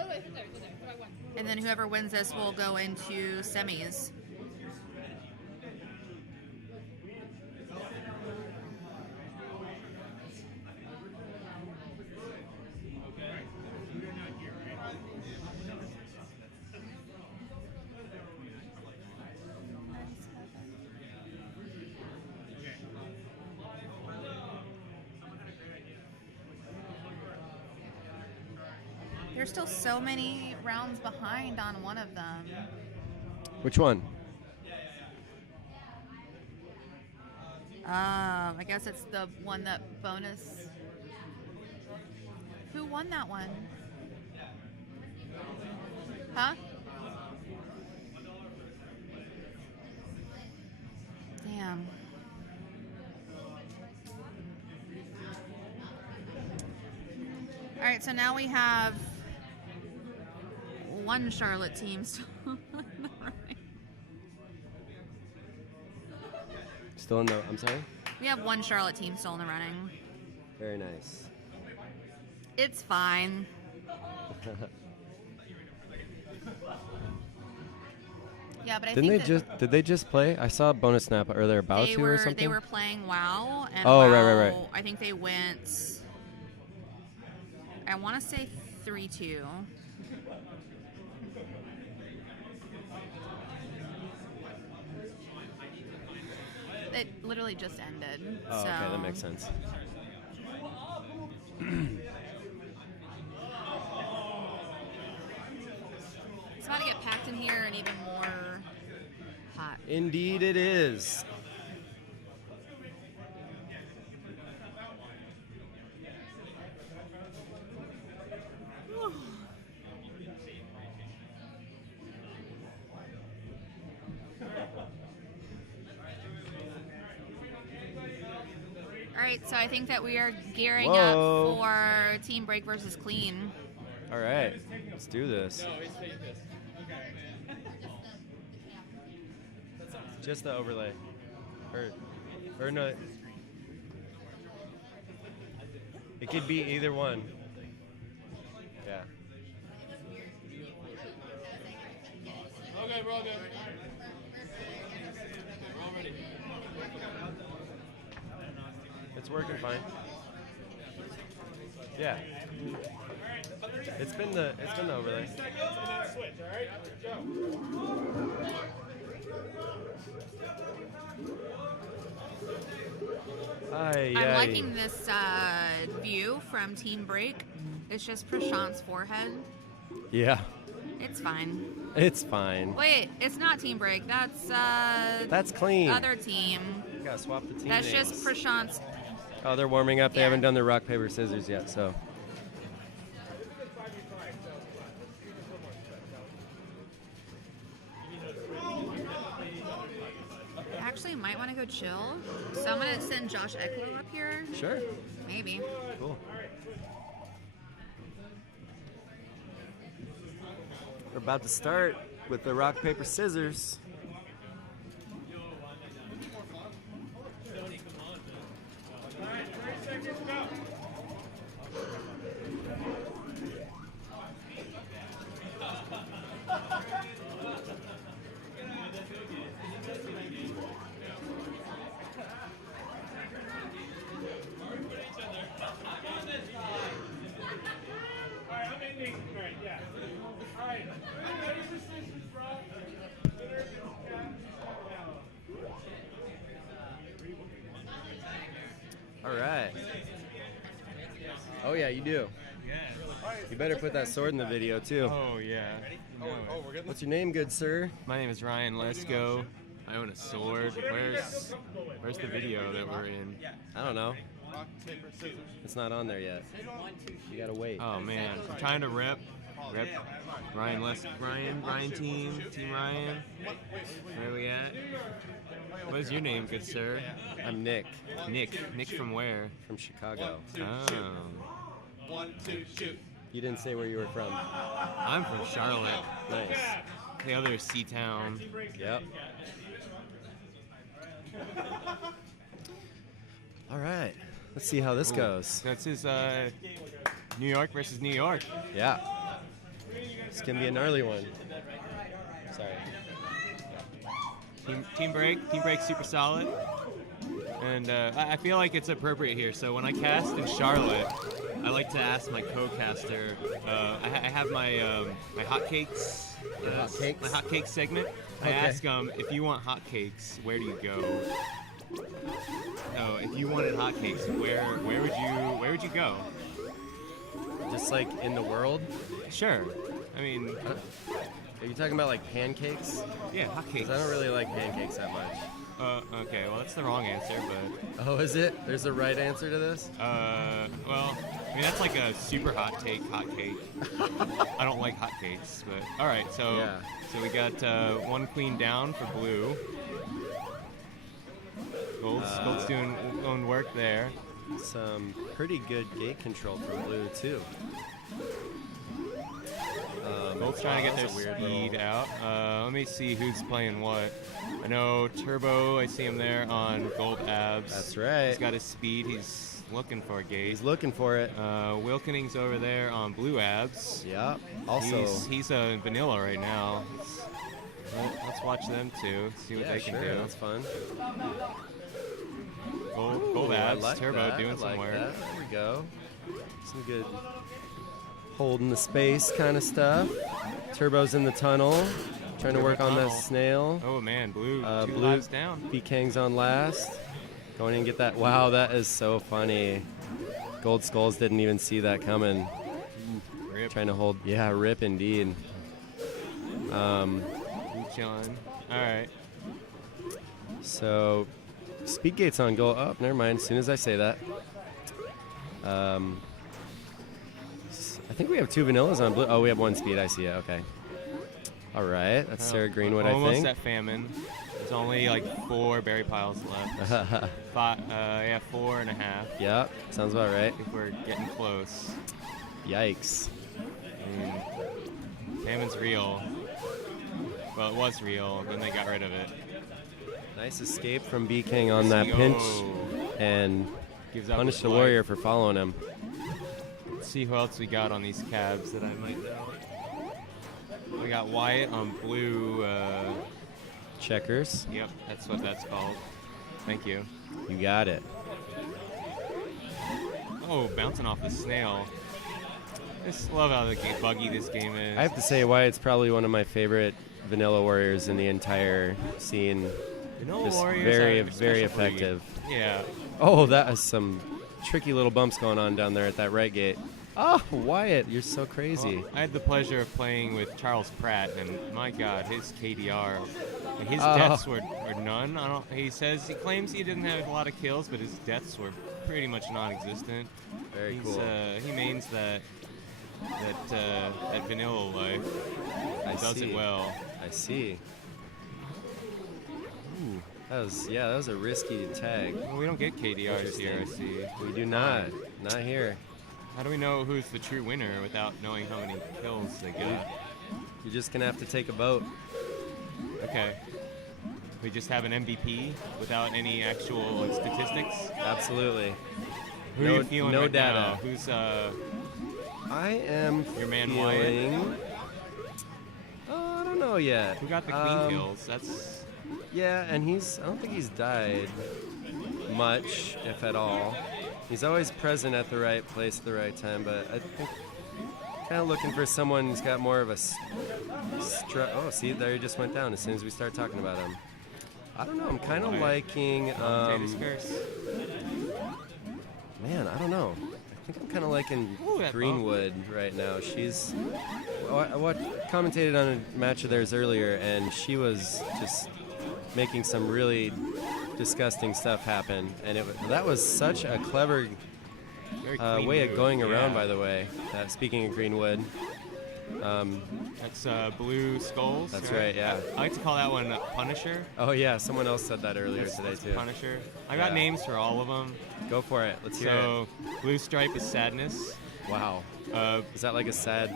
Oh, wait, go there. What I want. And then whoever wins this will go into semis. There's still so many rounds behind on one of them. Which one? I guess it's the one that bonus. Who won that one? Huh? Damn. All right, so now we have one Charlotte team still in the running. Still in the, I'm sorry? We have one Charlotte team still in the running. Very nice. It's fine. Yeah, but I think did they just play? I saw a bonus snap, or they're about to or something? They were playing WoW, and oh, WoW, right. I think they went, I want to say 3-2. It literally just ended. Oh, so. okay, that makes sense. It's about to get packed in here and even more hot. Indeed it is. right, so I think that we are gearing Whoa. up for Team Break versus Clean. All right, let's do this. Just the overlay. Or no. It could be either one. Yeah. Okay, we're all good. We're all ready. It's working fine. Yeah. It's been the overlay. 30 seconds and then switch, all right? Go. Aye, I'm aye. liking this view from Team Break. It's just Prashant's forehead. Yeah. It's fine. It's fine. Wait, it's not Team Break. That's Clean. Other team. You gotta swap the team That's names. just Prashant's. Oh, they're warming up. They Yeah. haven't done the rock, paper, scissors yet, so. Actually, might want to go chill. So I'm gonna send Josh Ecklo up here. Sure. Maybe. Cool. We're about to start with the rock, paper, scissors. All right. Oh yeah, you do. You better put that sword in the video too. Oh, yeah. What's your name, good sir? My name is Ryan Lesko. I own a sword. Where's the video that we're in? I don't know. It's not on there yet. You gotta wait. Oh man, I'm trying to rep Ryan team Ryan. Where are we at? What is your name, good sir? I'm Nick. Nick from where? From Chicago. Oh. 1, 2, shoot. You didn't say where you were from. I'm from Charlotte. Nice. The other is C-Town. Yep. All right. Let's see how this goes. This is New York versus New York. Yeah. This can be a gnarly one. Sorry. Team Break super solid. And I feel like it's appropriate here. So when I cast in Charlotte, I like to ask my co-caster. I have my my hotcakes. My hotcakes segment. I ask them if you want hotcakes, where do you go? No, if you wanted hotcakes, where would you go? Just like in the world? Sure. I mean, are you talking about like pancakes? Yeah, hotcakes. 'Cause I don't really like pancakes that much. Okay, well that's the wrong answer, but. Oh, is it? There's a right answer to this? Well, I mean that's like a super hot cake. I don't like hotcakes, but all right. So we got one queen down for blue. Gold's doing work there. Some pretty good gate control from blue too. Both trying to get their speed out. Let me see who's playing what. I know Turbo, I see him there on Gold Abs. That's right. He's got his speed. He's looking for a gate. He's looking for it. Wilkening's over there on Blue Abs. Yeah. Also, he's vanilla right now. Let's watch them too. See what they can do. That's fun. Gold Abs, like Turbo that. doing some work. There we go. Some good holding the space kind of stuff. Turbo's in the tunnel, trying to work on that snail. Oh man, blue two blue lives down. Kang's on last. Going in and get that. Wow, that is so funny. Gold Skulls didn't even see that coming. Rip. Trying to hold. Yeah, rip indeed. Chilling. All right. So, Speedgate's on goal. Oh, never mind. As soon as I say that. I think we have two vanillas on blue. Oh, we have one speed. I see it. Okay. All right. That's Sarah Greenwood, I think. Almost at Famine. There's only like 4 berry piles left. 4.5. Yeah, sounds about right. I think we're getting close. Yikes. Famine's real. Well, it was real, then they got rid of it. Nice escape from B-King on that pinch, and Gives up punish his the life. warrior for following him. Let's see who else we got on these cabs that I might know. We got Wyatt on blue. Checkers. Yep, that's what that's called. Thank you. You got it. Oh, bouncing off the snail. I just love how buggy this game is. I have to say, Wyatt's probably one of my favorite vanilla warriors in the entire scene. Vanilla Just warriors very, are very special breed. effective. Yeah. Oh, that is some tricky little bumps going on down there at that right gate. Oh, Wyatt, you're so crazy. Well, I had the pleasure of playing with Charles Pratt, and my God, his KDR, his Oh. deaths were none. He claims he didn't have a lot of kills, but his deaths were pretty much non-existent. Very cool. He mains that vanilla life. Does see. it well. I see. Ooh, that was a risky tag. Well, we don't get KDRs here, I see. We do not. Not here. How do we know who's the true winner without knowing how many kills they got? You're just gonna have to take a vote. Okay. We just have an MVP without any actual statistics? Absolutely. Who are you feeling no right data. now? Who's I am your man feeling. Wyatt? I don't know yet. Who got the clean kills? That's yeah, and I don't think he's died much, if at all. He's always present at the right place at the right time, but I think kind of looking for someone who's got more of a oh, see, there he just went down as soon as we start talking about him. I don't know. I'm kind of liking. Man, I don't know. I think I'm kind of liking Greenwood right now. She's. I commentated on a match of theirs earlier, and she was just making some really disgusting stuff happen, and that was such a clever way of going around. By the way, speaking of Greenwood, that's blue skulls. That's right. Yeah. I like to call that one Punisher. Oh yeah, someone else said that earlier today That's too. Punisher. I got names for all of them. Go for it. Let's hear it. So blue stripe is sadness. Wow. Is that like a sad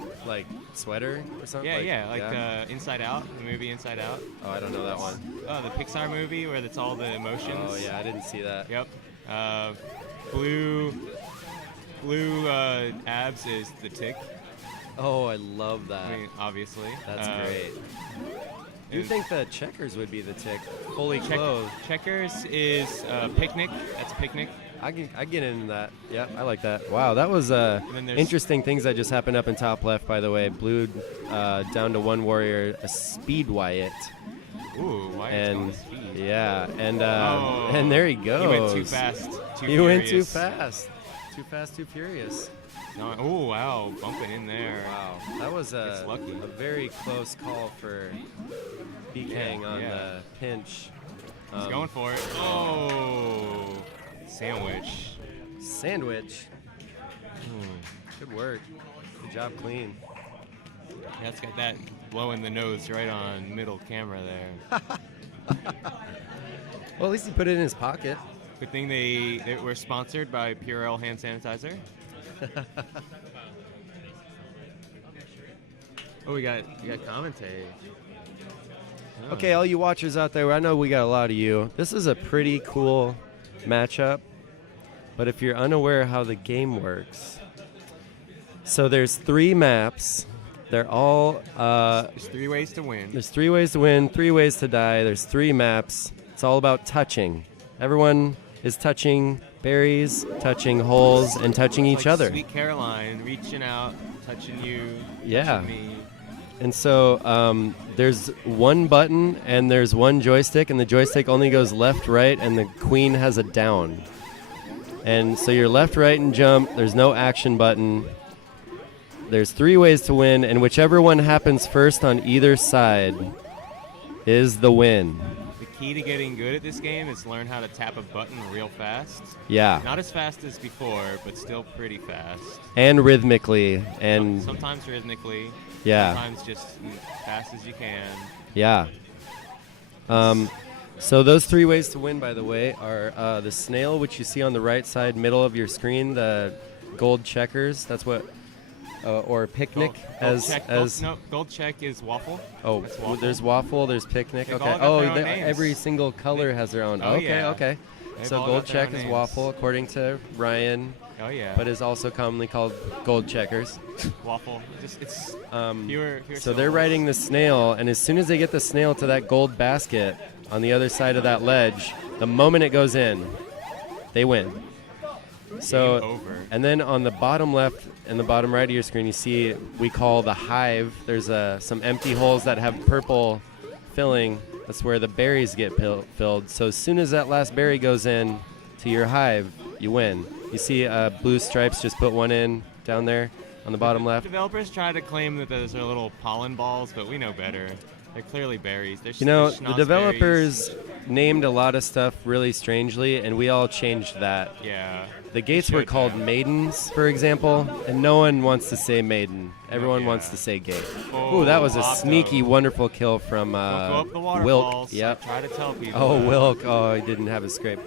sweater or something? Yeah, Inside Out, the movie Inside Out. Oh, I don't know that one. Oh, the Pixar movie where it's all the emotions. Oh yeah, I didn't see that. Yep. Blue abs is the Tick. Oh, I love that. I mean, obviously. That's great. You think that Checkers would be the Tick, fully clothed? Checkers is Picnic. That's Picnic. I get into that. Yeah, I like that. Wow, that was interesting things that just happened up in top left, by the way. Blue down to one warrior, a speed Wyatt. Ooh, Wyatt's and going speed. Yeah, and there he goes. He went too fast. He went too fast. Too fast, too furious. No, oh, wow, bumping in there. Wow, that was a very close call for B-Kang on the pinch. He's going for it. Oh, sandwich. Sandwich. Good work. Good job, clean. That's got that blowing the nose right on middle camera there. Well, at least he put it in his pocket. Good thing they were sponsored by Purell hand sanitizer. Oh, we got commentary. Oh. Okay, all you watchers out there, I know we got a lot of you. This is a pretty cool matchup, but if you're unaware how the game works, so there's 3 maps. They're all. There's 3 ways to win. There's 3 ways to win, 3 ways to die. There's 3 maps. It's all about touching. Everyone is touching berries, touching holes, and touching each other. Sweet Caroline reaching out, touching you, Yeah. touching me. And so there's 1 button and there's 1 joystick, and the joystick only goes left, right, and the queen has a down. And so you're left, right, and jump. There's no action button. There's 3 ways to win, and whichever one happens first on either side is the win. The key to getting good at this game is learn how to tap a button real fast. Yeah. Not as fast as before, but still pretty fast. And rhythmically. And sometimes rhythmically. Yeah. Sometimes just as fast as you can. Yeah. So those 3 ways to win, by the way, are the snail, which you see on the right side middle of your screen, the gold checkers. That's what, or picnic gold check is waffle. Oh, That's waffle. there's waffle. There's picnic. They've okay. all got their own they- names. every single color has their own. Oh, okay. yeah. Okay. They've So all gold got their check own is names. waffle, according to Ryan. Oh yeah. But is also commonly called gold checkers. Waffle. Just it's So fewer they're syllables. riding the snail, and as soon as they get the snail to that gold basket on the other side of that ledge, the moment it goes in, they win. So, Game over. and then on the bottom left and the bottom right of your screen, you see we call the hive. There's some empty holes that have purple filling. That's where the berries get filled. So as soon as that last berry goes in to your hive, you win. You see blue stripes just put one in down there on the bottom left. Developers try to claim that those are little pollen balls, but we know better. They're clearly berries. They're You know, they're the schnozberries. developers named a lot of stuff really strangely, and we all changed that. Yeah. The gates We were should called have. maidens, for example, and no one wants to say maiden. Everyone wants to say gate. Oh, Ooh, that was a Otto. sneaky, wonderful kill from Don't go up the waterfalls. Wilk. I Yep. try to tell people Oh, that. Wilk. Oh, he didn't have his scrape.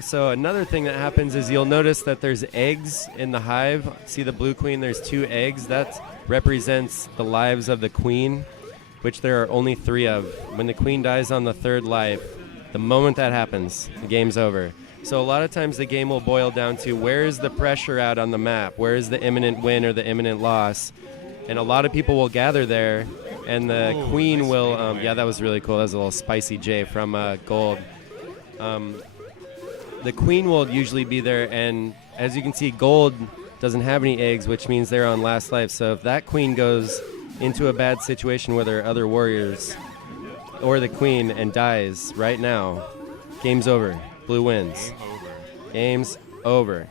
So another thing that happens is you'll notice that there's eggs in the hive. See the blue queen? There's 2 eggs. That represents the lives of the queen, which there are only 3 of. When the queen dies on the 3rd life, the moment that happens, the game's over. So a lot of times the game will boil down to where is the pressure out on the map? Where is the imminent win or the imminent loss? And a lot of people will gather there, and the Ooh, queen nice will. fadeaway. Yeah, that was really cool. That was a little spicy J from Gold. The queen will usually be there, and as you can see, Gold doesn't have any eggs, which means they're on last life. So if that queen goes into a bad situation with her other warriors, or the queen, and dies right now, game's over. Blue wins. Game over. Game's over.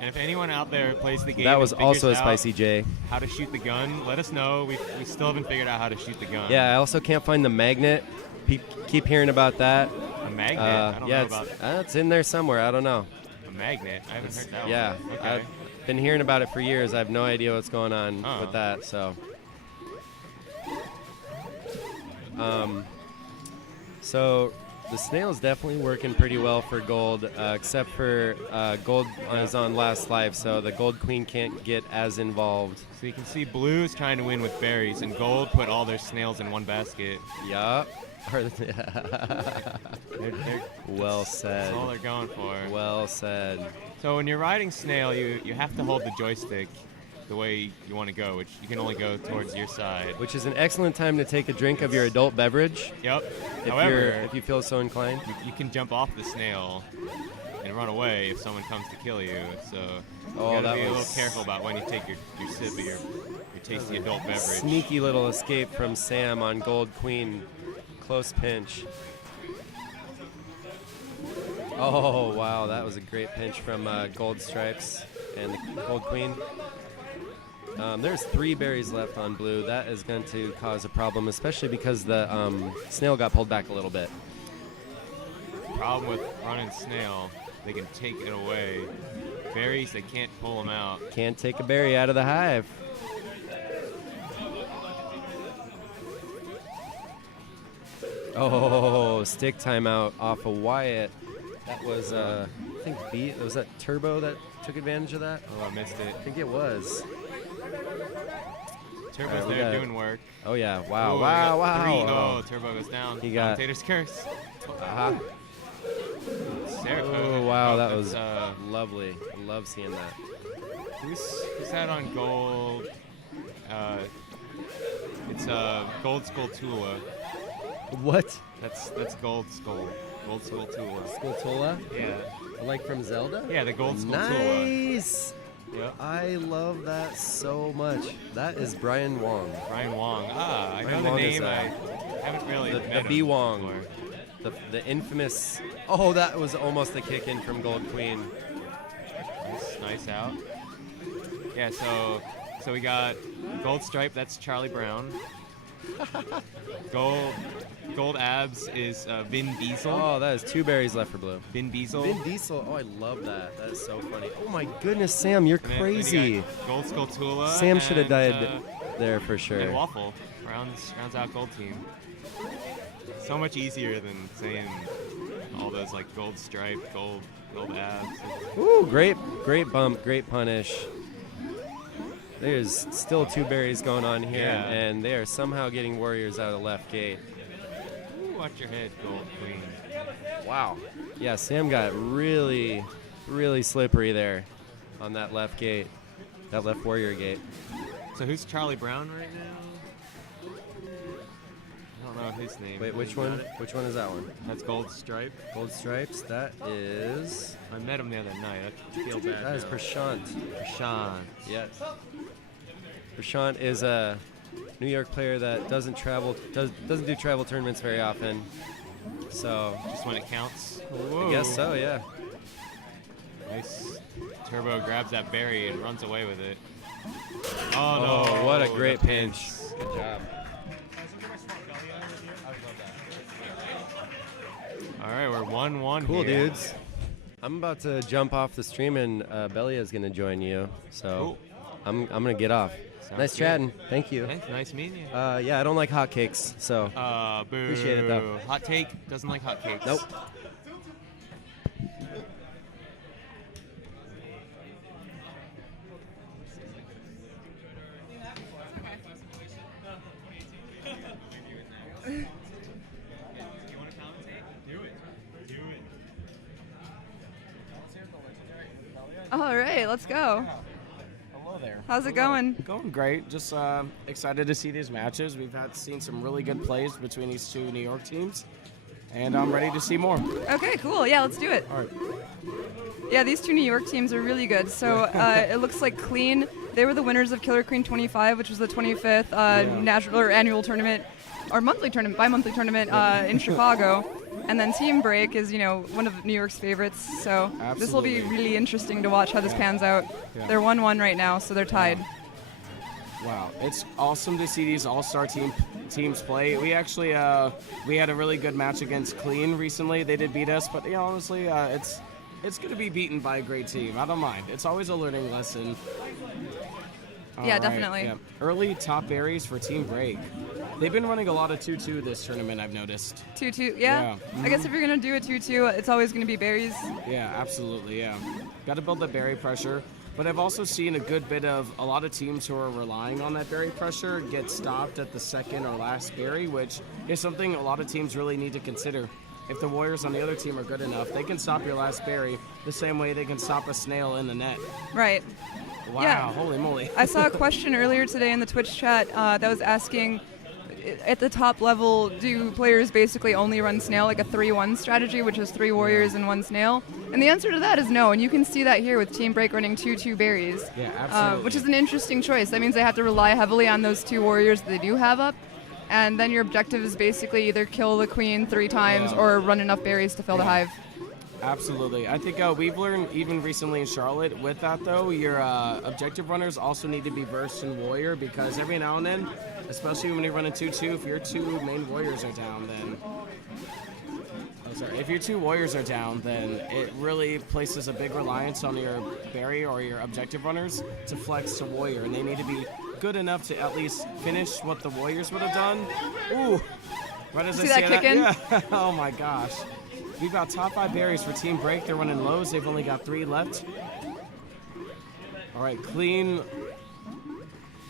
And if anyone out there plays the game, That was and figures also a out spicy J. How to shoot the gun? Let us know. We still haven't figured out how to shoot the gun. Yeah, I also can't find the magnet. Keep hearing about that. A magnet? I don't know about it's in there somewhere. I don't know. a magnet. I haven't heard that Yeah, one. Okay. I've been hearing about it for years. I have no idea what's going on Oh. with that. So, so the snail's definitely working pretty well for Gold, except for Gold is on last life, so the Gold Queen can't get as involved. So you can see Blue is trying to win with berries, and Gold put all their snails in one basket. Yup. They're- Well said. That's all they're going for. Well said. So when you're riding snail, you have to hold the joystick the way you want to go, which you can only go towards your side. Which is an excellent time to take a drink of your adult beverage. Yep. If However, if you feel so inclined. you can jump off the snail and run away if someone comes to kill you. So you Oh, gotta that be a was- little careful about when you take your sip of your tasty adult beverage. Sneaky little escape from Sam on Gold Queen. Close pinch. Oh, wow. That was a great pinch from Gold Stripes and the Gold Queen. There's 3 berries left on Blue. That is going to cause a problem, especially because the snail got pulled back a little bit. Problem with running snail, they can take it away. Berries, they can't pull them out. Can't take a berry out of the hive. Oh, stick timeout off of Wyatt. That was, I think, was that Turbo that took advantage of that? Oh, I missed it. I think it was. Turbo's Alright, we there got- doing work. Oh, yeah. Wow, Ooh, we wow, got wow. three. Oh. Oh, Turbo goes down. He got- Commentator's curse. Uh-huh. Sarah- Oh, wow, that that's, was lovely. I love seeing that. Who's that on gold? It's Gold Skull Tula. What? That's Gold Skull. Gold Skull Tula. Skulltula? Yeah. Like from Zelda? Yeah, the Gold Skull Tula. Nice! Yep. I love that so much. That is Brian Wong. Brian Wong. Ah, I Brian know the Wong is, name. I haven't really the met B him Wong. before. The infamous. Oh, that was almost a kick in from Gold Queen. Nice out. Yeah, so we got Gold Stripe, that's Charlie Brown. Gold Abs is Vin Diesel. Oh, that is 2 berries left for Blue. Vin Diesel. Vin Diesel. Oh, I love that. That is so funny. Oh my goodness, Sam, you're And then you crazy. got Gold Skull Tula. Sam should have and, died there for sure. And Waffle rounds out Gold Team. So much easier than saying all those like gold stripe, gold abs. Ooh, great bump, great punish. There's still 2 berries going on here, Yeah. and they are somehow getting warriors out of left gate. Ooh, watch your head, gold queen. Wow. Yeah, Sam got really, really slippery there on that left gate, that left warrior gate. So who's Charlie Brown right now? I don't know his name. Wait, which one? Which one is that one? That's Gold Stripe. Gold Stripes. That is. I met him the other night. I feel bad. That is now. Prashant. Prashant. Yes. Prashant is a New York player that doesn't do travel tournaments very often. So just when it counts. I guess so. Yeah. Nice. Turbo grabs that berry and runs away with it. Oh, no! What a great pinch. Good job. All right, we're 1-1 Cool, here. dudes. I'm about to jump off the stream, and Belia is going to join you. So I'm going to get off. Sounds Nice good. chatting. Thank you. Thanks, nice meeting you. Yeah, I don't like hotcakes, so Boo. appreciate it though. Hot take doesn't like hot cakes. Nope. All right, let's go. Hello there. How's it going? Going great. Just excited to see these matches. We've seen some really good plays between these 2 New York teams, and I'm ready to see more. Okay, cool. Yeah, let's do it. All right. Yeah, these 2 New York teams are really good. So it looks like Clean, they were the winners of Killer Queen 25, which was the 25th national or annual tournament, or bi-monthly tournament in Chicago. And then Team Break is, one of New York's favorites. So this will be Absolutely. really interesting to watch how this pans out. Yeah. They're 1-1 right now, so they're tied. Wow, it's awesome to see these all-star teams play. We actually we had a really good match against Clean recently. They did beat us, but honestly, it's going to be beaten by a great team. I don't mind. It's always a learning lesson. Yeah, All right, definitely. yeah. Early top berries for Team Break. They've been running a lot of 2-2 this tournament, I've noticed. 2-2, yeah. I guess if you're going to do a 2-2, it's always going to be berries. Yeah, absolutely, yeah. Got to build that berry pressure. But I've also seen a good bit of a lot of teams who are relying on that berry pressure get stopped at the second or last berry, which is something a lot of teams really need to consider. If the Warriors on the other team are good enough, they can stop your last berry the same way they can stop a snail in the net. Right. Wow, Yeah. holy moly. I saw a question earlier today in the Twitch chat that was asking, at the top level, do players basically only run snail, like a 3-1 strategy, which is 3 warriors and 1 snail? And the answer to that is no, and you can see that here with Team Break running 2-2 berries. Yeah, absolutely. Which is an interesting choice. That means they have to rely heavily on those 2 warriors that they do have up, and then your objective is basically either kill the queen 3 times or run enough berries to fill the hive. Absolutely. I think we've learned even recently in Charlotte with that, though, your objective runners also need to be versed in warrior, because every now and then, especially when you run a 2-2, if your 2 main warriors are down, then... If your 2 warriors are down, then it really places a big reliance on your berry or your objective runners to flex to warrior, and they need to be good enough to at least finish what the warriors would have done. Ooh! Right as See I that say kick in? Yeah. Oh my gosh. We've got top 5 berries for Team Break. They're running lows. They've only got 3 left. All right, Clean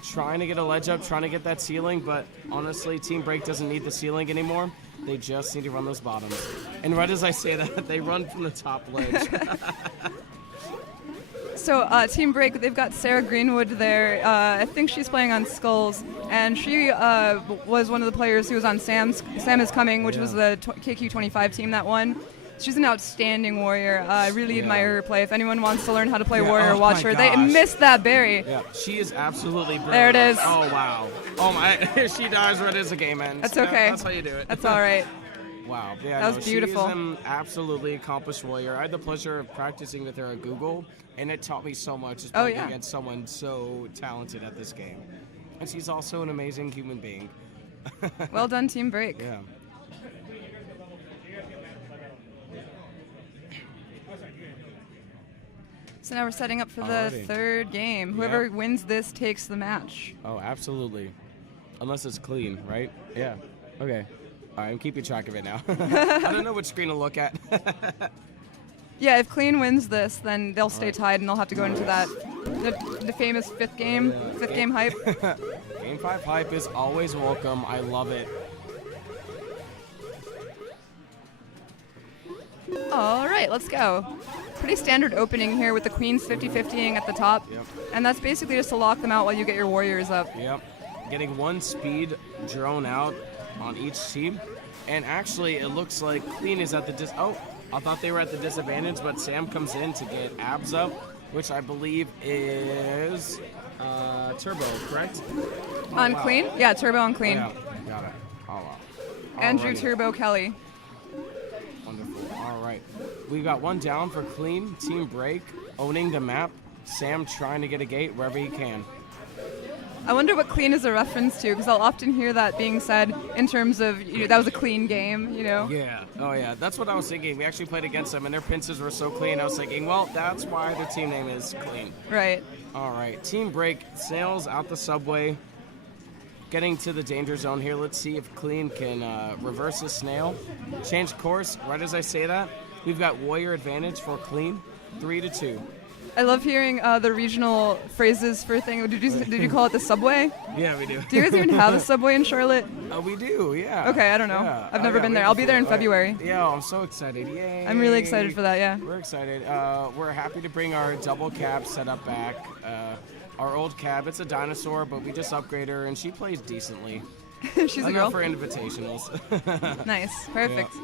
trying to get a ledge up, trying to get that ceiling, but honestly, Team Break doesn't need the ceiling anymore. They just need to run those bottoms. And right as I say that, they run from the top ledge. So Team Break, they've got Sarah Greenwood there. I think she's playing on Skulls, and she was one of the players who was on Sam is Coming, which was the KQ25 team that won. She's an outstanding warrior. I really admire her play. If anyone wants to learn how to play warrior, watch her. They missed that berry. Yeah, she is absolutely brilliant. There it is. Oh, wow. Oh, my. She dies right as the game ends. That's okay. That's how you do it. That's all right. Wow. Yeah, That was beautiful. She is an absolutely accomplished warrior. I had the pleasure of practicing with her at Google, and it taught me so much just playing against someone so talented at this game. And she's also an amazing human being. Well done, Team Break. Yeah. So now we're setting up for the Alrighty. 3rd game. Whoever wins this takes the match. Oh, absolutely. Unless it's clean, right? Yeah. Okay. I'm keeping track of it now. I don't know which screen to look at. Yeah, if Clean wins this, then they'll stay tied and they'll have to go into that the famous fifth game hype. Game 5 hype is always welcome. I love it. All right, let's go. Pretty standard opening here with the queens 50-50ing at the top. Yep. And that's basically just to lock them out while you get your warriors up. Yep. Getting one speed drone out on each team. And actually, it looks like Clean is at the I thought they were at the disadvantage, but Sam comes in to get abs up, which I believe is Turbo, correct? On Clean? Yeah, Turbo on Clean. Yeah, got it. Oh, wow. Andrew Alrighty. Turbo Kelly. Wonderful. All right. We got one down for Clean. Team break, owning the map. Sam trying to get a gate wherever he can. I wonder what Clean is a reference to, because I'll often hear that being said in terms of, that was a clean game, Yeah. Oh, yeah. That's what I was thinking. We actually played against them, and their pincers were so clean. I was thinking, well, that's why their team name is Clean. Right. All right. Team break. Sails out the subway. Getting to the danger zone here. Let's see if Clean can reverse the snail. Change course. Right as I say that, we've got warrior advantage for Clean. 3-2. I love hearing the regional phrases for thing. Did you call it the subway? Yeah, we do. Do you guys even have a subway in Charlotte? We do, yeah. Okay, I don't know. Yeah. I've never been there. I'll be there in February. Yeah, I'm so excited. Yay. I'm really excited for that, yeah. We're excited. We're happy to bring our double cab setup back. Our old cab, it's a dinosaur, but we just upgrade her, and she plays decently. She's a girl? Enough for invitationals. Nice. Perfect. Yeah.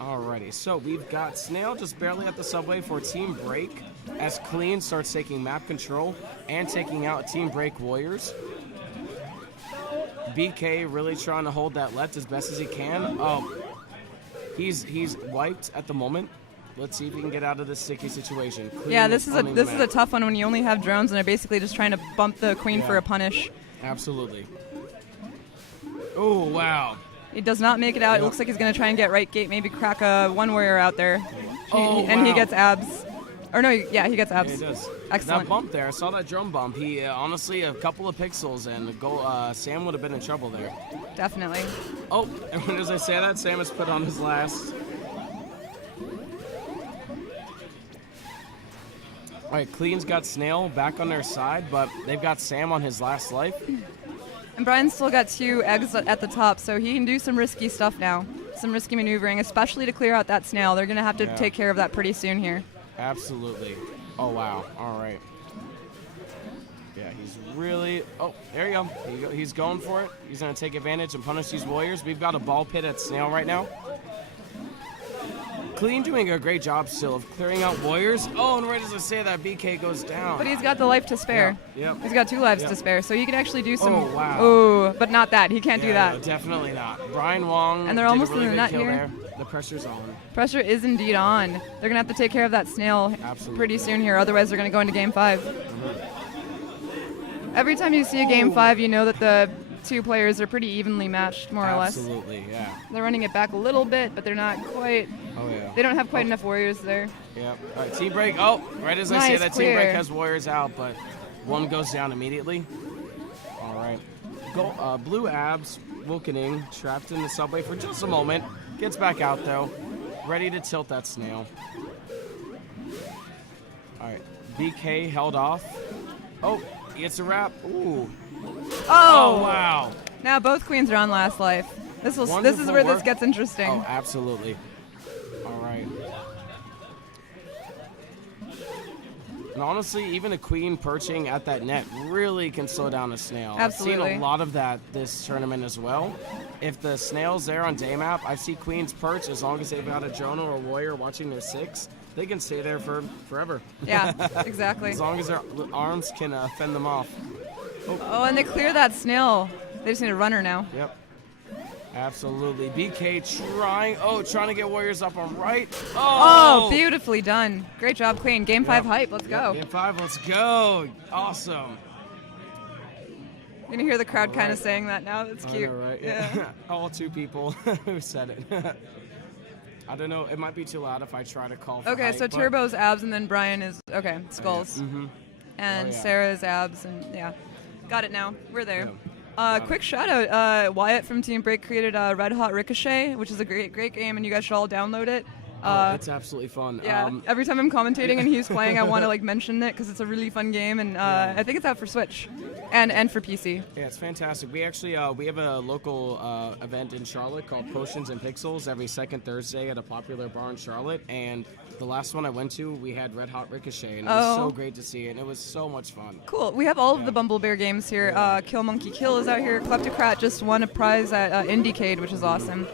Alrighty, so we've got Snail just barely at the subway for Team Break as Clean starts taking map control and taking out Team Break Warriors. BK really trying to hold that left as best as he can. He's wiped at the moment. Let's see if he can get out of this sticky situation. Clean Yeah, this is a a tough one when you only have drones and they're basically just trying to bump the queen for a punish. Absolutely. Oh, wow. He does not make it out. It looks like he's going to try and get right gate, maybe crack one warrior out there. And he gets abs. Or no, yeah, he gets abs. Yeah, he does. Excellent. That bump there, I saw that drone bump. He honestly, a couple of pixels and Sam would have been in trouble there. Definitely. Oh, and as I say that, Sam has put on his last. All right, Clean's got Snail back on their side, but they've got Sam on his last life. And Brian's still got 2 eggs at the top, so he can do some risky stuff now. Some risky maneuvering, especially to clear out that snail. They're going to have to take care of that pretty soon here. Absolutely. Oh, wow. All right. Yeah, he's really... Oh, there you go. He's going for it. He's going to take advantage and punish these warriors. We've got a ball pit at Snail right now. Clean doing a great job still of clearing out warriors. Oh, and right as I say that, BK goes down. But he's got the life to spare. Yep. He's got 2 lives to spare, so he can actually do some... Oh, wow. Oh, but not that. He can't do that. No, definitely not. Brian Wong and they're did almost a really in the good nut kill here. there. The pressure's on. Pressure is indeed on. They're going to have to take care of that snail pretty soon here, otherwise they're going to go into Game 5. Every time you see a Game 5, you know that the 2 players are pretty evenly matched, more or less. Absolutely, yeah. They're running it back a little bit, but they're not quite... Oh, yeah. They don't have quite enough warriors there. Yep. All right, Team Break. Oh, right as I say that, clear. Team Break has warriors out, but one goes down immediately. All right. Blue Abs, Wilkening, trapped in the subway for just a moment. Gets back out, though. Ready to tilt that snail. All right. BK held off. Oh, he gets a wrap. Ooh. Oh, wow. Now both queens are on last life. This is Wonderful where work. this gets interesting. Oh, absolutely. All right. And honestly, even a queen perching at that net really can slow down a snail. Absolutely. I've seen a lot of that this tournament as well. If the snail's there on day map, I see queens perch as long as they've got a drone or a warrior watching their 6. They can stay there for forever. Yeah, exactly. As long as their arms can fend them off. Oh, and they clear that snail. They just need a runner now. Yep. Absolutely. BK trying to get warriors up on right. Oh, beautifully done. Great job, Queen. Game 5 hype. Let's go. Game 5, let's go. Awesome. You're going to hear the crowd kind of saying that now. That's cute. I know, right? Yeah. All 2 people who said it. I don't know. It might be too loud if I try to call for Okay, hype, so but- Turbo's abs, and then Brian is, skulls. Mm-hmm. And Oh, yeah. Sarah's abs, and yeah. Got it now. We're there. Quick shout out, Wyatt from Team Break created Red Hot Ricochet, which is a great game, and you guys should all download it. It's absolutely fun. Yeah, every time I'm commentating and he's playing, I want to like mention it because it's a really fun game, and I think it's out for Switch and for PC. Yeah, it's fantastic. We actually we have a local event in Charlotte called Potions and Pixels every second Thursday at a popular bar in Charlotte, and the last one I went to, we had Red Hot Ricochet, and it was so great to see it, and it was so much fun. Cool. We have all of the Bumblebear games here. Kill Monkey Kill is out here. Kleptocrat just won a prize at Indiecade, which is awesome.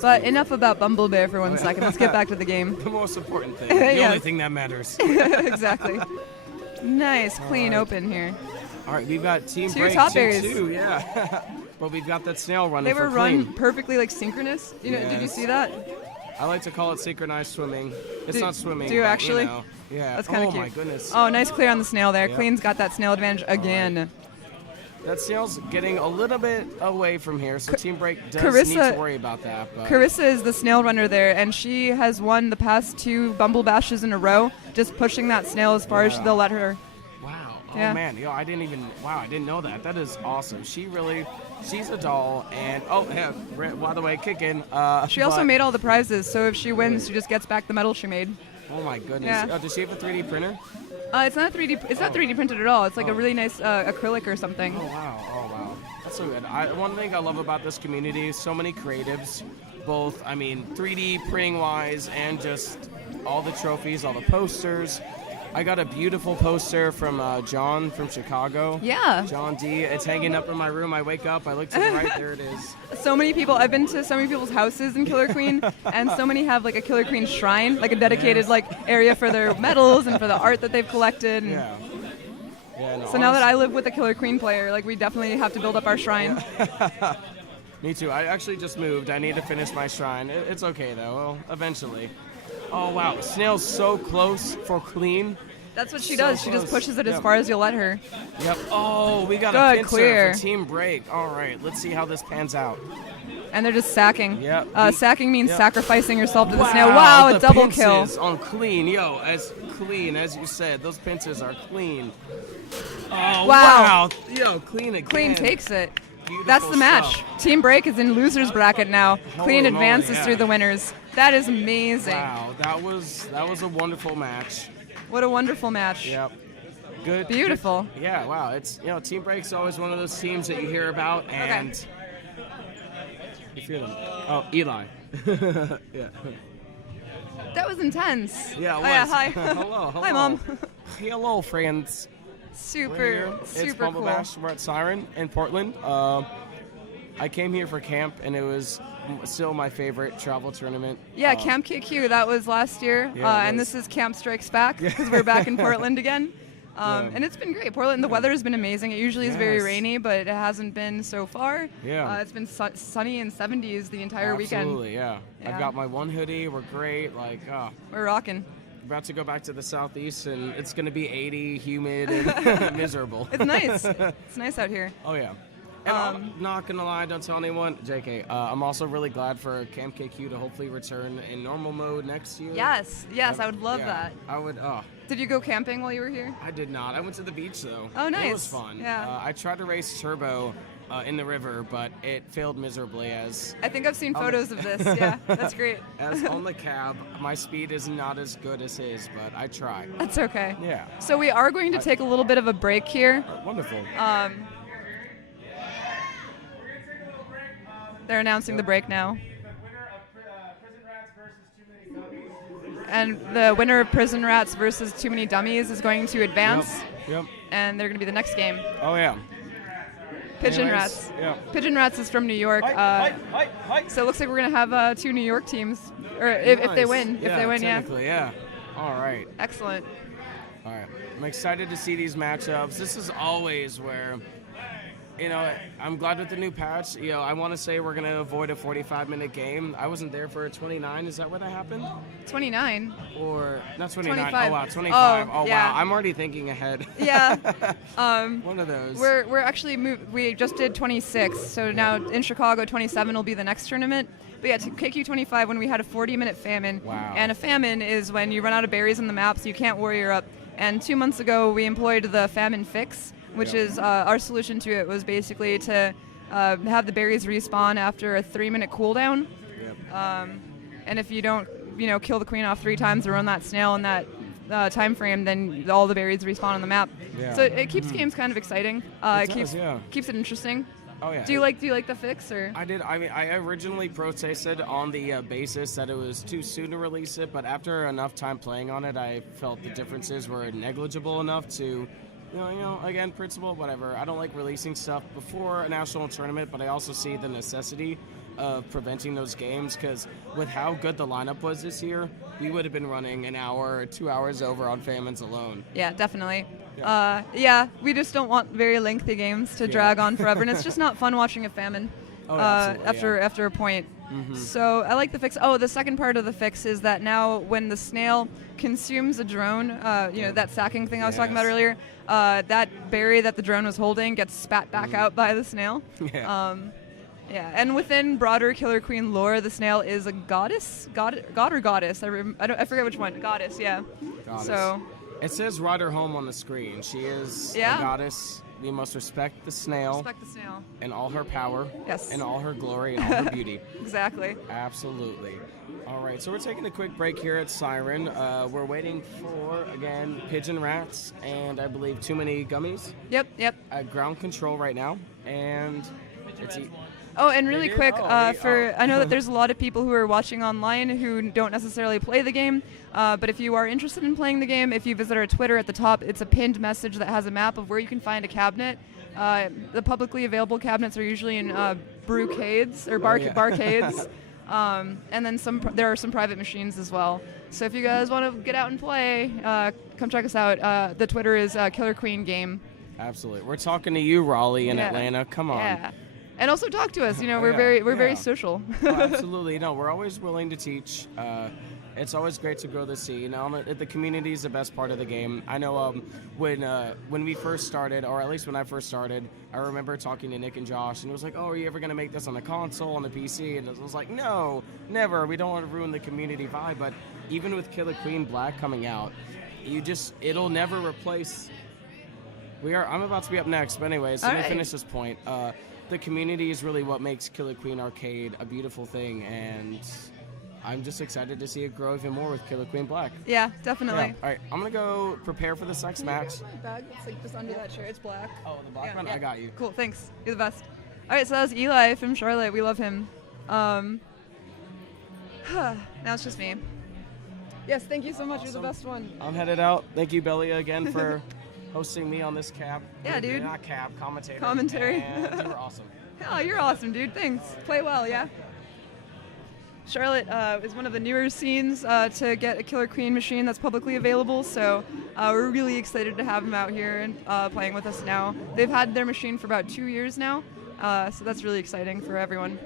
But enough about Bumblebear for 1 second. Let's get back to the game. The most important thing. The only thing that matters. Exactly. Nice, clean open here. All right, we've got Team Two Break, top Team berries. 2, yeah. But we've got that snail running They for were run clean. perfectly like synchronous. Did you see that? I like to call it synchronized swimming. It's not swimming. Do you but, actually? You know, yeah. That's kind of cute. Oh my goodness. Oh, nice clear on the snail there. Yep. Clean's got that snail advantage again. That snail's getting a little bit away from here, so Team Break does need to worry about that. But. Carissa is the snail runner there, and she has won the past 2 Bumblebashes in a row, just pushing that snail as far as they'll let her. Wow. Oh Yeah. man, I didn't know that. That is awesome. She's a doll, and by the way, kicking. She also made all the prizes, so if she wins, she just gets back the medal she made. Oh my goodness. Yeah. Oh, does she have a 3D printer? It's not 3D. It's not 3D printed at all. It's like a really nice acrylic or something. Oh wow. That's so good. One thing I love about this community is so many creatives, both 3D printing wise and just all the trophies, all the posters. I got a beautiful poster from John from Chicago. Yeah. John D. It's hanging up in my room. I wake up, I look to the right, there it is. So many people. I've been to so many people's houses in Killer Queen, and so many have like a Killer Queen shrine, like a dedicated like area for their medals and for the art that they've collected. And Yeah. No, so now that I live with a Killer Queen player, like we definitely have to build up our shrine. Me too. I actually just moved. I need to finish my shrine. It's okay though. Well, eventually. Oh wow, snail's so close for clean. That's what she So does. She just close. pushes it as Yep. far as you'll let her. Yep. Oh, we got a Good, pincer clear. for Team Break. All right, let's see how this pans out. And they're just sacking. Yep. Sacking means Yep. sacrificing yourself to the snail. Wow, the a double kill. pincers on clean. As clean as you said, those pincers are clean. Oh, Wow. Yo, clean again. Clean takes it. Beautiful That's the match. stuff. Team Break is in losers bracket now. Holy Clean moly, advances yeah. through the winners. That is amazing. Wow, that was a wonderful match. What a wonderful match. Yep. Good. Beautiful. Good. Yeah, wow. It's Team Break's always one of those teams that you hear about, and you feel them. Oh, Eli. Yeah. That was intense. Yeah, it Oh, yeah, was. hi. Hello. Hi, Mom. Hello, friends. Super, We're here. It's super cool. Bumblebash. We're at Siren in Portland. I came here for camp, and it was still my favorite travel tournament. Yeah, Camp KQ, that was last year. Yeah, it and was. this is Camp Strikes Back because we're back in Portland again. And it's been great. Portland, the weather has been amazing. It usually is very Yes. rainy, but it hasn't been so far. Yeah. It's been sunny and 70s the entire weekend. Absolutely, yeah. Yeah. I've got my one hoodie. We're great. We're rocking. About to go back to the southeast, and it's going to be 80, humid, and miserable. It's nice. It's nice out here. Oh, yeah. And I'm not going to lie, don't tell anyone. JK, I'm also really glad for Camp KQ to hopefully return in normal mode next year. Yes, I would love that. I would, Did you go camping while you were here? I did not. I went to the beach, though. Oh, nice. It was fun. Yeah. I tried to race Turbo in the river, but it failed miserably as... I think I've seen on photos the- of this. Yeah, that's great. As on the cab, my speed is not as good as his, but I try. That's okay. Yeah. So we are going to take a little bit of a break here. Wonderful. They're announcing the break now. And the winner of Prison Rats versus Too Many Dummies is going to advance. Yep. And they're going to be the next game. Oh, yeah. Pigeon Anyways, Rats. yeah. Pigeon Rats is from New York. So it looks like we're going to have 2 New York teams. Or if they Nice. win. Yeah, If they win, yeah. technically, yeah. All right. Excellent. All right. I'm excited to see these matchups. This is always where, I'm glad with the new patch. I want to say we're going to avoid a 45-minute game. I wasn't there for a 29. Is that where that happened? 29. Or not 29. 25. Oh, wow. 25. Oh, yeah. wow. I'm already thinking ahead. Yeah. One of those. We're actually we just did 26, so now in Chicago 27 will be the next tournament. But yeah, to KQ 25 when we had a 40-minute famine. Wow. And a famine is when you run out of berries on the map, so you can't warrior up. And 2 months ago we employed the famine fix, which is our solution to it was basically to have the berries respawn after a 3-minute cooldown. And if you don't, kill the queen off 3 times or run that snail in that time frame, then all the berries respawn on the map. Yeah. So it keeps games kind of exciting. It does, yeah. keeps it interesting. Oh yeah. Do you like the fix or? I did. I mean, I originally protested on the basis that it was too soon to release it, but after enough time playing on it, I felt the differences were negligible enough to, again, principle, whatever. I don't like releasing stuff before a national tournament, but I also see the necessity of preventing those games because with how good the lineup was this year, we would have been running an hour or 2 hours over on Famines alone. Yeah, definitely. We just don't want very lengthy games to drag on forever, and it's just not fun watching a Famine after a point. So I like the fix. Oh, the second part of the fix is that now when the snail consumes a drone, that sacking thing I was talking about earlier, that berry that the drone was holding gets spat back out by the snail. Yeah, and within broader Killer Queen lore, the snail is a goddess, god or goddess. I forget which one. Goddess, yeah. Goddess. So it says Rider Home on the screen. She is a goddess. We must respect the snail. Respect the snail. And all her power. Yes. And all her glory and all her beauty. Exactly. Absolutely. All right, so we're taking a quick break here at Siren. We're waiting for, again, Pigeon Rats and I believe Too Many Gummies. Yep. At ground control right now. And it's... Oh, and really quick, I know that there's a lot of people who are watching online who don't necessarily play the game, but if you are interested in playing the game, if you visit our Twitter at the top, it's a pinned message that has a map of where you can find a cabinet. The publicly available cabinets are usually in brewcades or barcades, and then there are some private machines as well. So if you guys want to get out and play, come check us out. The Twitter is Killer Queen Game. Absolutely. We're talking to you, Raleigh, in Atlanta. Come on. Yeah. And also talk to us. We're very social. Oh, absolutely. No, we're always willing to teach. It's always great to grow the scene. The community is the best part of the game. I know when we first started, or at least when I first started, I remember talking to Nick and Josh, and it was like, "Oh, are you ever going to make this on the console, on the PC?" And I was like, "No, never. We don't want to ruin the community vibe." But even with Killer Queen Black coming out, it'll never replace. I'm about to be up next, but anyways, let me finish this point. The community is really what makes Killer Queen Arcade a beautiful thing, and I'm just excited to see it grow even more with Killer Queen Black. Yeah, definitely. Yeah. All right, I'm going to go prepare for the sex match. My bag, it's like just under that chair. It's black. Oh, the black one? I got you. Cool, thanks. You're the best. All right, so that was Eli from Charlotte. We love him. Now it's just me. Yes, thank you so much. Awesome. You're the best one. I'm headed out. Thank you, Belia, again, for hosting me on this cab. Yeah, dude. Not cab, commentator. Commentary. And you were awesome. Oh, you're awesome, dude. Thanks. Play well, yeah? Charlotte is one of the newer scenes to get a Killer Queen machine that's publicly available, so we're really excited to have them out here and playing with us now. They've had their machine for about 2 years now, so that's really exciting for everyone.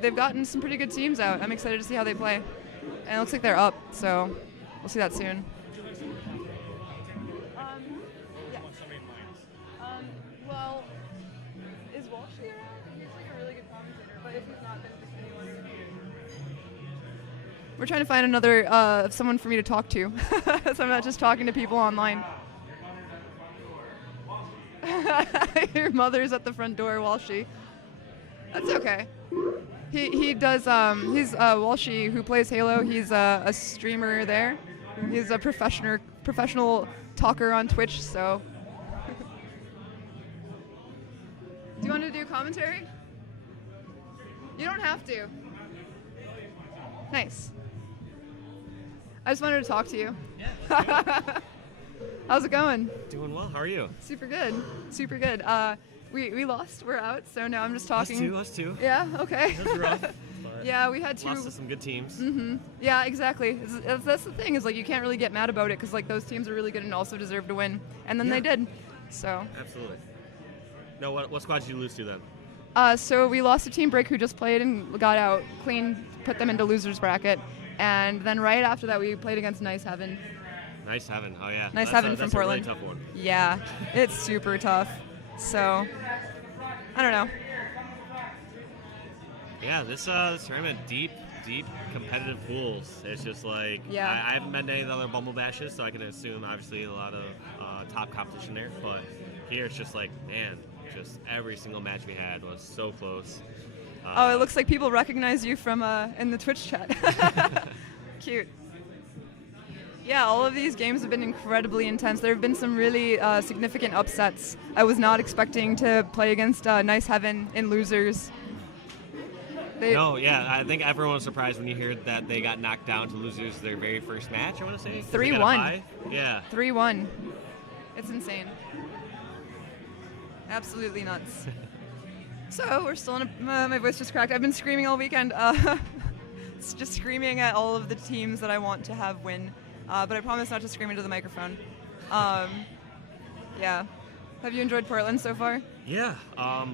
They've gotten some pretty good teams out. I'm excited to see how they play. And it looks like they're up, so we'll see that soon. Well, is Walshy around? He's like a really good commentator, but if he's not, then just anyone. We're trying to find another someone for me to talk to, so I'm not just talking to people online. Your mother's at the front door, Walshy. That's okay. He does. He's Walshy, who plays Halo. He's a streamer there. He's a professional talker on Twitch. So. Do you want to do commentary? You don't have to. Nice. I just wanted to talk to you. How's it going? Doing well. How are you? Super good. Super good. We lost. We're out. So now I'm just talking. Us too. Yeah. Okay. It was rough. Yeah, we had two. Lost to some good teams. Mm-hmm. Yeah, exactly. That's the thing, is like you can't really get mad about it because like those teams are really good and also deserve to win, and then they did. So. Absolutely. No, what squad did you lose to then? So we lost to Team Break, who just played and got out. Clean put them into losers bracket, and then right after that we played against Nice Heaven. Nice Heaven. Oh yeah. Nice Heaven from Portland. That's a really tough one. Yeah, it's super tough. So, I don't know. Yeah, this tournament, deep competitive pools. It's just like, yeah. I haven't been to any of the other Bumblebashes, so I can assume obviously a lot of top competition there. But here it's just like, man, just every single match we had was so close. Oh, it looks like people recognize you from in the Twitch chat. Cute. Yeah, all of these games have been incredibly intense. There have been some really significant upsets. I was not expecting to play against Nice Heaven in losers. No, yeah, I think everyone was surprised when you heard that they got knocked down to losers their very first match, I want to say. 3-1. Yeah. 3-1. It's insane. Absolutely nuts. So, we're still in my voice just cracked. I've been screaming all weekend. It's just screaming at all of the teams that I want to have win. But I promise not to scream into the microphone. Yeah. Have you enjoyed Portland so far? Yeah.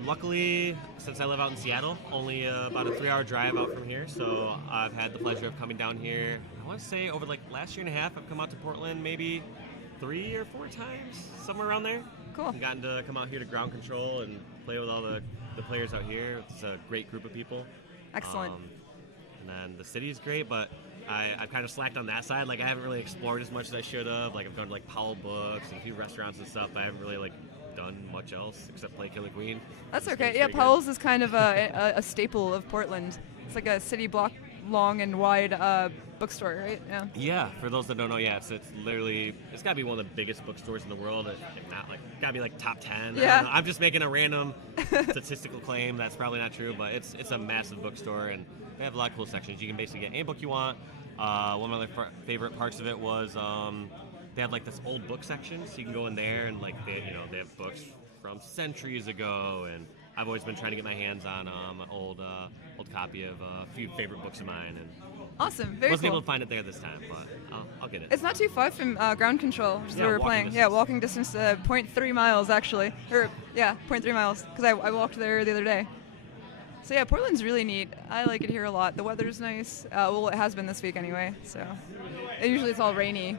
Luckily, since I live out in Seattle, only about a 3-hour drive out from here, so I've had the pleasure of coming down here. I want to say over like last year and a half, I've come out to Portland maybe 3 or 4 times, somewhere around there. Cool. I've gotten to come out here to ground control and play with all the players out here. It's a great group of people. Excellent. And then the city is great, but I've kind of slacked on that side. Like, I haven't really explored as much as I should have. Like, I've gone to like Powell Books and a few restaurants and stuff, but I haven't really like done much else except play Killer Queen. That's okay. Yeah, Powell's is kind of a staple of Portland. It's like a city block long and wide bookstore, right? Yeah. Yeah, for those that don't know, yeah, it's literally, it's got to be one of the biggest bookstores in the world, if not, like, got to be like top 10. Yeah. I'm just making a random statistical claim that's probably not true, but it's a massive bookstore, and they have a lot of cool sections. You can basically get any book you want. One of my favorite parts of it was they have like this old book section, so you can go in there and like they have books from centuries ago, and I've always been trying to get my hands on an old copy of a few favorite books of mine, and awesome, very wasn't cool. able to find it there this time, but I'll get it. It's not too far from ground control, which is where we're walking playing. distance. Yeah, walking distance, 0.3 miles actually, or yeah, 0.3 miles, because I walked there the other day. So yeah, Portland's really neat. I like it here a lot. The weather's nice. Well, it has been this week anyway. So usually it's all rainy,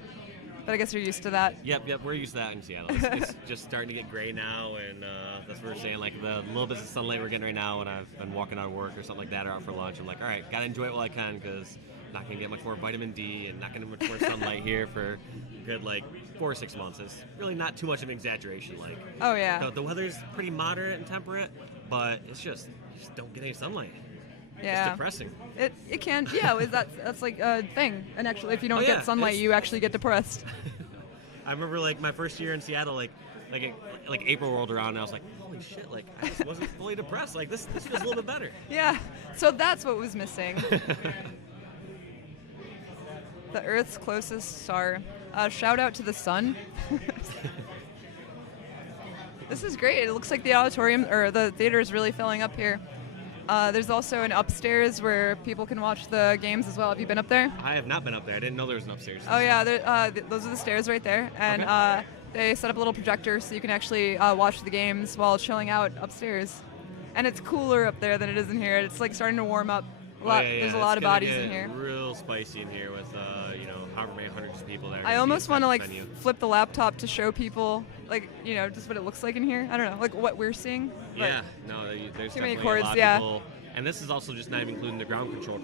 but I guess you're used to that. Yep, we're used to that in Seattle. It's just starting to get gray now, and that's what we're saying. Like the little bit of sunlight we're getting right now when I've been walking out of work or something like that, or out for lunch, I'm like, all right, gotta enjoy it while I can, because not gonna get much more vitamin D and not gonna get much more sunlight here for a good like 4 or 6 months. It's really not too much of an exaggeration. Like, oh yeah, the weather's pretty moderate and temperate, but it's just don't get any sunlight. Yeah. It's depressing. It can, yeah. That's like a thing. And actually, if you don't Oh, yeah, get sunlight, you actually get depressed. I remember like my first year in Seattle, like April rolled around, and I was like, holy shit! Like I just wasn't fully depressed. Like this feels a little bit better. Yeah. So that's what was missing. The Earth's closest star. Shout out to the sun. This is great. It looks like the auditorium or the theater is really filling up here. There's also an upstairs where people can watch the games as well. Have you been up there? I have not been up there. I didn't know there was an upstairs. Oh yeah, those are the stairs right there, and Okay. they set up a little projector so you can actually watch the games while chilling out upstairs. And it's cooler up there than it is in here. It's like starting to warm up. There's a lot of bodies in here. Real spicy in here with however many hundreds of people there. I almost want to flip the laptop to show people just what it looks like in here. I don't know, like what we're seeing. Yeah, no, there's too many definitely cords, a lot yeah. of people. And this is also just not even including the ground control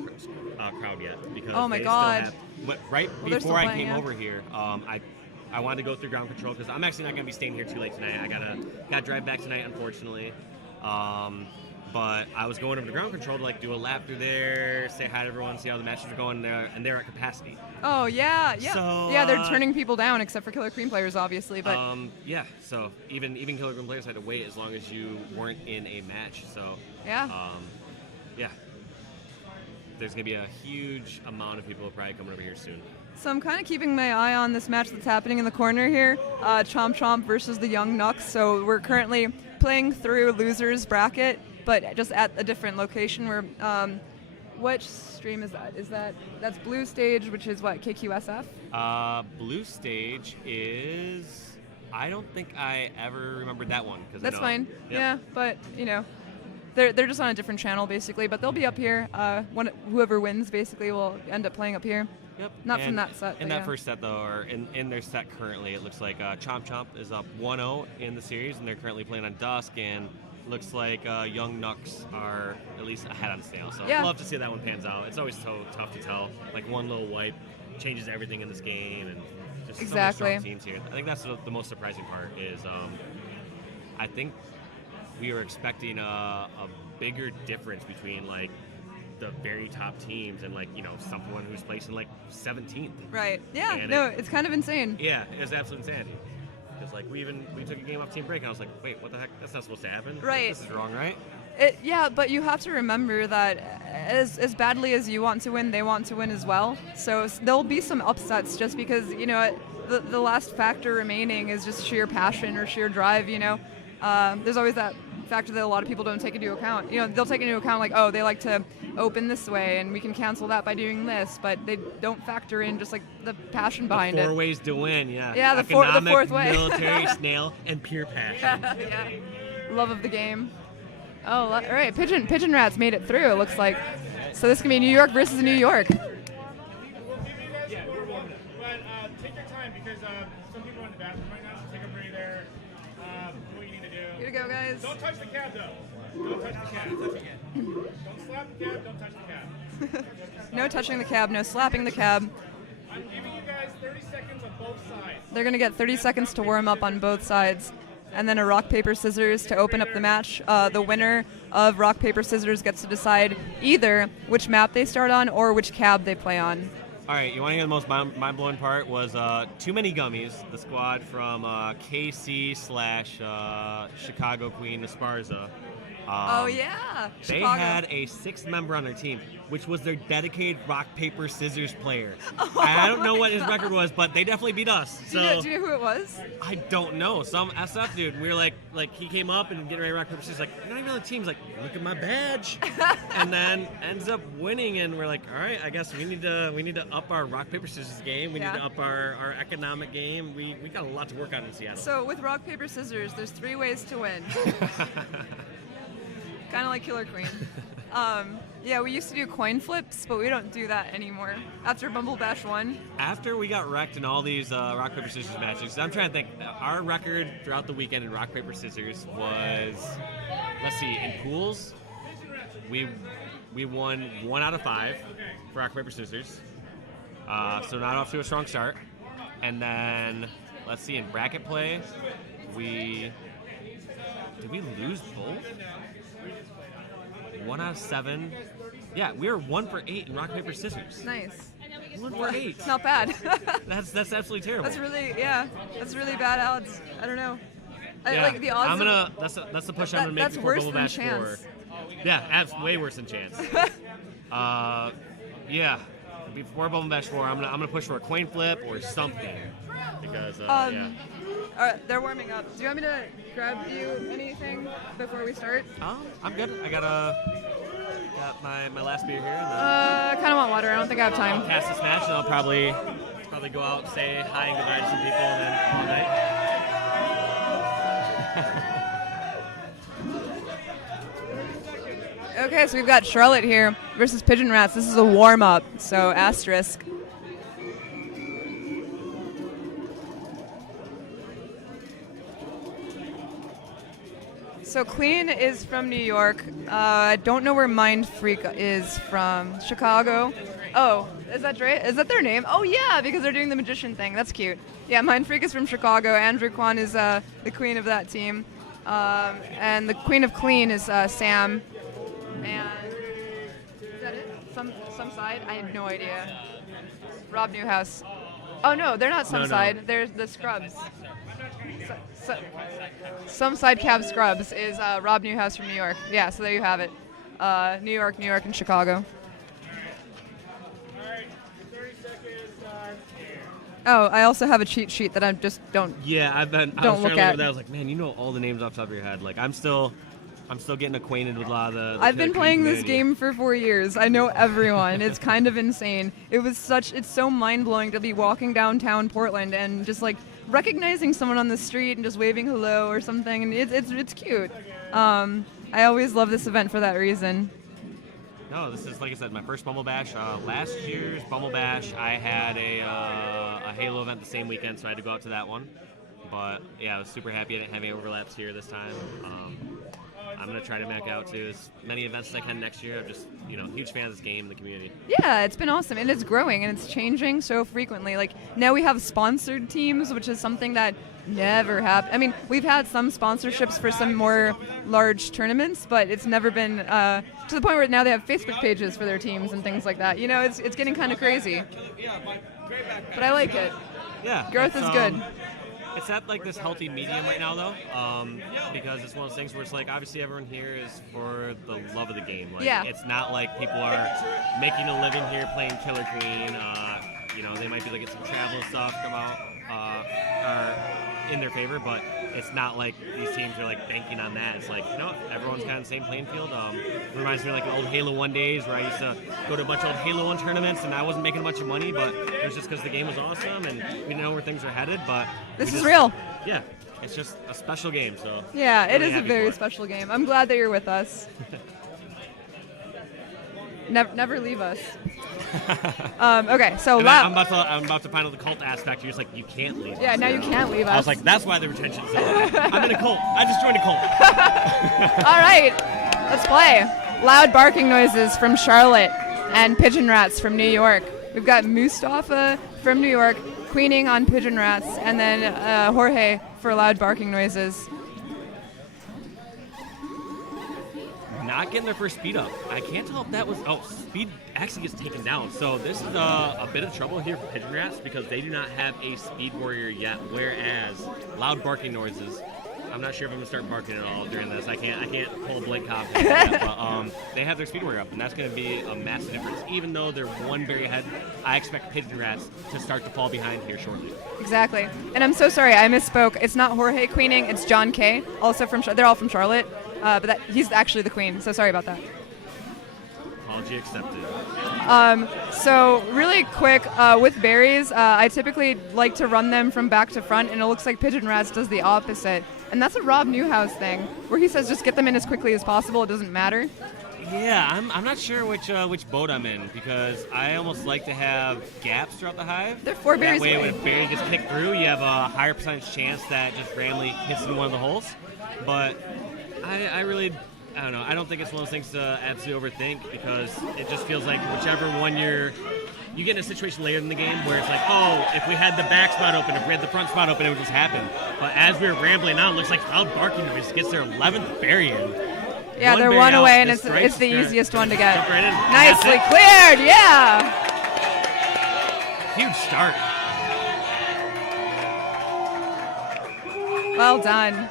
crowd yet, because Oh my they God. still have, right Well, they're still before I playing, came yeah. over here, I wanted to go through ground control because I'm actually not going to be staying here too late tonight. I gotta drive back tonight, unfortunately. But I was going over to ground control to do a lap through there, say hi to everyone, see how the matches are going there, and they're at capacity. Oh yeah. So, yeah, they're turning people down except for Killer Queen players, obviously. But yeah, so even Killer Queen players had to wait as long as you weren't in a match. So yeah. Yeah. There's gonna be a huge amount of people probably coming over here soon. So I'm kind of keeping my eye on this match that's happening in the corner here, Chomp Chomp versus the Young Knucks. So we're currently playing through losers bracket, but just at a different location. Where which stream is that? That's Blue Stage, which is what, KQSF? Blue Stage is, I don't think I ever remembered that one. That's fine. Yep. Yeah, but they're just on a different channel basically. But they'll be up here. Whoever wins basically will end up playing up here. Yep. Not from that set. In but that yeah. first set, though, or in their set currently, it looks like Chomp Chomp is up 1-0 in the series, and they're currently playing on Dusk, and looks like Young Knucks are at least ahead on Snail. So Yeah. I'd love to see how that one pans out. It's always so tough to tell. Like one little wipe changes everything in this game, and just so many Exactly. strong teams here. I think that's the most surprising part is I think we were expecting a bigger difference between like the very top teams and like someone who's placing like 17th. Right. Yeah. And it's kind of insane. Yeah, it was absolute insanity. Because like we took a game off team break and I was like, wait, what the heck? That's not supposed to happen. Right. This is wrong, right? Yeah, but you have to remember that as badly as you want to win, they want to win as well. So there'll be some upsets just because, the last factor remaining is just sheer passion or sheer drive, There's always that factor that a lot of people don't take into account. They'll take into account like, oh, they like to open this way and we can cancel that by doing this, but they don't factor in just like the passion behind it. 4 ways to win, yeah. Yeah, the fourth way. Military, snail, and pure passion. Yeah. Love of the game. Oh, all right. Pigeon Rats made it through, it looks like. So this can be New York versus New York. Yeah, we're warming up. But take your time because some people are in the bathroom right now. Take a breather. Do what you need to do. Here we go, guys. Don't touch the cab, though. Don't touch the cab. Don't slap the cab. Don't touch the cab. No touching the cab. No slapping the cab. I'm giving you guys 30 seconds on both sides. They're going to get 30 seconds to warm up on both sides. And then a rock, paper, scissors to open up the match. The winner of rock, paper, scissors gets to decide either which map they start on or which cab they play on. All right, you want to hear the most mind-blowing part was Too Many Gummies, the squad from KC / Chicago Queen Esparza. Oh, yeah. They Chicago. had a 6th member on their team, which was their dedicated rock, paper, scissors player. I don't know what his record was, but they definitely beat us. So Do you know who it was? I don't know. Some SF dude. We were like he came up and getting ready to rock, paper, scissors. Like, you're not even on the team. He's like, look at my badge. And then ends up winning, and we're like, all right, I guess we need to up our rock, paper, scissors game. We need to up our economic game. We got a lot to work on in Seattle. So with rock, paper, scissors, there's 3 ways to win. Kind of like Killer Queen. Yeah, we used to do coin flips, but we don't do that anymore. After Bumblebash won. After we got wrecked in all these rock, paper, scissors matches, I'm trying to think. Our record throughout the weekend in rock, paper, scissors was, let's see, in pools, we won 1 out of 5 for rock, paper, scissors. So not off to a strong start. And then, let's see, in bracket play, did we lose both? 1 out of 7. Yeah, we were 1 for 8 in rock, paper, scissors. Nice. 1 for 8. It's not bad. That's absolutely terrible. That's really bad odds. I don't know. Yeah. Like the odds. That's the push I'm gonna make before Bumblebash 4. Yeah, way worse than chance. Yeah, before Bumblebash 4, I'm gonna push for a coin flip or something because yeah. All right, they're warming up. Do you want me to grab you anything before we start? I'm good. I got my last beer here. I kind of want water. I don't think I have time. I'll cast this match, and I'll probably go out, say hi and goodbye to some people, and then all night. Okay, so we've got Charlotte here versus Pigeon Rats. This is a warm-up, so asterisk. So Clean is from New York. I don't know where Mind Freak is from. Chicago. Oh, is that right? Is that their name? Oh yeah, because they're doing the magician thing. That's cute. Yeah, Mind Freak is from Chicago. Andrew Kwan is the queen of that team. And the queen of Clean is Sam. And is that it? Some side? I have no idea. Rob Newhouse. Oh no, they're not some side. They're the Scrubs. Some side cab Scrubs is Rob Newhouse from New York. Yeah, so there you have it. New York, and Chicago. Oh, I also have a cheat sheet that I just don't. Yeah, I was trying to look at that. I was like, man, you know all the names off the top of your head. Like, I'm still getting acquainted with a lot of the I've been playing this game for 4 years. I know everyone. It's kind of insane. It's so mind-blowing to be walking downtown Portland and just like recognizing someone on the street and just waving hello or something, and it's cute. I always love this event for that reason. No, this is, like I said, my first Bumblebash. Last year's Bumblebash, I had a Halo event the same weekend, so I had to go out to that one. But yeah, I was super happy I didn't have any overlaps here this time. I'm going to try to back out to as many events as I can next year. I'm just, huge fan of this game and the community. Yeah, it's been awesome, and it's growing, and it's changing so frequently. Like, now we have sponsored teams, which is something that never happened. I mean, we've had some sponsorships for some more large tournaments, but it's never been to the point where now they have Facebook pages for their teams and things like that. You know, it's getting kind of crazy. But I like it. Yeah. Growth is good. It's at like this healthy medium right now, though, because it's one of those things where it's like obviously everyone here is for the love of the game. Like, yeah. It's not like people are making a living here playing Killer Queen. They might be like some travel stuff come out in their favor, but it's not like these teams are like banking on that. It's like, everyone's kind of the same playing field. It reminds me of like the old Halo 1 days where I used to go to a bunch of old Halo 1 tournaments and I wasn't making a bunch of money, but it was just because the game was awesome and we didn't know where things were headed. But this is real. Yeah, it's just a special game. So yeah, it really is a very special game. I'm glad that you're with us. Never leave us. Okay, so I'm about to find out the cult aspect. You're just like, you can't leave. Yeah, us. now you can't leave us. I was like, that's why the retention's so high. I'm in a cult. I just joined a cult. All right, let's play. Loud barking noises from Charlotte and Pigeon Rats from New York. We've got Mustafa from New York queening on Pigeon Rats, and then Jorge for loud barking noises. Not getting their first speed up. I can't tell if that was... Oh, speed actually gets taken down. So this is a bit of trouble here for Pigeon Rats because they do not have a speed warrior yet, whereas loud barking noises... I'm not sure if I'm going to start barking at all during this. I can't pull a blank confidence yet, but they have their speed warrior up, and that's going to be a massive difference. Even though they're one berry ahead, I expect Pigeon Rats to start to fall behind here shortly. Exactly. And I'm so sorry, I misspoke. It's not Jorge queening, it's John K. Also they're all from Charlotte. But he's actually the queen, so sorry about that. Apology accepted. So really quick, with berries, I typically like to run them from back to front, and it looks like Pigeon Rats does the opposite. And that's a Rob Newhouse thing, where he says just get them in as quickly as possible, it doesn't matter. Yeah, I'm not sure which boat I'm in, because I almost like to have gaps throughout the hive. They're 4 berries away. away. When a berry gets kicked through, you have a higher percentage chance that just randomly hits in one of the holes. But I don't know. I don't think it's one of those things to absolutely overthink because it just feels like whichever one you get in a situation later in the game where it's like, oh, if we had the back spot open, if we had the front spot open, it would just happen. But as we were rambling on, it looks like loud barking noise gets their 11th berry in. Yeah, they're one away, and it's the easiest one to get. Jump right in. Nicely cleared, yeah! Huge start. Well done.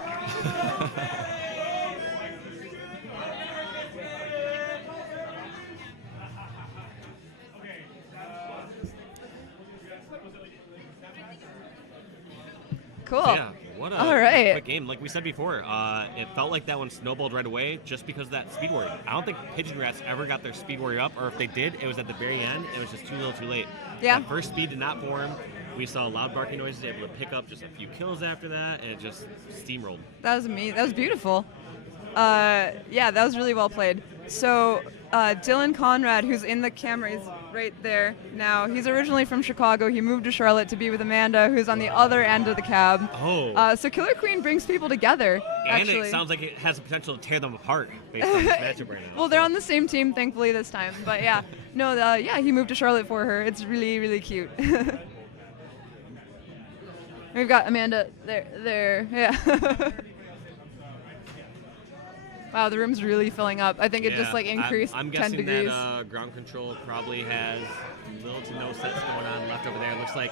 Cool. So yeah, what a All right. quick game. Like we said before, it felt like that one snowballed right away just because of that speed warrior. I don't think Pigeon Rats ever got their speed warrior up, or if they did, it was at the very end. It was just too little too late. Yeah. That first speed did not form. We saw loud barking noises, able to pick up just a few kills after that, and it just steamrolled. That was me. That was beautiful. Yeah, that was really well played. So Dylan Conrad, who's in the camera, is right there now. He's originally from Chicago. He moved to Charlotte to be with Amanda, who's on the other end of the cab. Oh. So Killer Queen brings people together, And actually. it sounds like it has the potential to tear them apart based on this matchup right now. Well, they're on the same team, thankfully, this time. But yeah, no, yeah, he moved to Charlotte for her. It's really, really cute. We've got Amanda there, yeah. Wow, the room's really filling up. I think it just like increased I'm 10 guessing degrees. that ground control probably has little to no sets going on left over there. It looks like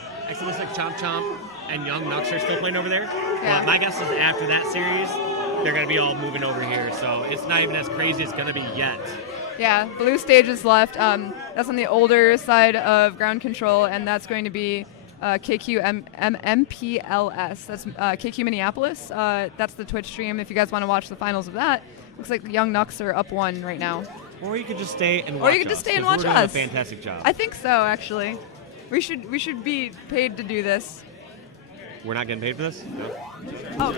Chomp Chomp and Young Nux are still playing over there. Yeah. Well, my guess is after that series, they're going to be all moving over here. So it's not even as crazy as it's going to be yet. Yeah, blue stage is left. That's on the older side of ground control, and that's going to be KQ MPLS. That's KQ Minneapolis. That's the Twitch stream. If you guys want to watch the finals of that, looks like Young Nux are up 1 right now. Or you could just stay and watch Or you could just stay and watch we're doing us. a fantastic job. I think so, actually. We should be paid to do this. We're not getting paid for this? No. Oh.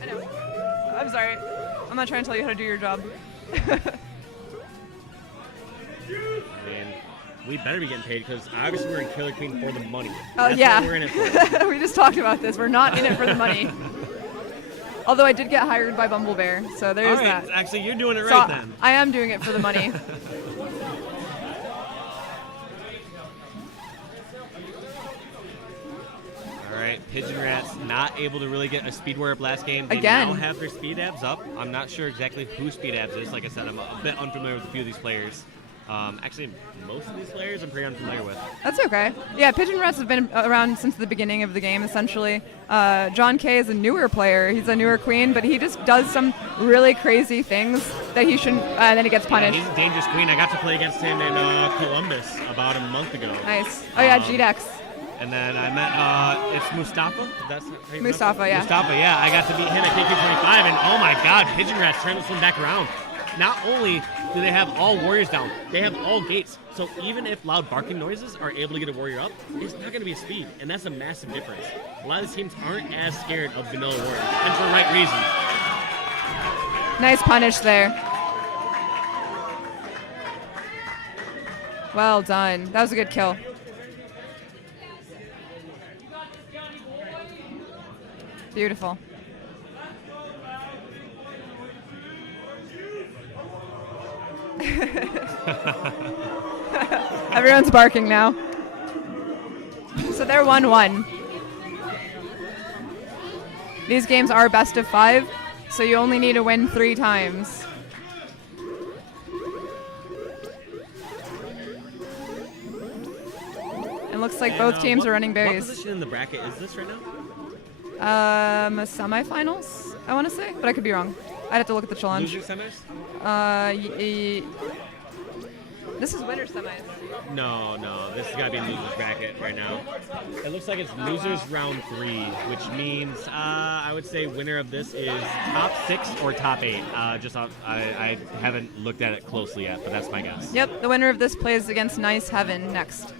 I know. I'm sorry. I'm not trying to tell you how to do your job. We better be getting paid because obviously we're in Killer Queen for the money. Oh, That's yeah. what we're in it for. We just talked about this. We're not in it for the money. Although I did get hired by Bumblebash, so there's All right. that. Actually, you're doing it So right then. I am doing it for the money. All right, Pigeon Rats not able to really get a speed warrior up last game. They Again. now have their speed abs up. I'm not sure exactly who speed abs is. Like I said, I'm a bit unfamiliar with a few of these players. Actually, most of these players I'm pretty unfamiliar with. That's okay. Yeah, Pigeon Rats have been around since the beginning of the game, essentially. John Kay is a newer player. He's a newer queen, but he just does some really crazy things that he shouldn't, and then he gets punished. Yeah, he's a dangerous queen. I got to play against him in Columbus about a month ago. Nice. Oh, yeah, GDEX. And then I met, it's Mustafa? That's how you pronounce Mustafa, it? yeah. Mustafa, yeah. I got to beat him at KQ25, and oh my god, Pigeon Rats turned this one back around. Not only do they have all warriors down, they have all gates. So even if loud barking noises are able to get a warrior up, it's not going to be a speed, and that's a massive difference. A lot of these teams aren't as scared of vanilla warriors, and for the right reasons. Nice punish there. Well done. That was a good kill. Beautiful. Everyone's barking now. So they're 1-1. These games are best of 5, so you only need to win 3 times. It looks like both teams are running berries. What position in the bracket is this right now? Semifinals, I want to say, but I could be wrong. I'd have to look at the challenge. Loser semis? This is winner semis. No, this has got to be losers bracket right now. It looks like it's losers round 3, which means I would say winner of this is top 6 or top 8. I haven't looked at it closely yet, but that's my guess. Yep, the winner of this plays against Nice Heaven next.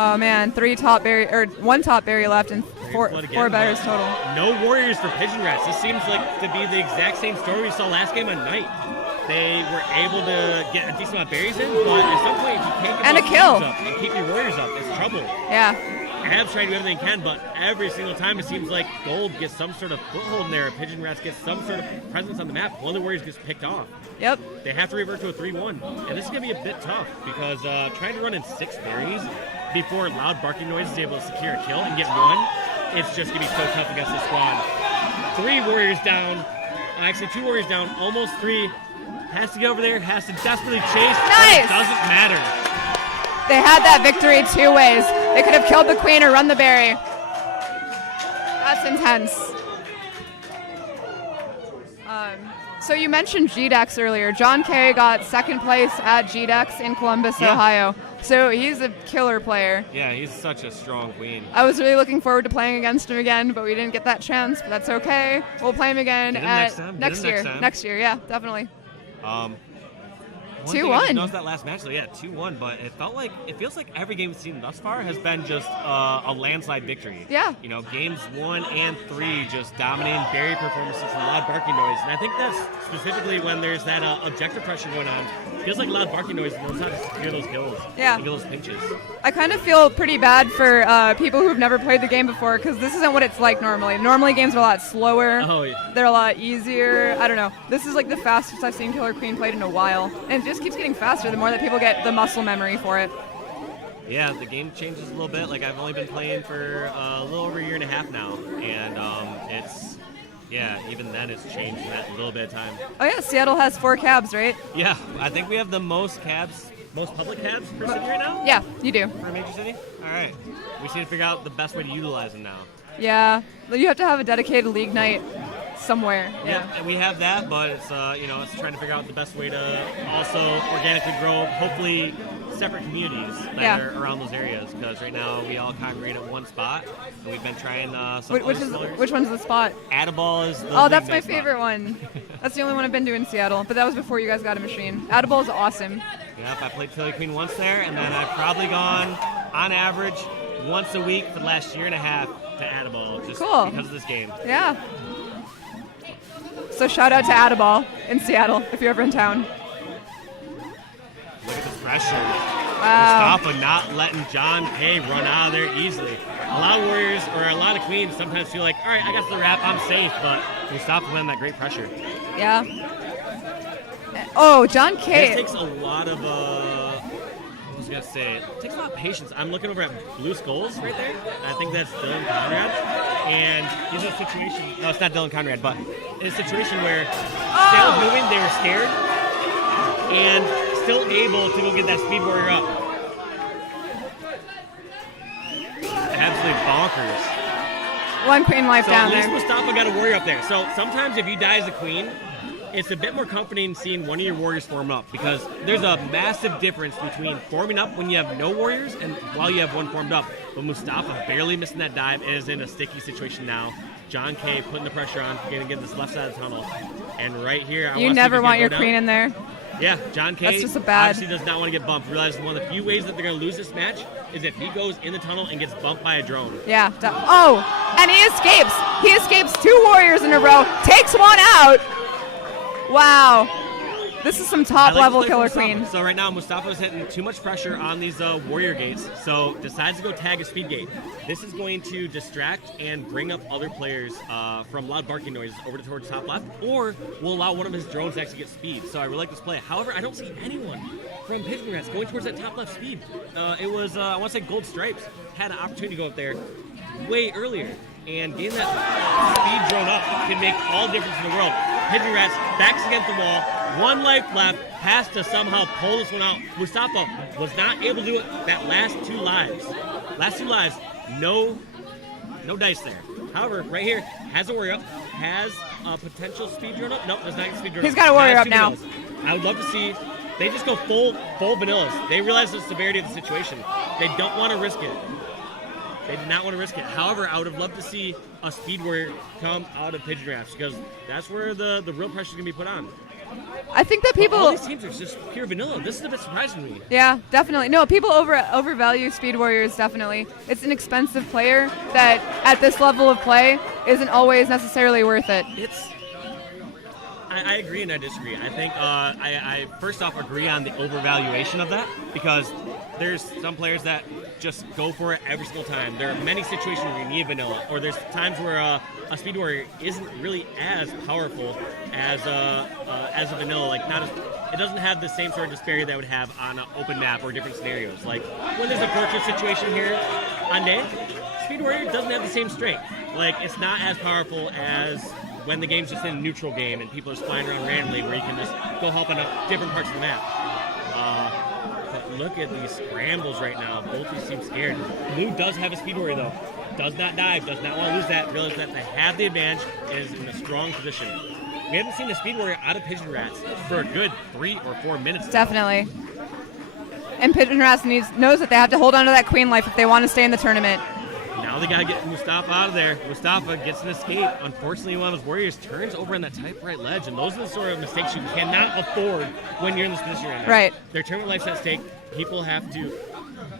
Oh man, 1 top berry left and 4 berries total. No warriors for Pigeon Rats. This seems like to be the exact same story we saw last game on Night. They were able to get a decent amount of berries in, but at some point you can't get those teams up and keep your warriors up. It's trouble. Yeah. Abs trying to do everything they can, but every single time it seems like Gold gets some sort of foothold in there. Pigeon Rats gets some sort of presence on the map. One of the warriors gets picked off. Yep. They have to revert to a 3-1. And this is going to be a bit tough because trying to run in 6 berries before loud barking noise is able to secure a kill and get 1, it's just going to be so tough against this squad. 3 warriors down. Actually, 2 warriors down. Almost 3. Has to get over there. Has to desperately chase. Nice. It doesn't matter. They had that victory 2 ways. They could have killed the queen or run the berry. That's intense. So you mentioned GDEX earlier. John Kay got 2nd place at GDEX in Columbus, Ohio. So he's a killer player. Yeah, he's such a strong queen. I was really looking forward to playing against him again, but we didn't get that chance. But that's okay. We'll play him again next year. Next year, yeah, definitely. 2-1. Noticed that last match, though, yeah, 2-1. But it feels like every game we've seen thus far has been just a landslide victory. Yeah. You know, games 1 and 3 just dominating berry performances and loud barking noise. And I think that's specifically when there's that objective pressure going on. It feels like loud barking noise knows how to secure those kills. Yeah. And get those pinches. I kind of feel pretty bad for people who've never played the game before because this isn't what it's like normally. Normally games are a lot slower. Oh, yeah. They're a lot easier. I don't know. This is like the fastest I've seen Killer Queen played in a while. And it just keeps getting faster the more that people get the muscle memory for it. Yeah, the game changes a little bit. Like, I've only been playing for a little over a year and a half now. And even then it's changed in that little bit of time. Oh yeah, Seattle has 4 cabs, right? Yeah, I think we have the most public cabs per city right now? Yeah, you do. For a major city? All right. We just need to figure out the best way to utilize them now. Yeah, you have to have a dedicated league night somewhere. Yeah, and we have that, but it's it's trying to figure out the best way to also organically grow, hopefully, separate communities that are around those areas. Because right now we all congregate at one spot, and we've been trying some. Which one's the spot? Adaball is the that's my favorite one. That's the only one I've been to in Seattle, but that was before you guys got a machine. Adaball is awesome. Yep, I played Killer Queen once there, and then I've probably gone on average once a week for the last year and a half to Adaball, just because of this game. Yeah. So shout out to Adaball in Seattle if you're ever in town. Look at this pressure. Wow. Mustafa not letting John Kay run out of there easily. A lot of warriors or a lot of queens sometimes feel like, all right, I got the wrap, I'm safe, but Mustafa letting that great pressure. Yeah. Oh, John Kay. This takes a lot of was gonna say, it takes a lot of patience. I'm looking over at Blue Skulls right there. I think that's Dylan Conrad, and he's in a situation. No, it's not Dylan Conrad, but in a situation where Sail was moving, they were scared, and still able to go get that Speed Warrior up. Absolutely bonkers. One queen life So down at least there. Mustafa got a warrior up there. So sometimes if you die as a queen, it's a bit more comforting seeing one of your warriors form up, because there's a massive difference between forming up when you have no warriors and while you have one formed up. But Mustafa barely missing that dive is in a sticky situation now. John K putting the pressure on, going to get this left side of the tunnel. And right here, You never want your queen in there. Yeah, John K That's just a bad- obviously does not want to get bumped. Realizes one of the few ways that they're going to lose this match is if he goes in the tunnel and gets bumped by a drone. Yeah. Oh, and he escapes. He escapes 2 warriors in a row. Takes one out. Wow. This is some top level Killer Killer Mustafa. Queen. So right now Mustafa's hitting too much pressure on these warrior gates, so decides to go tag a speed gate. This is going to distract and bring up other players from loud barking noises over towards top left, or will allow one of his drones to actually get speed. So I really like this play. However, I don't see anyone from Pigeon Rats going towards that top left speed. It was, I want to say Gold Stripes had an opportunity to go up there way earlier, and getting that speed drone up can make all the difference in the world. Pigeon Rats backs against the wall, 1 life left, has to somehow pull this one out. Mustafa was not able to do it that last 2 lives. Last 2 lives, no dice there. However, right here, has a warrior up, has a potential speed drone up. Nope, does not get speed drone up. He's got a warrior Has up 2 now. vanillas. I would love to see, they just go full vanillas. They realize the severity of the situation. They don't want to risk it. They did not want to risk it. However, I would have loved to see a Speed Warrior come out of Pigeon Rats, because that's where the real pressure is going to be put on. I think that people. All these teams are just pure vanilla. This is a bit surprising to me. Yeah, definitely. No, people overvalue Speed Warriors, definitely. It's an expensive player that, at this level of play, isn't always necessarily worth it. I agree and I disagree. I think I first off agree on the overvaluation of that, because there's some players that just go for it every single time. There are many situations where you need vanilla, or there's times where a Speed Warrior isn't really as powerful as a vanilla. Like it doesn't have the same sort of disparity that it would have on an open map or different scenarios. Like when there's a fortress situation here on day, Speed Warrior doesn't have the same strength. Like it's not as powerful as when the game's just in a neutral game and people are just flying around randomly, where you can just go help in different parts of the map. But look at these scrambles right now. Both these seem scared. Blue does have a Speed Warrior though. Does not dive, does not want to lose that. Realize that they have the advantage and is in a strong position. We haven't seen the Speed Warrior out of Pigeon Rats for a good 3 or 4 minutes now. Definitely. And Pigeon Rats knows that they have to hold on to that queen life if they want to stay in the tournament. Now they got to get Mustafa out of there. Mustafa gets an escape. Unfortunately, one of his warriors turns over in that tight right ledge, and those are the sort of mistakes you cannot afford when you're in this position right now. Right. Their tournament life's at stake. People have to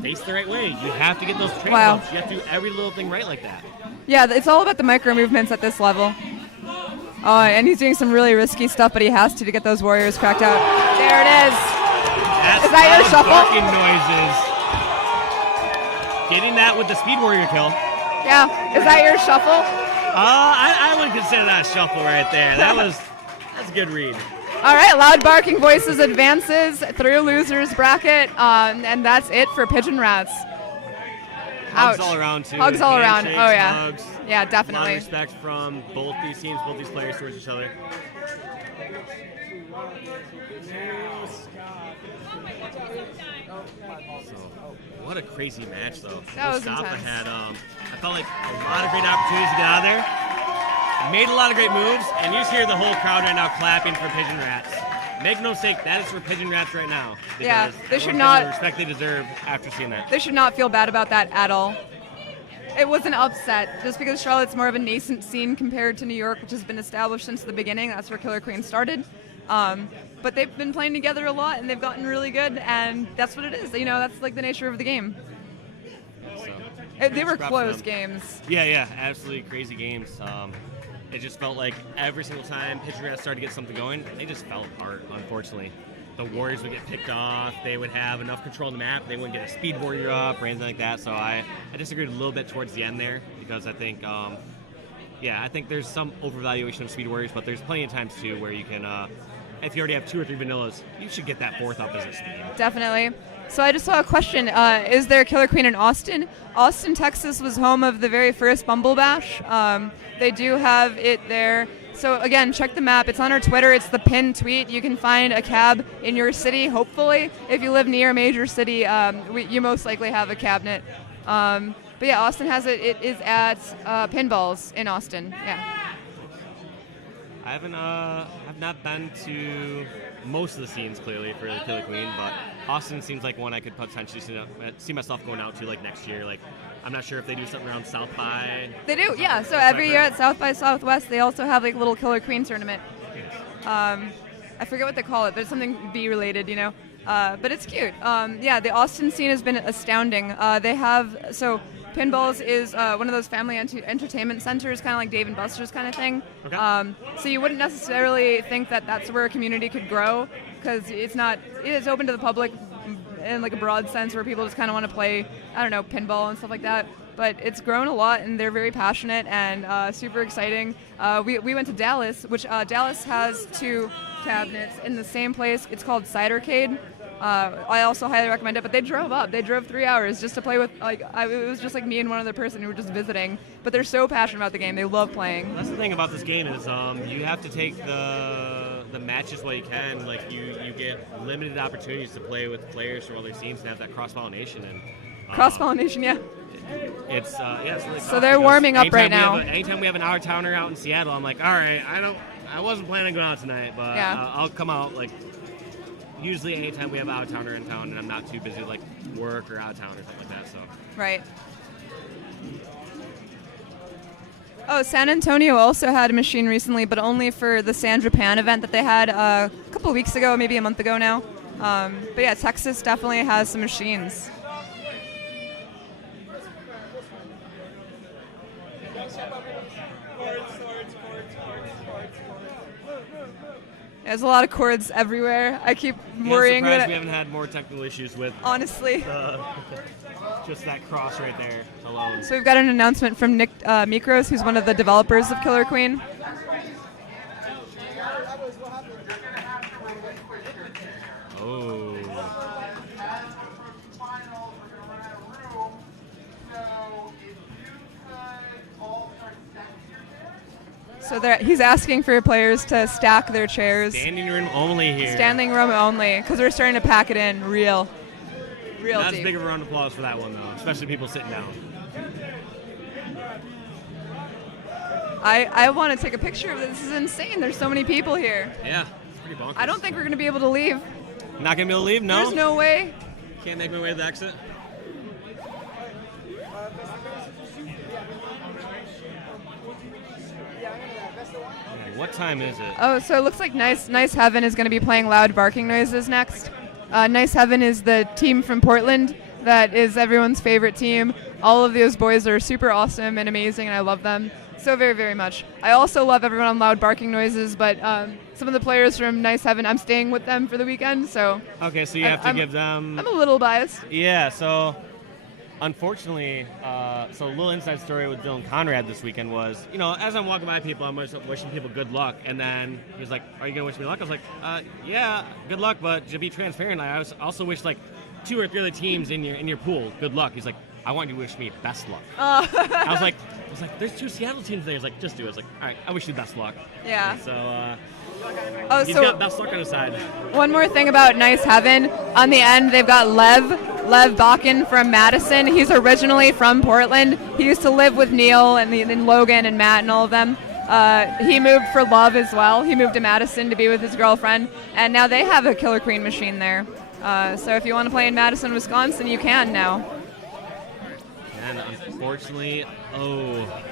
face the right way. You have to get those trade Wow. bumps. You have to do every little thing right like that. Yeah, it's all about the micro movements at this level. Oh, and he's doing some really risky stuff, but he has to get those warriors cracked out. There it is. That's Is that your loud shuffle? barking noises. Getting that with the Speed Warrior kill. Yeah. Is that your shuffle? I would consider that a shuffle right there. That's a good read. All right, Loud Barking Voices advances through losers bracket, and that's it for Pigeon Rats. Hugs Ouch. all around too. Hugs all around. Handshakes, Oh yeah. Hugs. Yeah, A lot of definitely. respect from both these teams, both these players towards each other. So, what a crazy match, though. That was Mustafa intense. had, I felt like a lot of great opportunities to get out of there. Made a lot of great moves, and you just hear the whole crowd right now clapping for Pigeon Rats. Make no mistake, that is for Pigeon Rats right now. Yeah, because they should everyone's not- getting the respect they deserve after seeing that. They should not feel bad about that at all. It was an upset, just because Charlotte's more of a nascent scene compared to New York, which has been established since the beginning. That's where Killer Queen started. But they've been playing together a lot, and they've gotten really good, and that's what it is. You know, that's like the nature of the game. They were Props to close them. games. Yeah, absolutely crazy games. It just felt like every single time Pigeon Rats started to get something going, they just fell apart, unfortunately. The Warriors would get picked off, they would have enough control of the map, they wouldn't get a Speed Warrior up or anything like that, so I disagreed a little bit towards the end there, because I think, I think there's some overvaluation of Speed Warriors, but there's plenty of times, too, where you can, if you already have 2 or 3 vanillas, you should get that 4th up as a speed. Definitely. So I just saw a question. Is there a Killer Queen in Austin? Austin, Texas was home of the very first Bumblebash. They do have it there. So again, check the map. It's on our Twitter. It's the pinned tweet. You can find a cab in your city, hopefully. If you live near a major city, you most likely have a cabinet. But yeah, Austin has it. It is at Pinballs in Austin. Yeah. I have not been to most of the scenes clearly for the Killer Queen, but Austin seems like one I could potentially see myself going out to like next year. Like, I'm not sure if they do something around South by. They do, yeah. So every year at South by Southwest, they also have like a little Killer Queen tournament. I forget what they call it, but it's something bee related, you know. But it's cute. Yeah, the Austin scene has been astounding. They have Pinballs is one of those family entertainment centers, kind of like Dave & Buster's kind of thing. Okay. So you wouldn't necessarily think that that's where a community could grow, because it is open to the public in like a broad sense where people just kind of want to play, I don't know, pinball and stuff like that. But it's grown a lot, and they're very passionate and super exciting. We went to Dallas, which Dallas has 2 cabinets in the same place. It's called Cidercade. I also highly recommend it, but they drove up. They drove 3 hours just to play with, it was just like me and one other person who were just visiting. But they're so passionate about the game. They love playing. That's the thing about this game is you have to take the matches while you can. Like, you get limited opportunities to play with players from other scenes and have that cross-pollination. And cross-pollination, yeah. It's it's really so they're warming up right now. Anytime we have an out-of-towner out in Seattle, I'm like, all right, I wasn't planning on going out tonight, but yeah. I'll come out. Like, usually anytime we have out-of-towner in town and I'm not too busy with like work or out of town or something like that. So right. Oh, San Antonio also had a machine recently, but only for the San Japan event that they had a couple weeks ago, maybe a month ago now. But yeah, Texas definitely has some machines. There's a lot of cords everywhere. I keep worrying I'm surprised that we haven't had more technical issues with honestly just that cross right there alone. So we've got an announcement from Nick Mikros, who's one of the developers of Killer Queen. Oh. So he's asking for players to stack their chairs. Standing room only here. Standing room only, because we're starting to pack it in real Not deep. as big of a round of applause for that one, though, especially people sitting down. I want to take a picture of this. This is insane. There's so many people here. Yeah, it's pretty bonkers. I don't think we're going to be able to leave. Not going to be able to leave? No? There's no way. Can't make my way to the exit? What time is it? Oh, so it looks like Nice Heaven is going to be playing Loud Barking Noises next. Nice Heaven is the team from Portland that is everyone's favorite team. All of those boys are super awesome and amazing, and I love them so very, very much. I also love everyone on Loud Barking Noises, but some of the players from Nice Heaven, I'm staying with them for the weekend, so... Okay, so you have to give them... I'm a little biased. Yeah, so... Unfortunately, so a little inside story with Dylan Conrad this weekend was, as I'm walking by people, I'm wishing people good luck, and then he was like, "Are you gonna wish me luck?" I was like, "Yeah, good luck, but to be transparent, I also wish like 2 or 3 other teams in your pool good luck." He's like, "I want you to wish me best luck." I was like, "There's 2 Seattle teams there." He's like, "Just do it." I was like, "All right, I wish you best luck." Yeah. And so he's got best luck on his side. One more thing about Nice Heaven. On the end, they've got Lev Bakken from Madison. He's originally from Portland. He used to live with Neil and Logan and Matt and all of them. He moved for love as well. He moved to Madison to be with his girlfriend, and now they have a Killer Queen machine there. So if you want to play in Madison, Wisconsin, you can now. And unfortunately,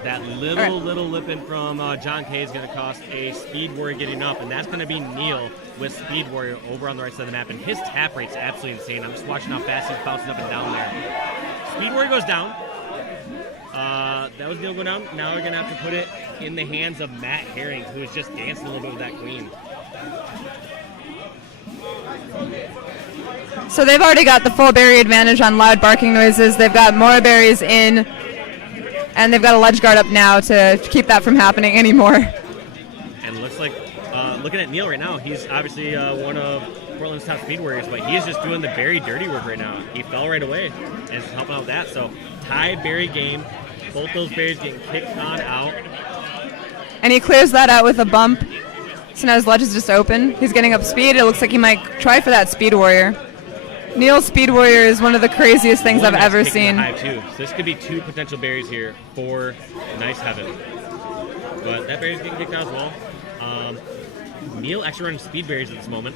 that little lip in from John Kay is going to cost a Speed Warrior getting up, and that's going to be Neil with Speed Warrior over on the right side of the map, and his tap rate's absolutely insane. I'm just watching how fast he's bouncing up and down there. Speed Warrior goes down. That was Neil going down. Now we're going to have to put it in the hands of Matt Herring, who is just dancing a little bit with that queen. So they've already got the full berry advantage on Loud Barking Noises. They've got more berries in, and they've got a ledge guard up now to keep that from happening anymore. And it looks like, looking at Neil right now, he's obviously one of Portland's top speed warriors, but he is just doing the very dirty work right now. He fell right away and is helping out with that. So tied berry game. Both those berries getting kicked on out. And he clears that out with a bump. So now his ledge is just open. He's getting up speed. It looks like he might try for that speed warrior. Neil's speed warrior is one of the craziest things I've ever seen. Hive too. So this could be 2 potential berries here for Nice Heaven. But that berry's getting kicked out as well. Neil actually running speed berries at this moment.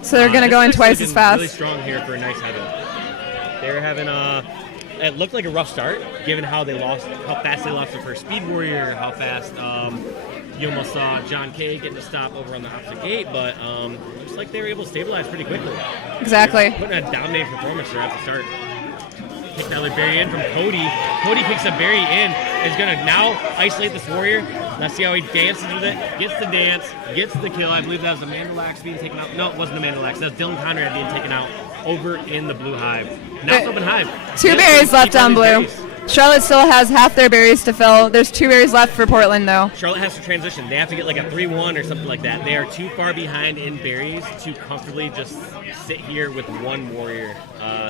So they're going to go in twice as fast. Really strong here for Nice Heaven. They're having it looked like a rough start, given how fast they lost their first speed warrior, how fast you almost saw John Kay getting to stop over on the opposite gate, but looks like they were able to stabilize pretty quickly. Exactly. They're putting a dominating performance there at the start. Kick another berry in from Cody. Cody kicks a berry in. Is going to now isolate this warrior. Let's see how he dances with it. Gets the dance. Gets the kill. I believe that was Amanda Lax being taken out. No, it wasn't Amanda Lax. That was Dylan Conrad being taken out over in the blue hive. Now it's open hive. 2 berries left on blue. Charlotte still has half their berries to fill. There's 2 berries left for Portland, though. Charlotte has to transition. They have to get like a 3-1 or something like that. They are too far behind in berries to comfortably just sit here with 1 warrior.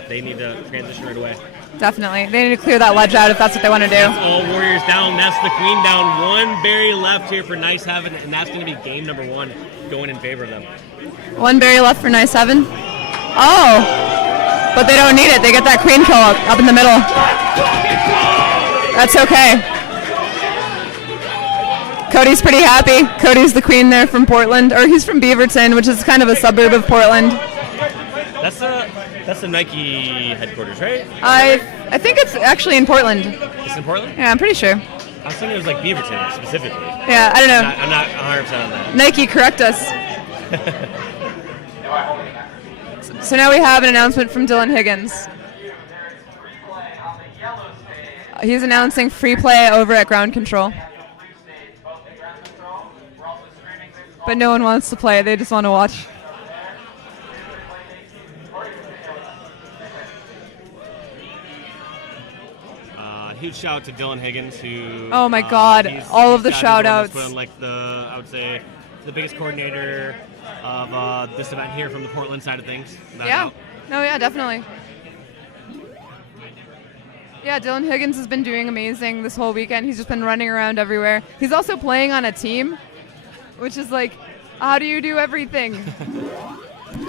They need to transition right away. Definitely. They need to clear that ledge out if that's what they want to do. That's all warriors down. That's the queen down. 1 berry left here for Nice Heaven, and that's going to be game number 1 going in favor of them. 1 berry left for Nice Heaven. Oh! But they don't need it. They get that queen kill up in the middle. That's okay. Cody's pretty happy. Cody's the queen there from Portland, or he's from Beaverton, which is kind of a suburb of Portland. That's the Nike headquarters, right? I think it's actually in Portland. It's in Portland? Yeah, I'm pretty sure. I was thinking it was like Beaverton specifically. Yeah, I don't know. I'm not 100% on that. Nike, correct us. So now we have an announcement from Dylan Higgins. He's announcing free play over at ground control. But no one wants to play. They just want to watch. Huge shout out to Dylan Higgins, who. Oh my God! All of the shout outs. Like I would say, the biggest coordinator of this event here from the Portland side of things. Yeah. No, yeah, definitely. Yeah, Dylan Higgins has been doing amazing this whole weekend. He's just been running around everywhere. He's also playing on a team, which is like, how do you do everything?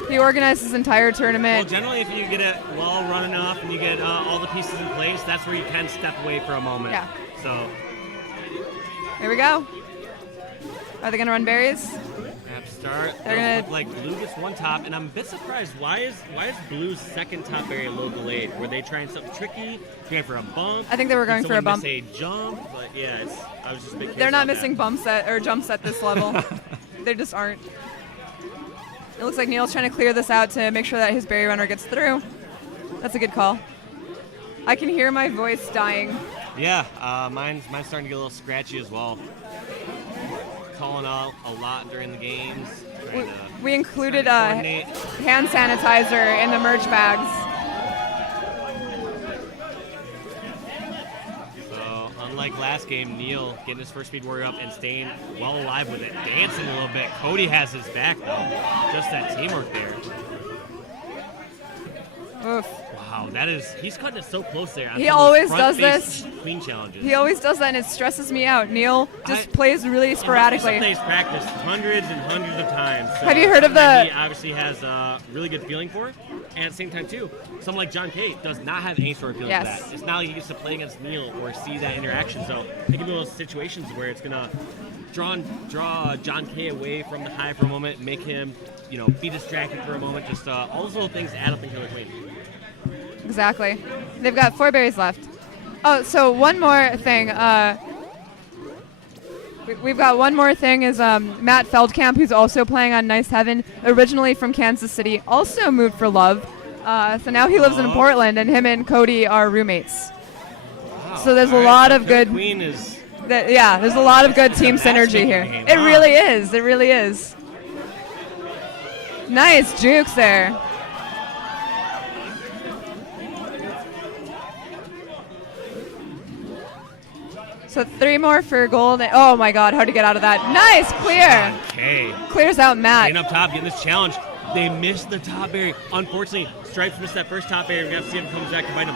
He organized his entire tournament. Well, generally, if you get it well run enough and you get all the pieces in place, that's where you can step away for a moment. Yeah. So. Here we go. Are they going to run berries? App start. They're gonna look like blue gets 1 top, and I'm a bit surprised. Why is blue's second top berry a little delayed? Were they trying something tricky? Going for a bump? I think they were going for a bump. Miss a jump, but yeah, I was just a bit. They're not missing bumps or jumps at this level. They just aren't. It looks like Neil's trying to clear this out to make sure that his berry runner gets through. That's a good call. I can hear my voice dying. Yeah, mine's starting to get a little scratchy as well. Calling out a lot during the games. We included a hand sanitizer in the merch bags. So, unlike last game, Neil getting his first speed warrior up and staying well alive with it, dancing a little bit. Cody has his back though. Just that teamwork there. Oof. Wow, he's cutting it so close there. He always does this. Queen challenges. He always does that, and it stresses me out. Neil just plays really sporadically. He plays practice hundreds and hundreds of times. So have you heard of the? He obviously has a really good feeling for it, and at the same time too, someone like John Kay does not have any sort of feeling for that. It's not like he gets to play against Neil or see that interaction. So it can be one of those situations where it's gonna draw John Kay away from the high for a moment, make him, be distracted for a moment. Just all those little things add up in Killer Queen. Exactly. They've got 4 berries left. Oh, so one more thing. We've got one more thing is Matt Feldkamp, who's also playing on Nice Heaven, originally from Kansas City, also moved for love. So now he lives in Portland, and him and Cody are roommates. Wow. So there's a lot of good. Queen is. There's a lot of good team synergy here. It really is. It really is. Nice jukes there. So 3 more for gold. Oh my God, how to get out of that? Nice, clear. Okay. Clears out Matt. Getting up top, getting this challenge. They missed the top barrier. Unfortunately, Stripes missed that first top barrier. We're going to have to see if it comes back to bite him.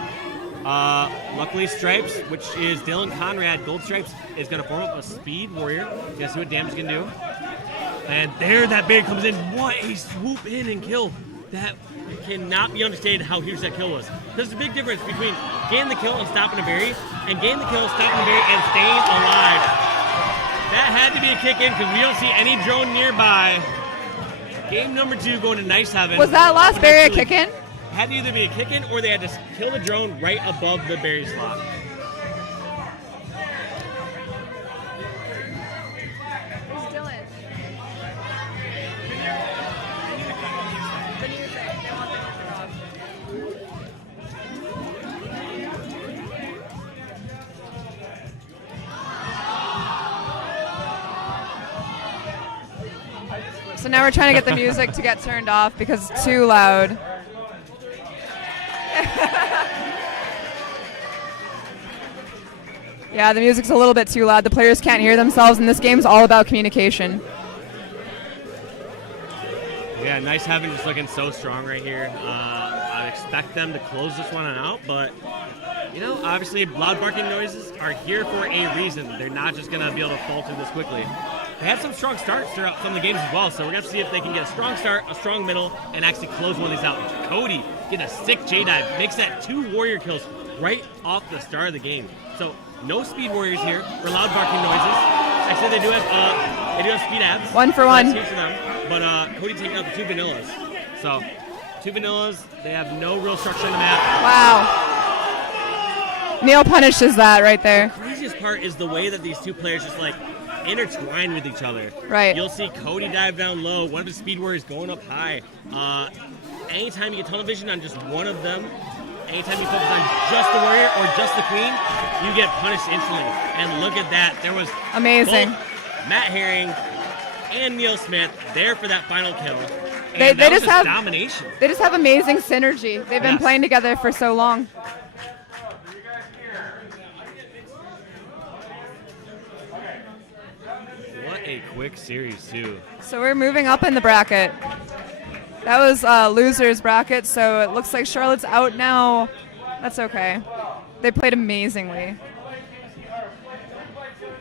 Luckily, Stripes, which is Dylan Conrad, Gold Stripes, is going to form up a Speed Warrior. Guess what damage can do? And there that barrier comes in. What a swoop in and kill. That cannot be understated how huge that kill was. There's a big difference between getting the kill and stopping a berry, and getting the kill, stopping a berry, and staying alive. That had to be a kick in because we don't see any drone nearby. Game number 2 going to Nice Heaven. Was that last berry a kick in? Had to either be a kick in or they had to kill the drone right above the berry slot. Where's Dylan? The music. They want the music off. So now we're trying to get the music to get turned off because it's too loud. Yeah, the music's a little bit too loud. The players can't hear themselves, and this game's all about communication. Yeah, Nice Heaven just looking so strong right here. I expect them to close this one out, but you know, obviously loud barking noises are here for a reason. They're not just going to be able to falter this quickly. They had some strong starts throughout some of the games as well, so we're going to see if they can get a strong start, a strong middle, and actually close one of these out. Cody getting a sick J-dive, makes that 2 warrior kills right off the start of the game. So no speed warriors here for loud barking noises. Actually, they do have speed abs. 1 for 1. That's huge for them. But Cody taking out the 2 vanillas. So 2 vanillas, they have no real structure on the map. Wow. Neil punishes that right there. The craziest part is the way that these 2 players just like intertwine with each other. Right. You'll see Cody dive down low, one of the speed warriors going up high. Anytime you get tunnel vision on just one of them, anytime you focus on just the warrior or just the queen, you get punished instantly. And look at that. There was amazing. Both Matt Herring and Neil Smith there for that final kill. They that just was have domination. They just have amazing synergy. They've been playing together for so long. What a quick series, too. So we're moving up in the bracket. That was losers bracket, so it looks like Charlotte's out now. That's okay. They played amazingly.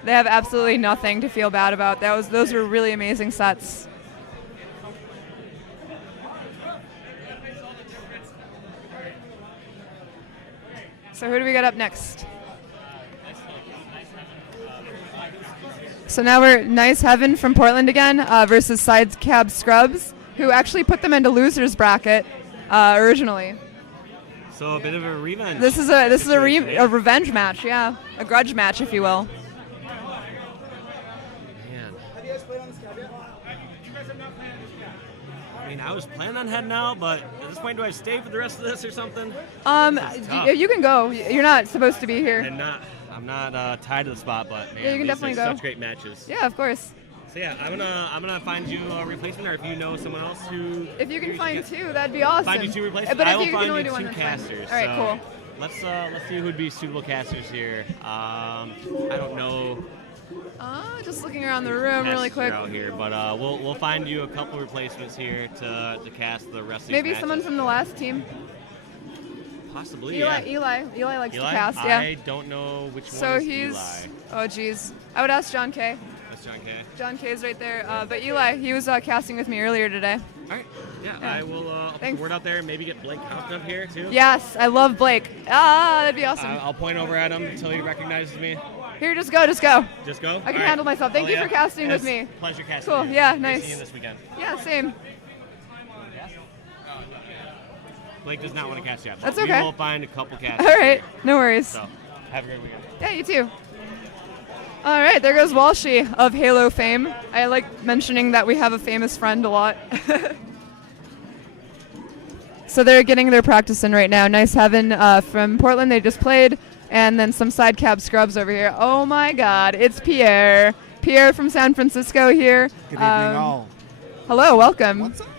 They have absolutely nothing to feel bad about. Those were really amazing sets. So who do we got up next? So now we're Nice Heaven from Portland again versus Side Cab Scrubs, who actually put them into losers bracket originally. So a bit of a revenge. This is a revenge match, yeah, a grudge match, if you will. Man. I mean, I was planning on heading out, but at this point, do I stay for the rest of this or something? You can go. You're not supposed to be here. I'm not tied to the spot, but man, Yeah, you can definitely go. Such great matches. Yeah, of course. So yeah, I'm gonna find you a replacement, or if you know someone else who. If you can find 2, that'd be awesome. Find you 2 replacements. But I if will you find can only you do 2 one, that's fine. casters. All right, so cool. Let's see who'd be suitable casters here. I don't know. Just looking around the room really quick. Out here, but we'll find you a couple replacements here to cast the rest of these Maybe matches. someone from the last team. Possibly, Eli likes Eli? to cast, yeah. I don't know which So one is he's, Eli. oh geez, I would ask John K. That's John K. John K's right there, but Eli, he was casting with me earlier today. All right, yeah. I will put the word out there and maybe get Blake Houghton up here too. Yes, I love Blake. That'd be awesome. I'll point over at him until he recognizes me. Here, just go. Just go? I can handle myself. Thank you for casting with me. Pleasure casting. Cool, you. yeah, Great nice. seeing you this weekend. Yeah, same. Blake does not want to cast yet. That's We okay. will find a couple casters. All right, no worries. So, have a great weekend. Yeah, you too. All right, there goes Walshy of Halo fame. I like mentioning that we have a famous friend a lot. So they're getting their practice in right now. Nice Heaven from Portland, they just played, and then some Side Cab Scrubs over here. Oh my God, it's Pierre. Pierre from San Francisco here. Good evening, all. Hello, welcome. What's up?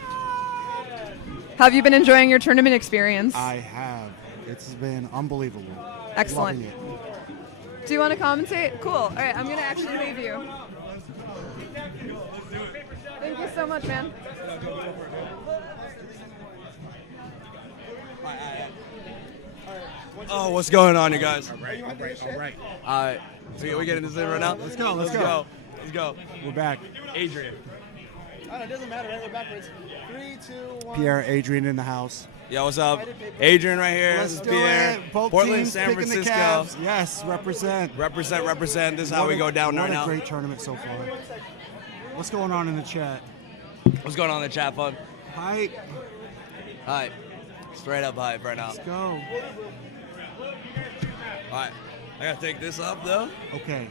Have you been enjoying your tournament experience? I have. It's been unbelievable. Excellent. Loving it. Do you want to commentate? Cool. All right, I'm going to actually leave you. Thank you so much, man. Oh, what's going on, you guys? All right. All right. So we getting this in right now? Let's go. Let's go. We're back. Adrian. It doesn't matter, right? We're backwards. 3, 2, 1. Pierre, Adrian in the house. Yo, what's up? Adrian right here. Let's This is do Pierre. it. Both Portland, teams San picking the Francisco. Cavs. Yes, represent. Represent. This is how we go down right now. What a great tournament so far. What's going on in the chat? What's going on in the chat, bud? Hype. Hype. Straight up hype right now. Let's go. All right. I gotta take this up though. Okay.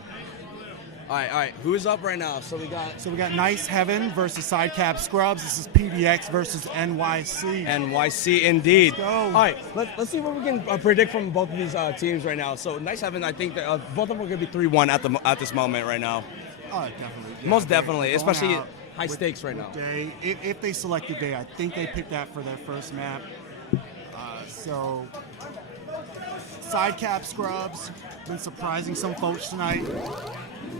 All right. Who's up right now? So we got Nice Heaven versus Sidecap Scrubs. This is PDX versus NYC. NYC indeed. Let's go. All right, let's see what we can predict from both of these teams right now. So Nice Heaven, I think that both of them are going to be 3-1 at this moment right now. Oh, definitely. Yeah, Most definitely, going especially out high stakes right now. Day. If they selected Day, I think they picked that for their first map. So Sidecap Scrubs been surprising some folks tonight,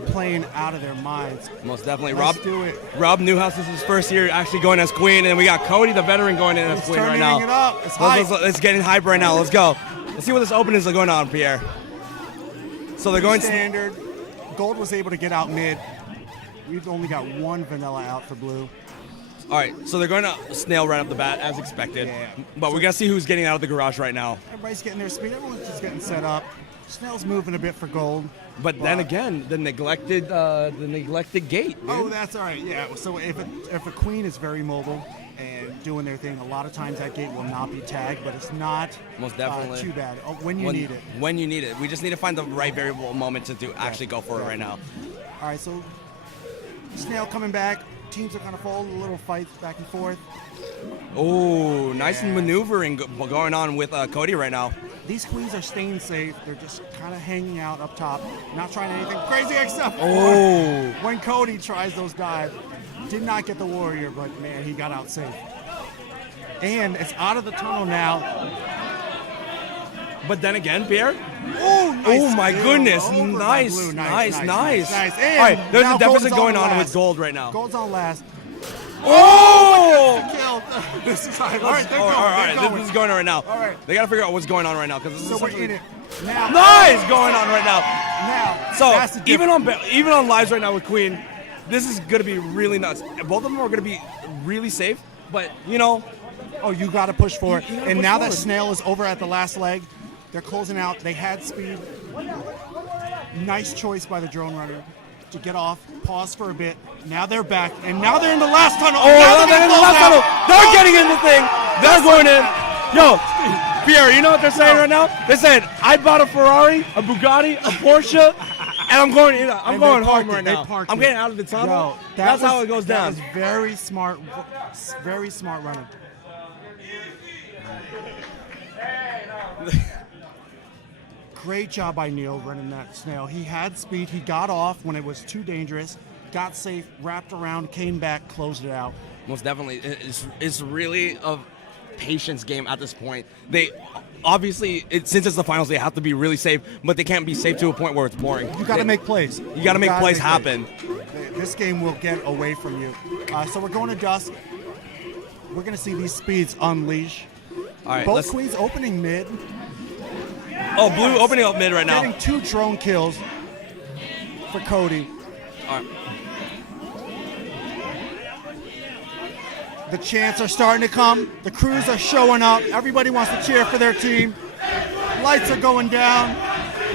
playing out of their minds. Most definitely. Let's do it. Rob Newhouse, this is his first year actually going as queen, and we got Cody, the veteran, going in as queen right now. It up. It's hype. It's getting hype right now. Let's go. Let's see what this openings are going on, Pierre. So they're going standard. Gold was able to get out mid. We've only got one vanilla out for blue. All right, so they're going to snail right up the bat as expected. Yeah. But we got to see who's getting out of the garage right now. Everybody's getting their speed. Everyone's just getting set up. Snail's moving a bit for gold. But then again, the neglected gate. Dude. Oh, that's all right. Yeah. So if a queen is very mobile and doing their thing, a lot of times that gate will not be tagged, but it's not most definitely too bad when you need it. When you need it, we just need to find the right variable moment to actually go for it right now. All right. So Snail coming back. Teams are kind of full, little fights back and forth. Oh, nice maneuvering going on with Cody right now. These queens are staying safe. They're just kind of hanging out up top, not trying anything crazy except for when Cody tries those dives. Did not get the warrior, but man, he got out safe. And it's out of the tunnel now. But then again, Pierre. Oh, nice oh my goodness! Nice. And All right, there's a deficit going on with gold right now. Gold's on last. Oh! This is all right. All right, this is going on right now. All right. They got to figure out what's going on right now because this is we're in it now. Nice going on right now. Now, so even on lives right now with Queen, this is going to be really nuts. Both of them are going to be really safe, but you know. Oh, you got to push for it. And now that Snail is over at the last leg, they're closing out. They had speed. Nice choice by the drone runner to get off, pause for a bit. Now they're back, and now they're in the last tunnel. Oh, now they're in the last tunnel. They're getting in the thing. They're going in. Yo, Pierre, you know what they're saying right now? They're saying, I bought a Ferrari, a Bugatti, a Porsche, and I'm going home right now. I'm getting out of the tunnel. Yo, That's how it goes down. That was very smart running. Great job by Neil running that Snail. He had speed. He got off when it was too dangerous, got safe, wrapped around, came back, closed it out. Most definitely. It's really a patience game at this point. They obviously, since it's the finals, they have to be really safe, but they can't be safe to a point where it's boring. You got to make plays. You got to make plays happen. This game will get away from you. So we're going to dusk. We're going to see these speeds unleash. All right, both queens opening mid. Oh, blue opening up mid right now. Getting 2 drone kills for Cody. All right. The chants are starting to come. The crews are showing up. Everybody wants to cheer for their team. Lights are going down.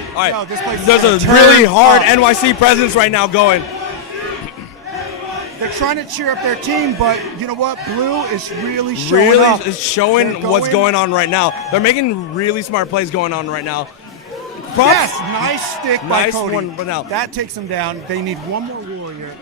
All right. Yo, this place There's a really hard NYC presence right now going. They're trying to cheer up their team, but you know what? Blue is really showing up. Is showing what's going on right now. They're making really smart plays going on right now. Props. Yes, nice stick by Cody. One right now. That takes them down. They need one more warrior.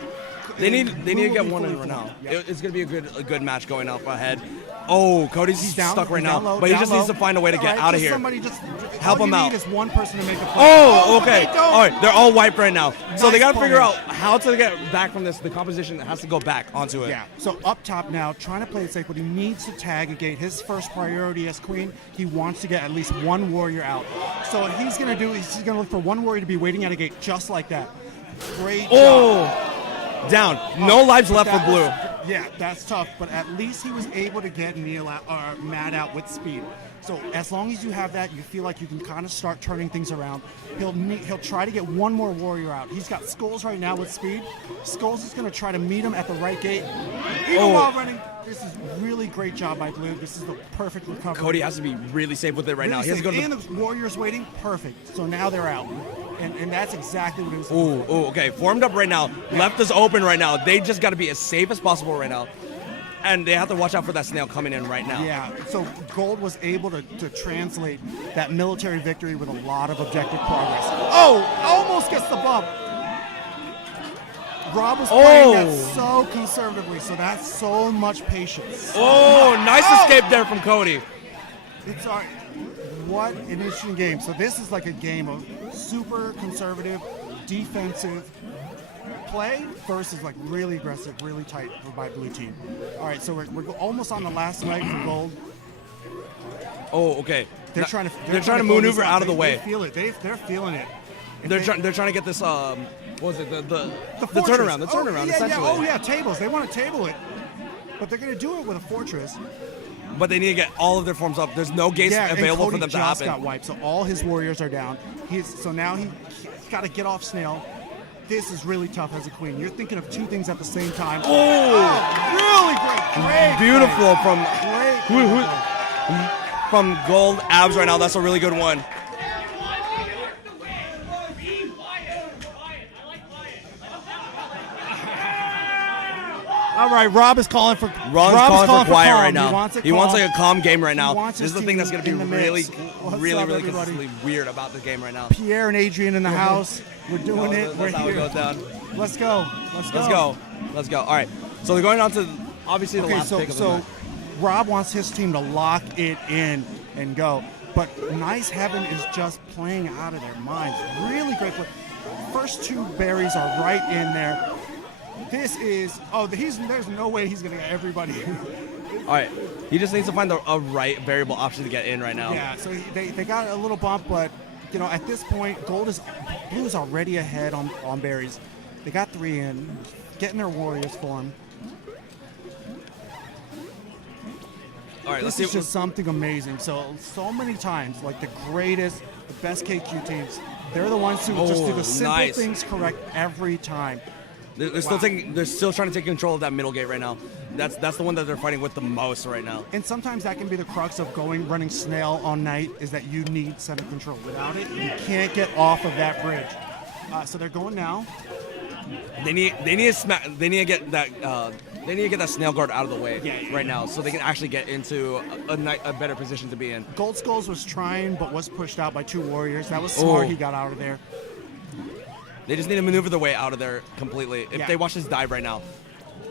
They need to get one in right now. Yep. It's going to be a good match going up ahead. Oh, Cody's stuck right now, low, but he just needs to find a way to get out of here. Somebody just help him out. All you need is one person to make a play. Oh, okay. All right, they're all wiped right now. So they got to Nice figure play. out how to get back from this. The composition has to go back onto it. Yeah. So up top now, trying to play it safe, but he needs to tag a gate. His first priority as queen, he wants to get at least one warrior out. So what he's going to look for one warrior to be waiting at a gate just like that. Great job. Down. No lives left for blue. Yeah, that's tough, but at least he was able to get Neil out, or Matt out with speed. So as long as you have that, you feel like you can kind of start turning things around. He'll try to get one more warrior out. He's got Skulls right now with speed. Skulls is going to try to meet him at the right gate. Even while running, this is really great job by Blue. This is the perfect recovery. Cody has to be really safe with it right now. He has to go and the warrior's waiting. Perfect. So now they're out. And that's exactly what it was. Ooh, okay. Formed up right now. Yeah. Left is open right now. They just got to be as safe as possible right now. And they have to watch out for that snail coming in right now. Yeah, so Gold was able to translate that military victory with a lot of objective progress. Oh, almost gets the bump. Rob was playing that so conservatively, so that's so much patience. Oh, nice escape there from Cody. It's all right. What an interesting game. So this is like a game of super conservative, defensive play versus like really aggressive, really tight by blue team. All right, so we're almost on the last leg for Gold. Oh, okay. They're trying to maneuver out of the way. They feel it. They're feeling it. They're trying to get this. What was it? The turnaround. The turnaround. Essentially. Oh yeah, tables. They want to table it, but they're going to do it with a fortress. But they need to get all of their forms up. There's no gates available for them to happen. Got wiped, so all his warriors are down. So now he's got to get off Snail. This is really tough as a queen. You're thinking of two things at the same time. Really great. Beautiful play. From Gold Abs right now. That's a really good one. All right, Rob is calling for calling for quiet right now. He wants like a calm game right now. This is the thing that's going to be really consistently weird about the game right now. Pierre and Adrian in the house. We're doing it. We're here. It goes down. Let's go. Let's go. All right. So they're going on to obviously the last pick of the night. Rob wants his team to lock it in and go. But Nice Heaven is just playing out of their minds. Really great play. First two berries are right in there. This is there's no way he's gonna get everybody. All right, he just needs to find a right variable option to get in right now. Yeah, so they got a little bump, but at this point, Blue is already ahead on berries. They got 3 in, getting their warriors formed. All right, this is just something amazing. So many times, like the greatest, the best KQ teams, they're the ones who just do the simple things correct every time. They're still trying to take control of that middle gate right now. That's the one that they're fighting with the most right now. And sometimes that can be the crux of running Snail all night, is that you need center control. Without it, you can't get off of that bridge. So they're going now. They need to get that snail guard out of the way right now, so they can actually get into a better position to be in. Gold Skulls was trying, but was pushed out by 2 warriors. That was smart. He got out of there. They just need to maneuver their way out of there completely. If they watch this dive right now.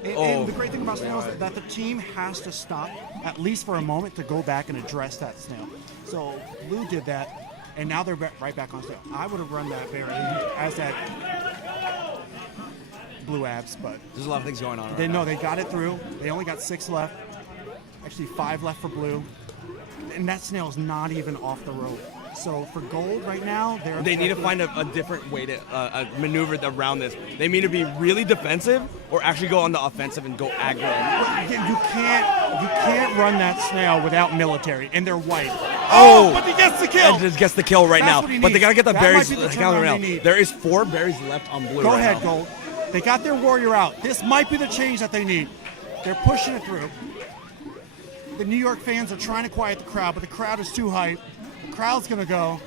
And the great thing about Snail is that the team has to stop, at least for a moment, to go back and address that Snail. So Blue did that, and now they're right back on Snail. I would have run that berry as that Blue Abs, but there's a lot of things going on. They got it through. They only got 6 left. Actually, 5 left for Blue, and that Snail is not even off the rope. So for Gold right now, they need to find a different way to maneuver around this. They need to be really defensive or actually go on the offensive and go aggro. You can't run that Snail without military, and they're white. But he gets the kill. And just gets the kill right now. But they gotta get the berries counter right now. There is 4 berries left on Blue. Go ahead, Gold. They got their warrior out. This might be the change that they need. They're pushing it through. The New York fans are trying to quiet the crowd, but the crowd is too hype. Crowd's gonna go.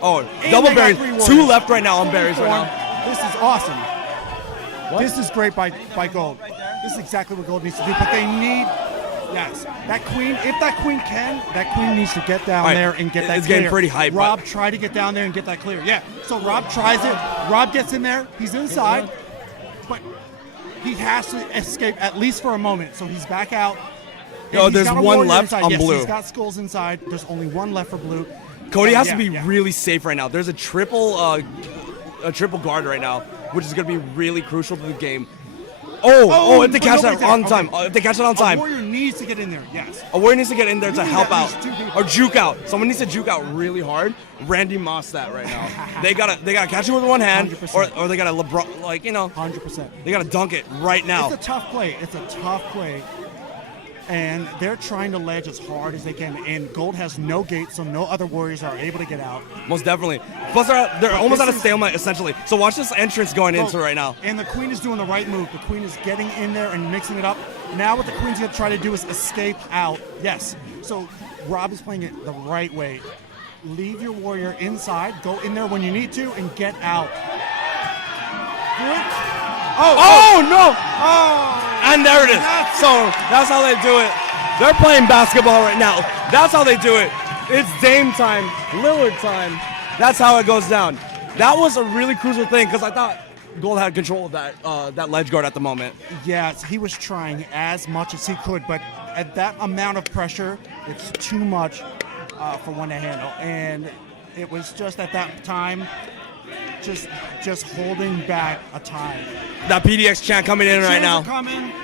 Double berries. 2 left right now on berries right now. This is awesome. This is great by Gold. This is exactly what Gold needs to do. But they need, that queen. If that queen needs to get down there and get that it's clear. Getting pretty hype. Rob tried to get down there and get that clear. Yeah. So Rob tries it. Rob gets in there. He's inside, but he has to escape at least for a moment. So he's back out. There's 1 left inside. on Blue. He's got Skulls inside. There's only 1 left for Blue. Cody has to be really safe right now. There's a triple guard right now, which is going to be really crucial to the game. Oh, if they catch nobody's that on there. time. Okay. If they catch it on time. A warrior needs to get in there, yes. A warrior needs to get in there to You need help at out. least 2 people. Or juke out. Someone needs to juke out really hard. Randy Moss that right now. they gotta catch it with one hand, 100%. or they gotta 100%. They gotta dunk it right now. It's a tough play. And they're trying to ledge as hard as they can. And Gold has no gate, so no other warriors are able to get out. Most definitely. Plus, they're almost at a stalemate, essentially. So watch this entrance going into right now. And the queen is doing the right move. The queen is getting in there and mixing it up. Now what the queen's going to try to do is escape out. Yes. So Rob is playing it the right way. Leave your warrior inside. Go in there when you need to and get out. Do it. Oh, no! Oh! And there it is. So that's how they do it. They're playing basketball right now. That's how they do it. It's Dame time, Lillard time. That's how it goes down. That was a really crucial thing because I thought Gold had control of that ledge guard at the moment. Yes, he was trying as much as he could, but at that amount of pressure, it's too much for one to handle. And it was just at that time, just holding back a tie. That PDX chant coming in right now.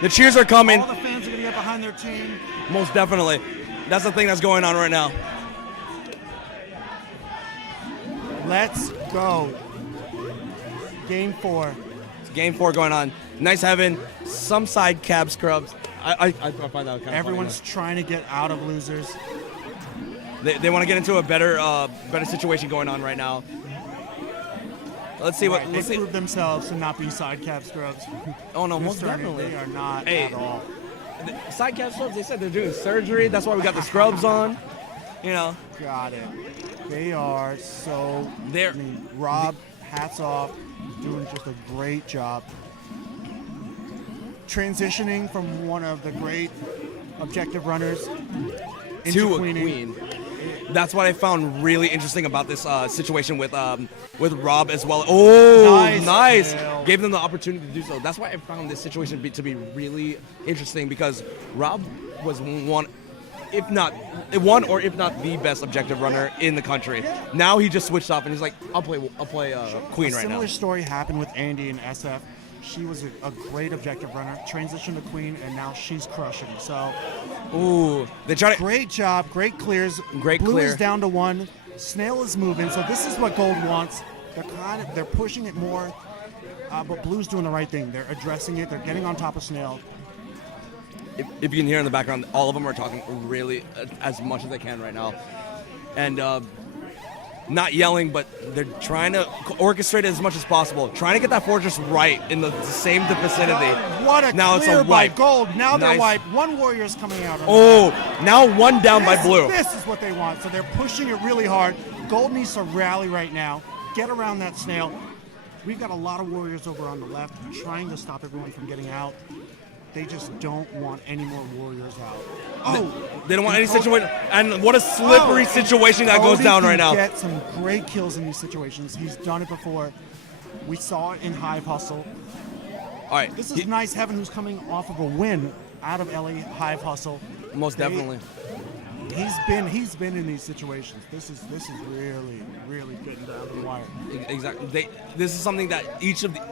The cheers are coming. All the fans are going to get behind their team. Most definitely. That's the thing that's going on right now. Let's go. Game 4. It's game 4 going on. Nice having some side cab scrubs. I find that kind of Everyone's trying to get out of losers. They want to get into a better situation going on right now. Let's see what. They proved themselves to not be side cab scrubs. Oh no, This most tournament, definitely. They are not Hey, at all. Side cab scrubs. They said they're doing surgery. That's why we got the scrubs on. You know. Got it. They are so. I mean, Rob, hats off, doing just a great job. Transitioning from one of the great objective runners into To a queening. queen. That's what I found really interesting about this situation with Rob as well. Oh, nice! Kill. Gave them the opportunity to do so. That's why I found this situation to be really interesting because Rob was one, if not the best objective runner in the country. Now he just switched off and he's like, I'll play queen A right now. similar story happened with Andy in SF. She was a great objective runner, transitioned to queen, and now she's crushing. So, ooh, they try to. Great job, great clears. Great Blue clear. is down to 1. Snail is moving, so this is what Gold wants. They're pushing it more, but Blue's doing the right thing. They're addressing it. They're getting on top of Snail. If you can hear in the background, all of them are talking really as much as they can right now, and not yelling, but they're trying to orchestrate it as much as possible, trying to get that fortress right in the same vicinity. What a now clear it's a wipe. by Gold. Now they're Nice. wiped. One warrior's coming out. Oh, now one down by Blue. This is what they want. So they're pushing it really hard. Gold needs to rally right now. Get around that Snail. We've got a lot of warriors over on the left trying to stop everyone from getting out. They just don't want any more warriors out. Oh, They don't want any situation. And what a slippery situation that goes Cody down can right now. Get some great kills in these situations. He's done it before. We saw it in Hive Hustle. All right. This is nice. Heaven, who's coming off of a win out of LA Hive Hustle. Most definitely. He's been in these situations. This is really getting down to the wire. Exactly. This is something that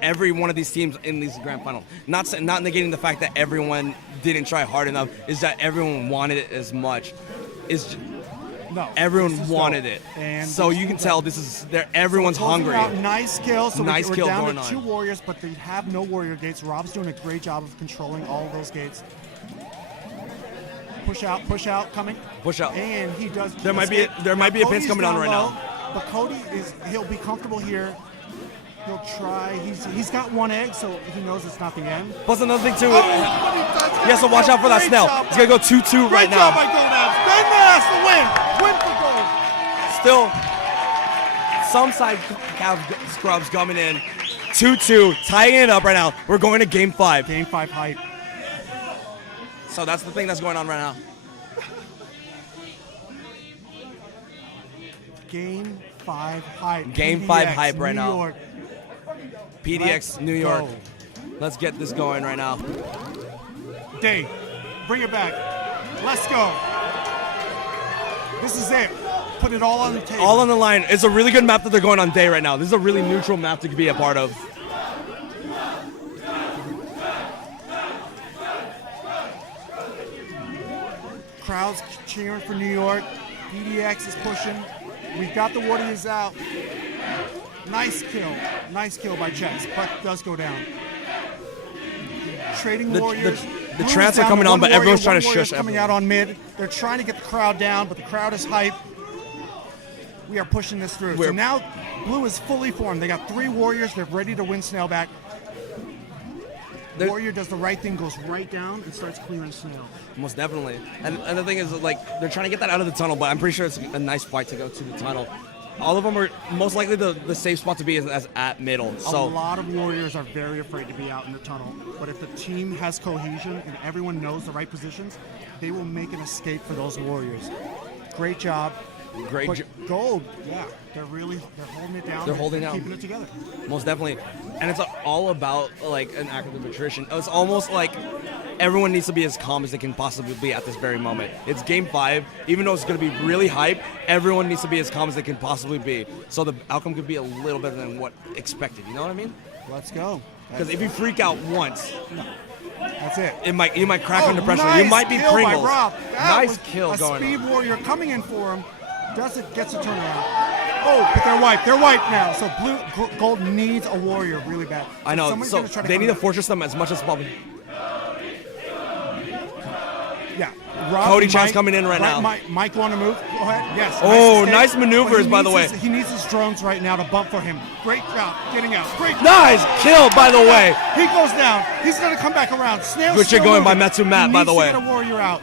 every one of these teams in these grand final, not negating the fact that everyone didn't try hard enough, is that everyone wanted it as much. Everyone wanted it, And so this you can is tell it. this is everyone's So closing hungry. out, nice kill. So Nice we're kill down going to on. 2 warriors, but they have no warrior gates. Rob's doing a great job of controlling all of those gates. Push out, coming. Push out. And he does. There might be a pinch Cody's coming on down right low, now. But Cody he'll be comfortable here. He'll try. He's got 1 egg, so he knows it's not the end. Plus another thing too. Oh, but he does He has to watch out for that Great Snell. job. He's gonna go 2-2 right Great job now. by Goldabs. Then that's the win. Win for Gold. Still, some side cab scrubs coming in. 2-2, tying it up right now. We're going to game 5. Game 5 hype. So that's the thing that's going on right now. Game 5 hype. Game PDX, 5 hype right New now. York. PDX Let's New York. go. Let's get this going right now. Dave, bring it back. Let's go. This is it. Put it all on the table. All on the line. It's a really good map that they're going on day right now. This is a really neutral map to be a part of. Crowd's cheering for New York. PDX is pushing. We've got the Warriors out. Nice kill. Nice kill by Chess, but does go down. Trading Warriors. The trance are coming on, but everyone's trying to shush coming everyone. out on mid. They're trying to get the crowd down, but the crowd is hype. We are pushing this through. So now Blue is fully formed. They got 3 Warriors. They're ready to win Snailback. Warrior does the right thing, goes right down, and starts clearing Snail. Most definitely. And the thing is, like, they're trying to get that out of the tunnel, but I'm pretty sure it's a nice fight to go to the tunnel. All of them are most likely the safe spot to be is at middle. So a lot of Warriors are very afraid to be out in the tunnel. But if the team has cohesion and everyone knows the right positions, they will make an escape for those Warriors. Great job. Gold, yeah, they're holding it down. They're holding down, keeping it together. Most definitely, and it's all about like an act of attrition. It's almost like everyone needs to be as calm as they can possibly be at this very moment. It's Game 5, even though it's going to be really hype. Everyone needs to be as calm as they can possibly be, so the outcome could be a little better than what expected. You know what I mean? Let's go. Because if you freak out once. That's it. You might crack under pressure. Nice you might be kill Pringles. By Rob. Nice kill a going Speed on. Warrior coming in for him. Gets a turnaround. Oh, but they're wiped. They're wiped now. So Gold needs a Warrior really bad. I know. Somebody's So gonna try to they come need to back. fortress them as much as possible. Yeah. Rob Cody and Chan's Mike- coming in right now. Mike want to move? Go ahead. Yes. Oh, escape. nice maneuvers, But by the way. He needs his drones right now to bump for him. Great job getting out. Great. Nice kill, by the way. He goes down. He's going to come back around. Snail's Good shit still going by moving. Metsu Matt, He by the needs way. to get a Warrior out.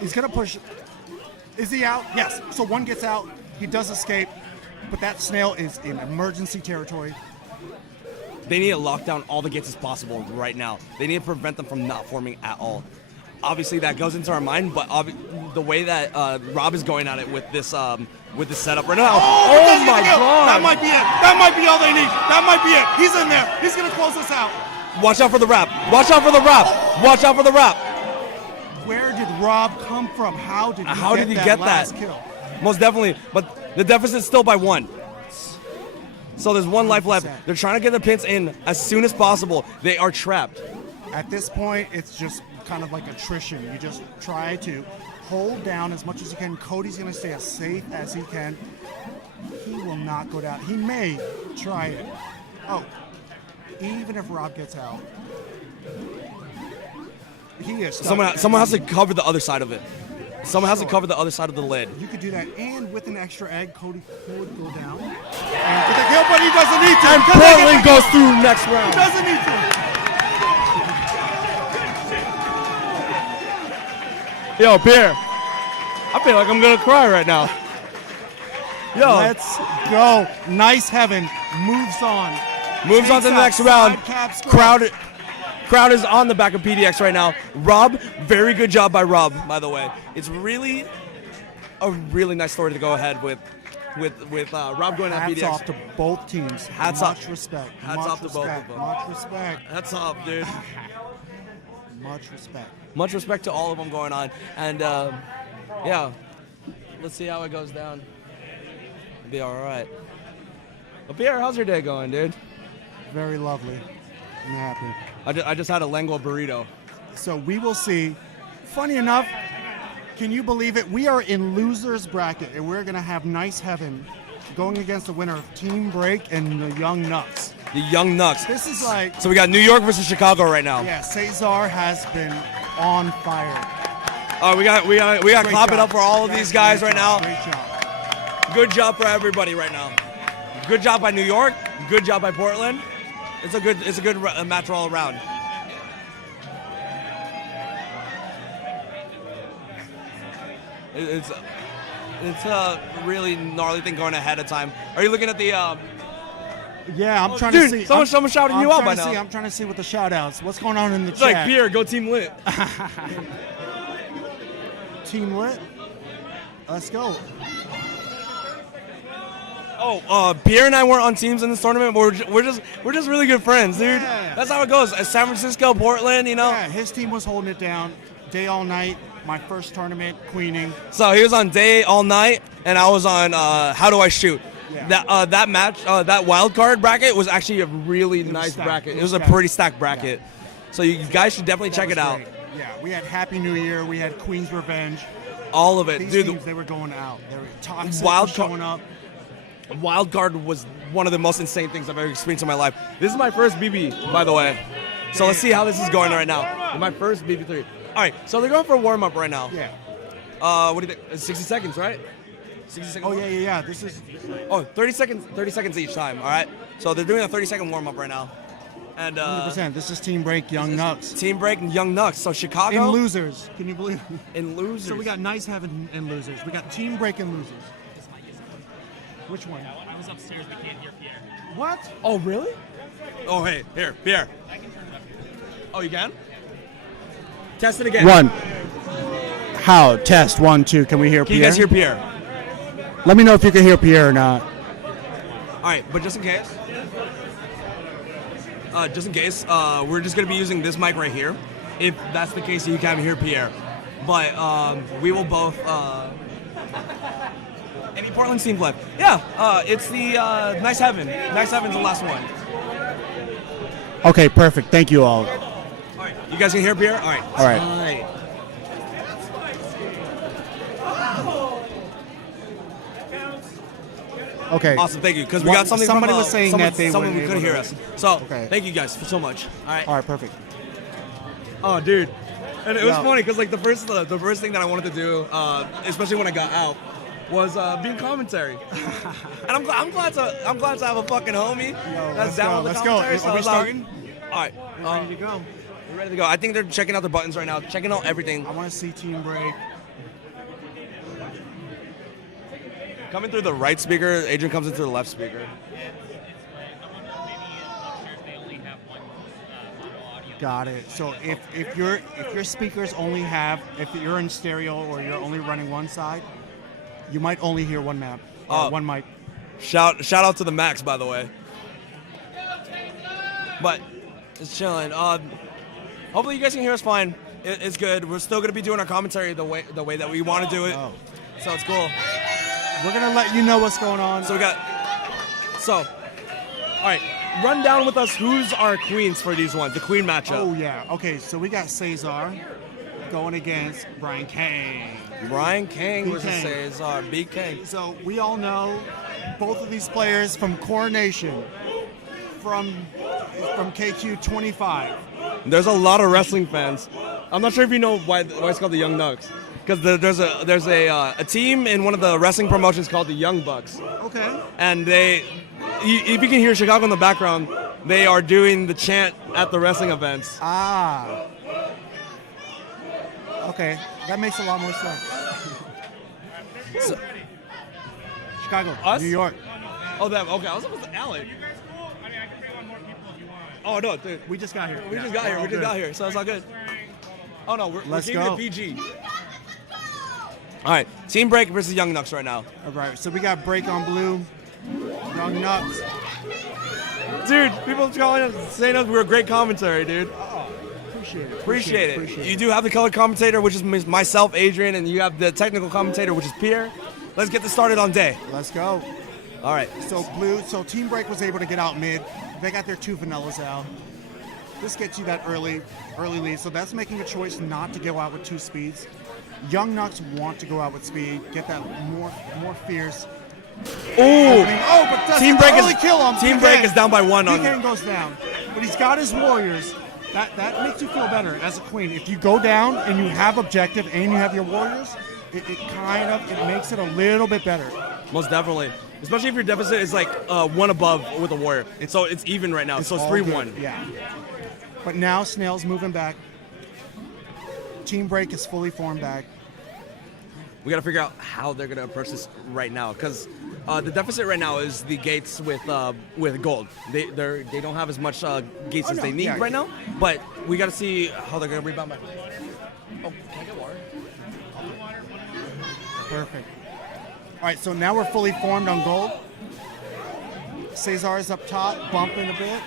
He's going to push. Is he out? Yes. So one gets out. He does escape, but that Snail is in emergency territory. They need to lock down all the gates as possible right now. They need to prevent them from not forming at all. Obviously, that goes into our mind, but the way that Rob is going at it with this setup right now. Oh my God! That might be it. That might be all they need. That might be it. He's in there. He's going to close this out. Watch out for the wrap. Watch out for the wrap. Watch out for the wrap. Where did Rob come from? How did he get that? last kill? Most definitely, but the deficit's still by 1. So there's 1 life left. They're trying to get the pins in as soon as possible. They are trapped. At this point, it's just kind of like attrition. You just try to hold down as much as you can. Cody's going to stay as safe as he can. He will not go down. He may try it. Oh, even if Rob gets out, he is stuck. Someone has to cover the other side of it. Someone has to cover the other side of the lid. You could do that, and with an extra egg, Cody could go down. And get the kill, but he doesn't need to. And Portland goes through next round. He doesn't need to. Yo, Pierre, I feel like I'm gonna cry right now. Yo, let's go. Nice Heaven moves on. Moves on to the next round. Crowd is on the back of PDX right now. Rob, very good job by Rob, by the way. It's really a really nice story to go ahead with Rob going at PDX. Hats off to both teams. Hats much off. respect. Hats much off to respect. both of them. Much respect. Hats off, dude. Much respect. Much respect to all of them going on. And, yeah, let's see how it goes down. It'll be all right. Well, Pierre, how's your day going, dude? Very lovely. I'm happy. I just had a lengua burrito. So we will see. Funny enough, can you believe it? We are in losers bracket, and we're going to have Nice Heaven going against the winner of Team Break and the Young Nucks. The Young Nucks. This is like... So we got New York versus Chicago right now. Yeah, Cesar has been on fire. We got Great clap it job. up for all of these guys right now. Great job. Good job for everybody right now. Good job by New York. Good job by Portland. It's a good match all around. It's a really gnarly thing going ahead of time. Are you looking at the? Yeah, I'm trying dude, to see. Someone shouting you out by now. I'm trying to see what the shout outs. What's going on in the It's chat? like Pierre, go Team Lit. Team Lit. Let's go. Oh, Pierre and I weren't on teams in this tournament, but we're just really good friends, dude. Yeah. That's how it goes. San Francisco, Portland, you know. Yeah, his team was holding it down day all night. My first tournament, queening. So he was on day all night, and I was on how do I shoot. Yeah. That match, that wild card bracket was actually a really nice stacked. bracket. It It was was a stacked. pretty stacked bracket. So you guys should definitely check it out. Great. Yeah, we had Happy New Year. We had Queen's Revenge. All of it, These dude. teams, they were going out. They were toxic. Wild showing up. Wild card was one of the most insane things I've ever experienced in my life. This is my first BB, by the way. So let's see how this is going right now. My first BB3. All right, so they're going for a warm up right now. Yeah. What do you think? It's 60 seconds, right? 60 seconds. Oh yeah. This is. Oh, 30 seconds each time. All right. So they're doing a 30-second warm up right now. And 100%. This is Team Break, Young Nucks. Team Break and Young Nucks. So Chicago. In losers. Can you believe it? In losers. So we got Nice Heaven and losers. We got Team Break and losers. Which one? I was upstairs. We can't hear Pierre. What? Oh, really? Oh, hey, here, Pierre. Oh, you can? Test it again. One. How? Test 1, 2. Can we hear Can Pierre? you guys hear Pierre? Let me know if you can hear Pierre or not. All right, but just in case, we're just gonna be using this mic right here. If that's the case, you can't hear Pierre. But we will both. Any Portland teams left? Yeah, it's the Nice Heaven. Nice Heaven's the last one. Okay, perfect. Thank you all. All right, you guys can hear Pierre? All right. All right. Tight. Okay. Awesome, thank you. Because we got something Somebody from, was saying someone, that they someone weren't couldn't able hear to- us. So Okay. thank you guys so much. All right. All right, perfect. Oh, dude. And it was Yeah. funny because like the first thing that I wanted to do, especially when I got out, was being commentary. And I'm glad to have a fucking homie that's down with the commentary. So Are we it's all- starting? All right. We're ready to go. We're ready to go. I think they're checking out the buttons right now, checking out everything. I want to see Team Break. Coming through the right speaker, Adrian comes in through the left speaker. Got it. So if your speakers only have, if you're in stereo or you're only running one side, you might only hear one map, one mic. Shout out to the Max, by the way. But it's chilling. Hopefully you guys can hear us fine. It's good. We're still gonna be doing our commentary the way that we want to do it. Oh. So it's cool. We're gonna let you know what's going on. So all right. Run down with us who's our queens for these ones, the queen matchup. Oh yeah. Okay. So we got Cesar going against Brian Kang. Brian Kang B. versus Kang. Cesar. Big Kang. So we all know both of these players from Coronation, from KQ 25. There's a lot of wrestling fans. I'm not sure if you know why it's called the Young Nucks. Because there's a team in one of the wrestling promotions called the Young Bucks. Okay. And if you can hear Chicago in the background, they are doing the chant at the wrestling events. Ah. Okay, that makes a lot more sense. Chicago, Us? New York. Oh, them. Okay, I was supposed to Alec. Oh no, dude. We just got here. We just got here. We just got here, so it's all good. Oh no, we're Let's keeping go. it PG. All right, Team Break versus Young Nucks right now. All right, so we got Break on blue, Young Nucks. Dude, people calling us, saying us we're a great commentary, dude. Appreciate it. Appreciate it. You do have the color commentator, which is myself, Adrian, and you have the technical commentator, which is Pierre. Let's get this started on day. Let's go. All right. So Team Break was able to get out mid. They got their 2 vanillas out. This gets you that early lead. So that's making a choice not to go out with 2 speeds. Young Nucks want to go out with speed, get that more fierce. Ooh. But does Team Break really kill him. Team Break is down by 1 on. Weekend goes down, but he's got his warriors. That makes you feel better as a queen. If you go down and you have objective and you have your warriors, it makes it a little bit better. Most definitely. Especially if your deficit is like 1 above with a warrior. So it's even right now. So it's all 3-1. good, yeah. But now Snail's moving back. Team Break is fully formed back. We got to figure out how they're going to approach this right now, because the deficit right now is the gates with gold. They don't have as much gates as they need right now, but we got to see how they're going to rebound back. Oh, can I get water? Perfect. All right, so now we're fully formed on gold. Cesar is up top, bumping a bit.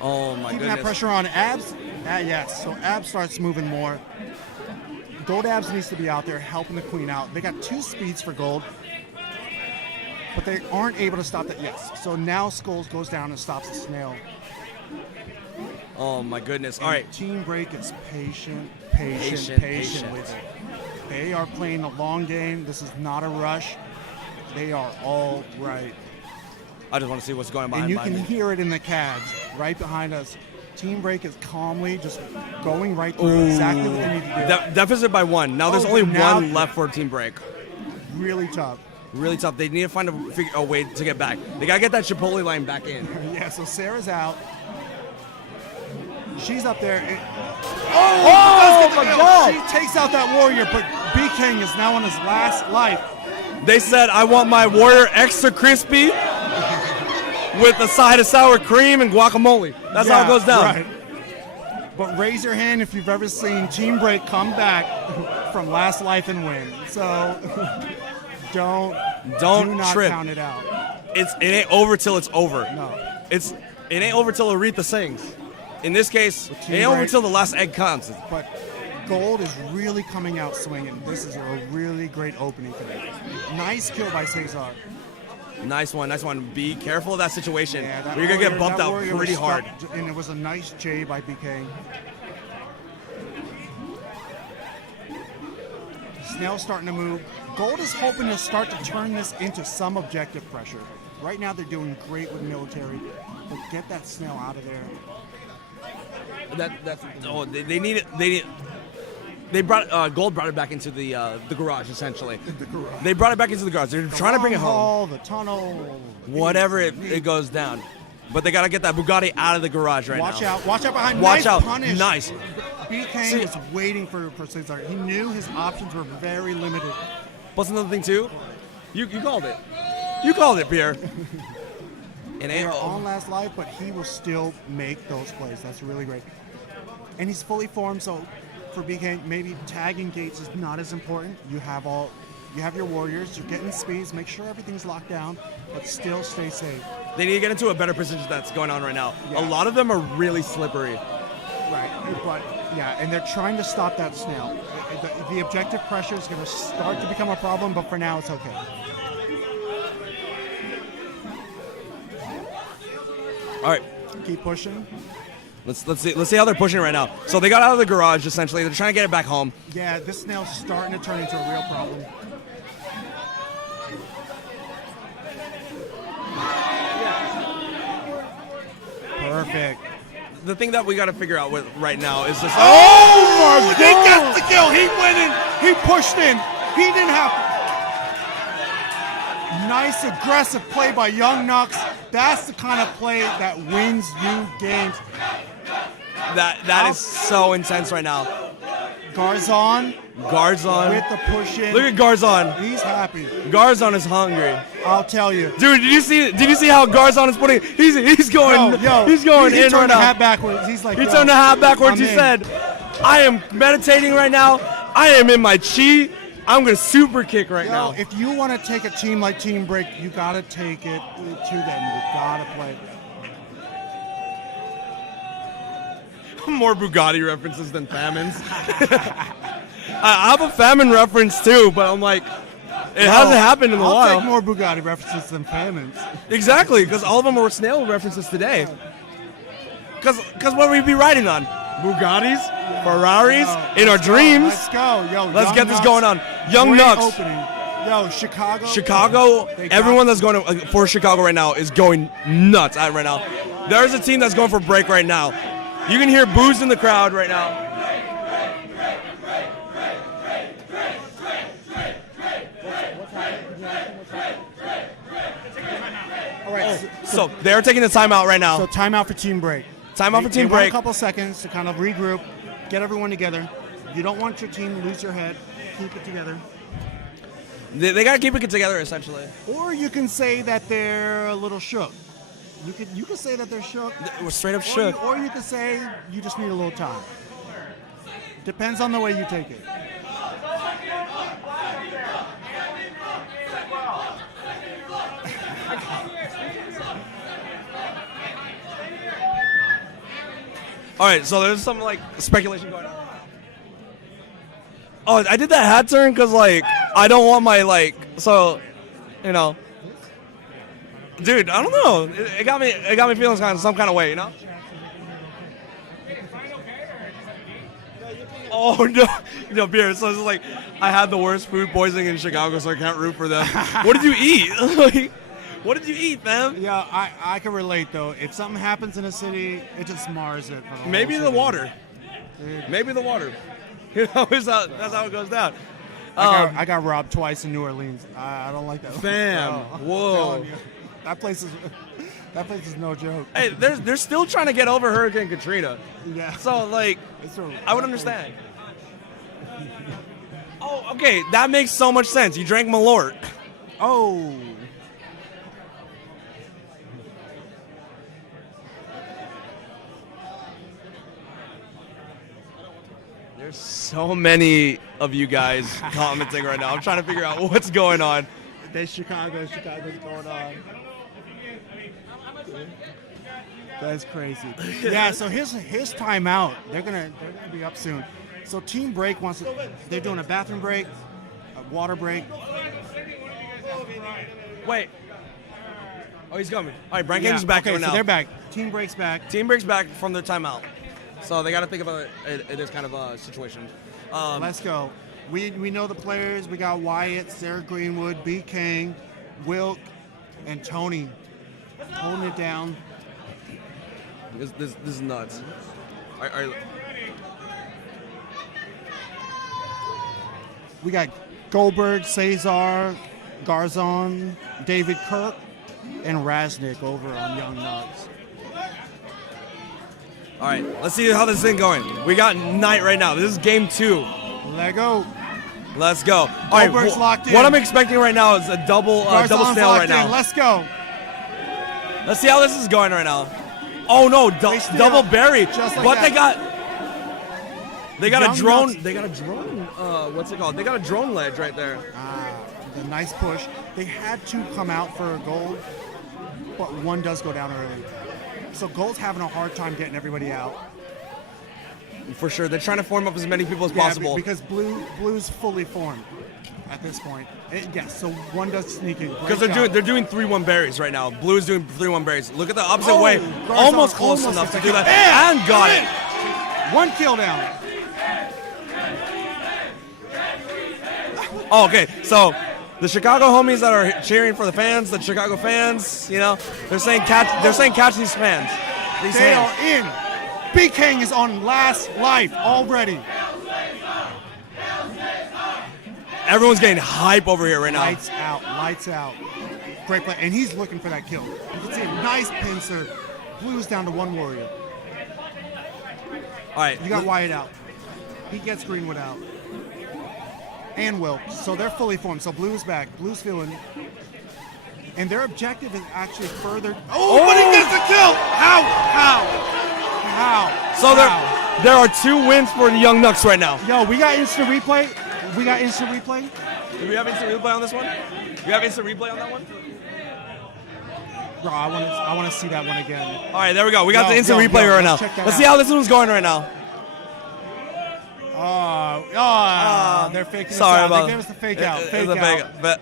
Oh my Keeping goodness. that pressure on Abs. Yes, so Abs starts moving more. Gold Abs needs to be out there helping the queen out. They got 2 speeds for gold, but they aren't able to stop that. Yes, so now Skulls goes down and stops the snail. Oh my goodness! All And right. Team Break is patient Patient. with it. They are playing a long game. This is not a rush. They are all right. I just want to see what's going on And you behind can me. hear it in the CADs right behind us. Team Break is calmly just going right through exactly what they need to do. Deficit by 1. Now there's Oh, only now- one left for Team Break. Really tough. Really tough. They need to find a way to get back. They gotta get that Chipotle line back in. Yeah, so Sarah's out. She's up there. Oh, does get the my kill. God. She takes out that warrior, but B King is now on his last life. They said, I want my warrior extra crispy with a side of sour cream and guacamole. That's how it goes down. Right. But raise your hand if you've ever seen Team Break come back from last life and win. So do not trip. count it out. It ain't over till it's over. No. It ain't over till Aretha sings. In this case, it ain't over till the last egg counts. But Gold is really coming out swinging. This is a really great opening for them. Nice kill by Cesar. Nice one. Be careful of that situation. Yeah, that You're gonna get warrior- bumped that out warrior pretty was hard. stuck, and it was a nice J by BK. Snail's starting to move. Gold is hoping to start to turn this into some objective pressure. Right now they're doing great with military, but get that Snail out of there. They need it. They brought Gold brought it back into the garage essentially. The garage. They brought it back into the garage. They're trying to bring it home. Hall, the tunnel. Whatever it goes down. But they gotta get that Bugatti out of the garage right Watch now. out! Watch out behind. Watch nice out! Punish. Nice. BK was waiting for Cesar. He knew his options were very limited. Plus another thing too, you called it. You called it, Pierre. They are on last life, but he will still make those plays. That's really great. And he's fully formed, so for BK, maybe tagging gates is not as important. You have your warriors. You're getting speeds. Make sure everything's locked down, but still stay safe. They need to get into a better position that's going on right now. Yeah. A lot of them are really slippery. Right, but yeah, and they're trying to stop that Snail. The objective pressure is going to start to become a problem, but for now it's okay. All right, keep pushing. Let's see how they're pushing it right now. So they got out of the garage essentially. They're trying to get it back home. Yeah, this Snail's starting to turn into a real problem. Perfect. The thing that we got to figure out right now is just. Oh my God! He gets the kill. He went in. He pushed in. He didn't have. Nice aggressive play by Young Nux. That's the kind of play that wins you games. That is so intense right now. Garzon with the push in. Look at Garzon. He's happy. Garzon is hungry. I'll tell you, dude. Did you see how Garzon is putting? He's going. He's going he in turned right the now. hat backwards. He's like, He turned the hat backwards. I'm He in. said, "I am meditating right now. I am in my chi. I'm gonna super kick right now." If you want to take a team like Team Break, you gotta take it to them. You gotta play. More Bugatti references than famines. I have a famine reference too, but I'm like, it hasn't happened in a while. I'll take more Bugatti references than famines. Exactly, because all of them were snail references today. Because what we be riding on? Bugattis, Ferraris, in our dreams. Let's go, yo. Let's Young get this Nux, going on. Young great Nux. opening. Yo, Chicago. Chicago, They got- everyone that's going for Chicago right now is going nuts right now. There's a team that's going for break right now. You can hear boos in the crowd right now. All right. So they're taking the timeout right now. So timeout for Team Break. Timeout for Team They want Break. a couple seconds to kind of regroup, get everyone together. You don't want your team to lose your head. Keep it together. They gotta keep it together essentially. Or you can say that they're a little shook. You can say that they're shook. We're straight up shook. Or you can say you just need a little time. Depends on the way you take it. All right, so there's some like speculation going on. Oh, I did that hat turn because like I don't want my dude. I don't know. It got me feeling some kind of way, you know. Oh no, no beer. So it's like I had the worst food poisoning in Chicago, so I can't root for them. What did you eat? Like, what did you eat, fam? Yeah, I can relate though. If something happens in a city, it just mars it. For the Maybe whole the city. water. Maybe the water. You know, that's how it goes down. I got robbed twice in New Orleans. I don't like that. Fam, whoa. That place is no joke. Hey, they're still trying to get over Hurricane Katrina. Yeah. So like, I would understand. Oh, okay, that makes so much sense. You drank Malort. Oh. There's so many of you guys commenting right now. I'm trying to figure out what's going on. There's Chicago's going on. That's crazy. Yeah, so his timeout. They're gonna be up soon. So Team Break wants to. They're doing a bathroom break, a water break. Wait. Oh, he's coming. All right, Brian King's back okay, right so now. they're back. Team Break's back. Team Break's back from their timeout. So they got to think about it in this kind of situation. Let's go. We know the players. We got Wyatt, Sarah Greenwood, B. King, Wilk, and Tony holding it down. This is nuts. We got Goldberg, Cesar, Garzon, David Kirk, and Raznick over on Young Nuts. All right, let's see how this thing going. We got Knight right now. This is game 2. Let go. Let's go. All right, Goldberg's locked in. What I'm expecting right now is a double snail right now. Let's go. Let's see how this is going right now. Oh no, double berry. Just like but that. they got Young a drone. Nuts. They got a drone. What's it called? They got a drone ledge right there. The nice push. They had to come out for a gold, but one does go down early. So Gold's having a hard time getting everybody out. For sure, they're trying to form up as many people as possible. Because Blue's fully formed at this point. Yes, so one does sneak in. Because they're doing 3-1 berries right now. Blue's doing 3-1 berries. Look at the opposite way. Garzon Almost close enough to do that. And got it. One kill down. Oh, okay, so the Chicago homies that are cheering for the fans, the Chicago fans, you know, they're saying catch these fans. These They hands. are in. B. King is on last life already. Everyone's getting hype over here right now. Lights out. Great play, and he's looking for that kill. You can see a nice pincer. Blue's down to one warrior. All right. You got Wyatt out. He gets Greenwood out. And Wilk. So they're fully formed. So Blue's back. Blue's feeling. And their objective is actually further. Oh, but he gets the kill! How? So there are 2 wins for the Young Nucks right now. Yo, we got instant replay. Do we have instant replay on this one? Do we have instant replay on that one? Bro, I want to see that one again. All right, there we go. We got the instant replay right now. Let's see how this one's going right now. They're faking us Sorry out. about They gave us the fake out. It's Fake a out. but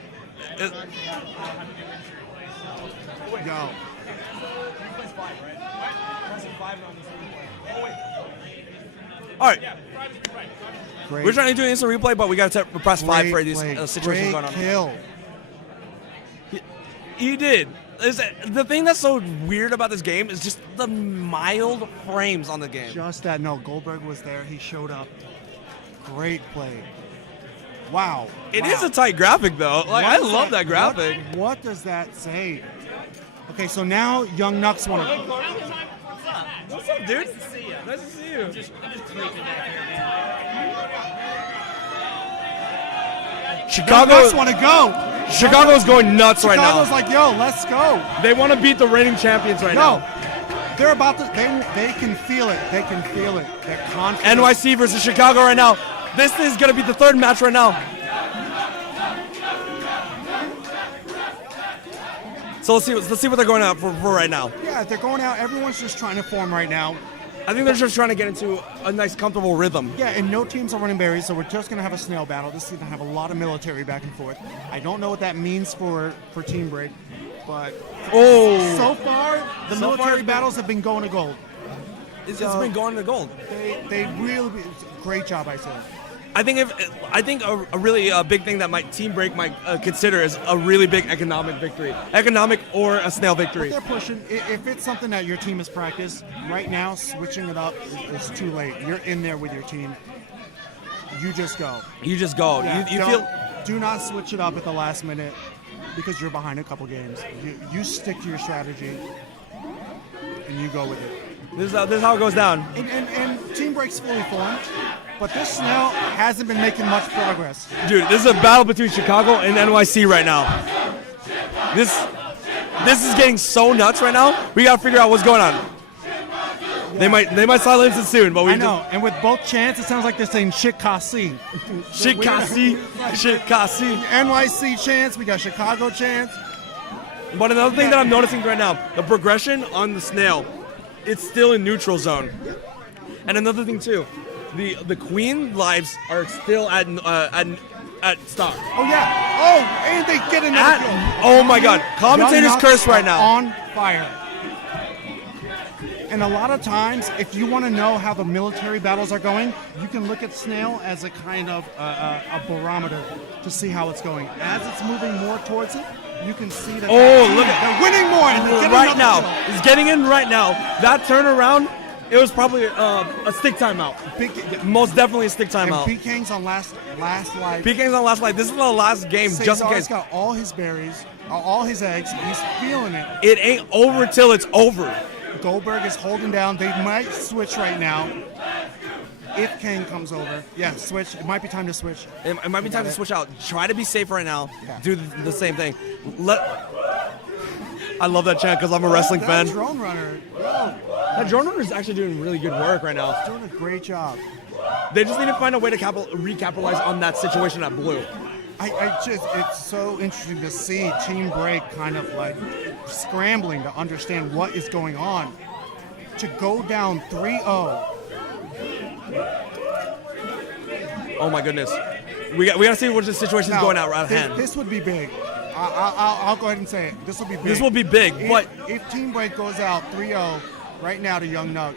Go. all right. Great. We're trying to do an instant replay, but we got to press 5 for these Great situations Great going on. Kill. He did. The thing that's so weird about this game is just the mild frames on the game. Just that. No, Goldberg was there. He showed up. Great play. Wow. It is a tight graphic, though. Like, I love that graphic. What does that say? Okay, so now Young Nucks want to. What's up, dude? Nice to see you. Nice to see you. I'm just creeping back here. Chicago Nucks want to go. Chicago's going nuts right now. Chicago's like, yo, let's go. They want to beat the reigning champions right now. They're about to. They can feel it. They can feel it. They're confident. NYC versus Chicago right now. This is going to be the 3rd match right now. So let's see what they're going out for right now. Yeah, they're going out. Everyone's just trying to form right now. I think they're just trying to get into a nice, comfortable rhythm. Yeah, and no teams are running berries, so we're just going to have a snail battle. This is going to have a lot of military back and forth. I don't know what that means for Team Break, but so far, the military battles have been going to gold. it's been going to gold. They really great job, I said. I think a really big thing that my Team Break might consider is a really big economic victory, economic or a snail victory. But they're pushing. If it's something that your team has practiced right now, switching it up is too late. You're in there with your team. You just go. You just go. Yeah, you feel. Do not switch it up at the last minute because you're behind a couple games. You stick to your strategy and you go with it. This is how it goes down. And Team Break's fully formed, but this snail hasn't been making much progress. Dude, this is a battle between Chicago and NYC right now. This is getting so nuts right now. We gotta figure out what's going on. Yeah. They might silence it soon, but we I know. And with both chants, it sounds like they're saying shit Kasi. Shit Kasi, shit Kasi. NYC chants, we got Chicago chants. But another thing that I'm noticing right now, the progression on the snail, it's still in neutral zone. And another thing too, the queen lives are still at stock. Oh yeah. Oh, and they get another kill. Oh my God, commentators curse right now. On fire. And a lot of times, if you want to know how the military battles are going, you can look at snail as a kind of a barometer to see how it's going. As it's moving more towards it, you can see that. Oh, look at they're winning more. And they're getting right now. Kill. He's getting in right now. That turnaround, it was probably a stick timeout. Most definitely a stick timeout. And PK's on last life. PK's on last life. This is the last game, just in case. He's got all his berries, all his eggs. He's feeling it. It ain't over till it's over. Goldberg is holding down. They might switch right now. If Kane comes over, yeah, switch. It might be time to switch. It might be time to switch out. Try to be safe right now. Yeah. Do the same thing. I love that chant because I'm a wrestling fan. That drone runner. That drone runner is actually doing really good work right now. He's doing a great job. They just need to find a way to recapitalize on that situation at blue. It's so interesting to see Team Break kind of like scrambling to understand what is going on. To go down 3-0. Oh my goodness. We got to see what the situation is going out right hand. This would be big. I'll go ahead and say it. This will be big. This will be big, but if Team Break goes out 3-0 right now to Young Nug,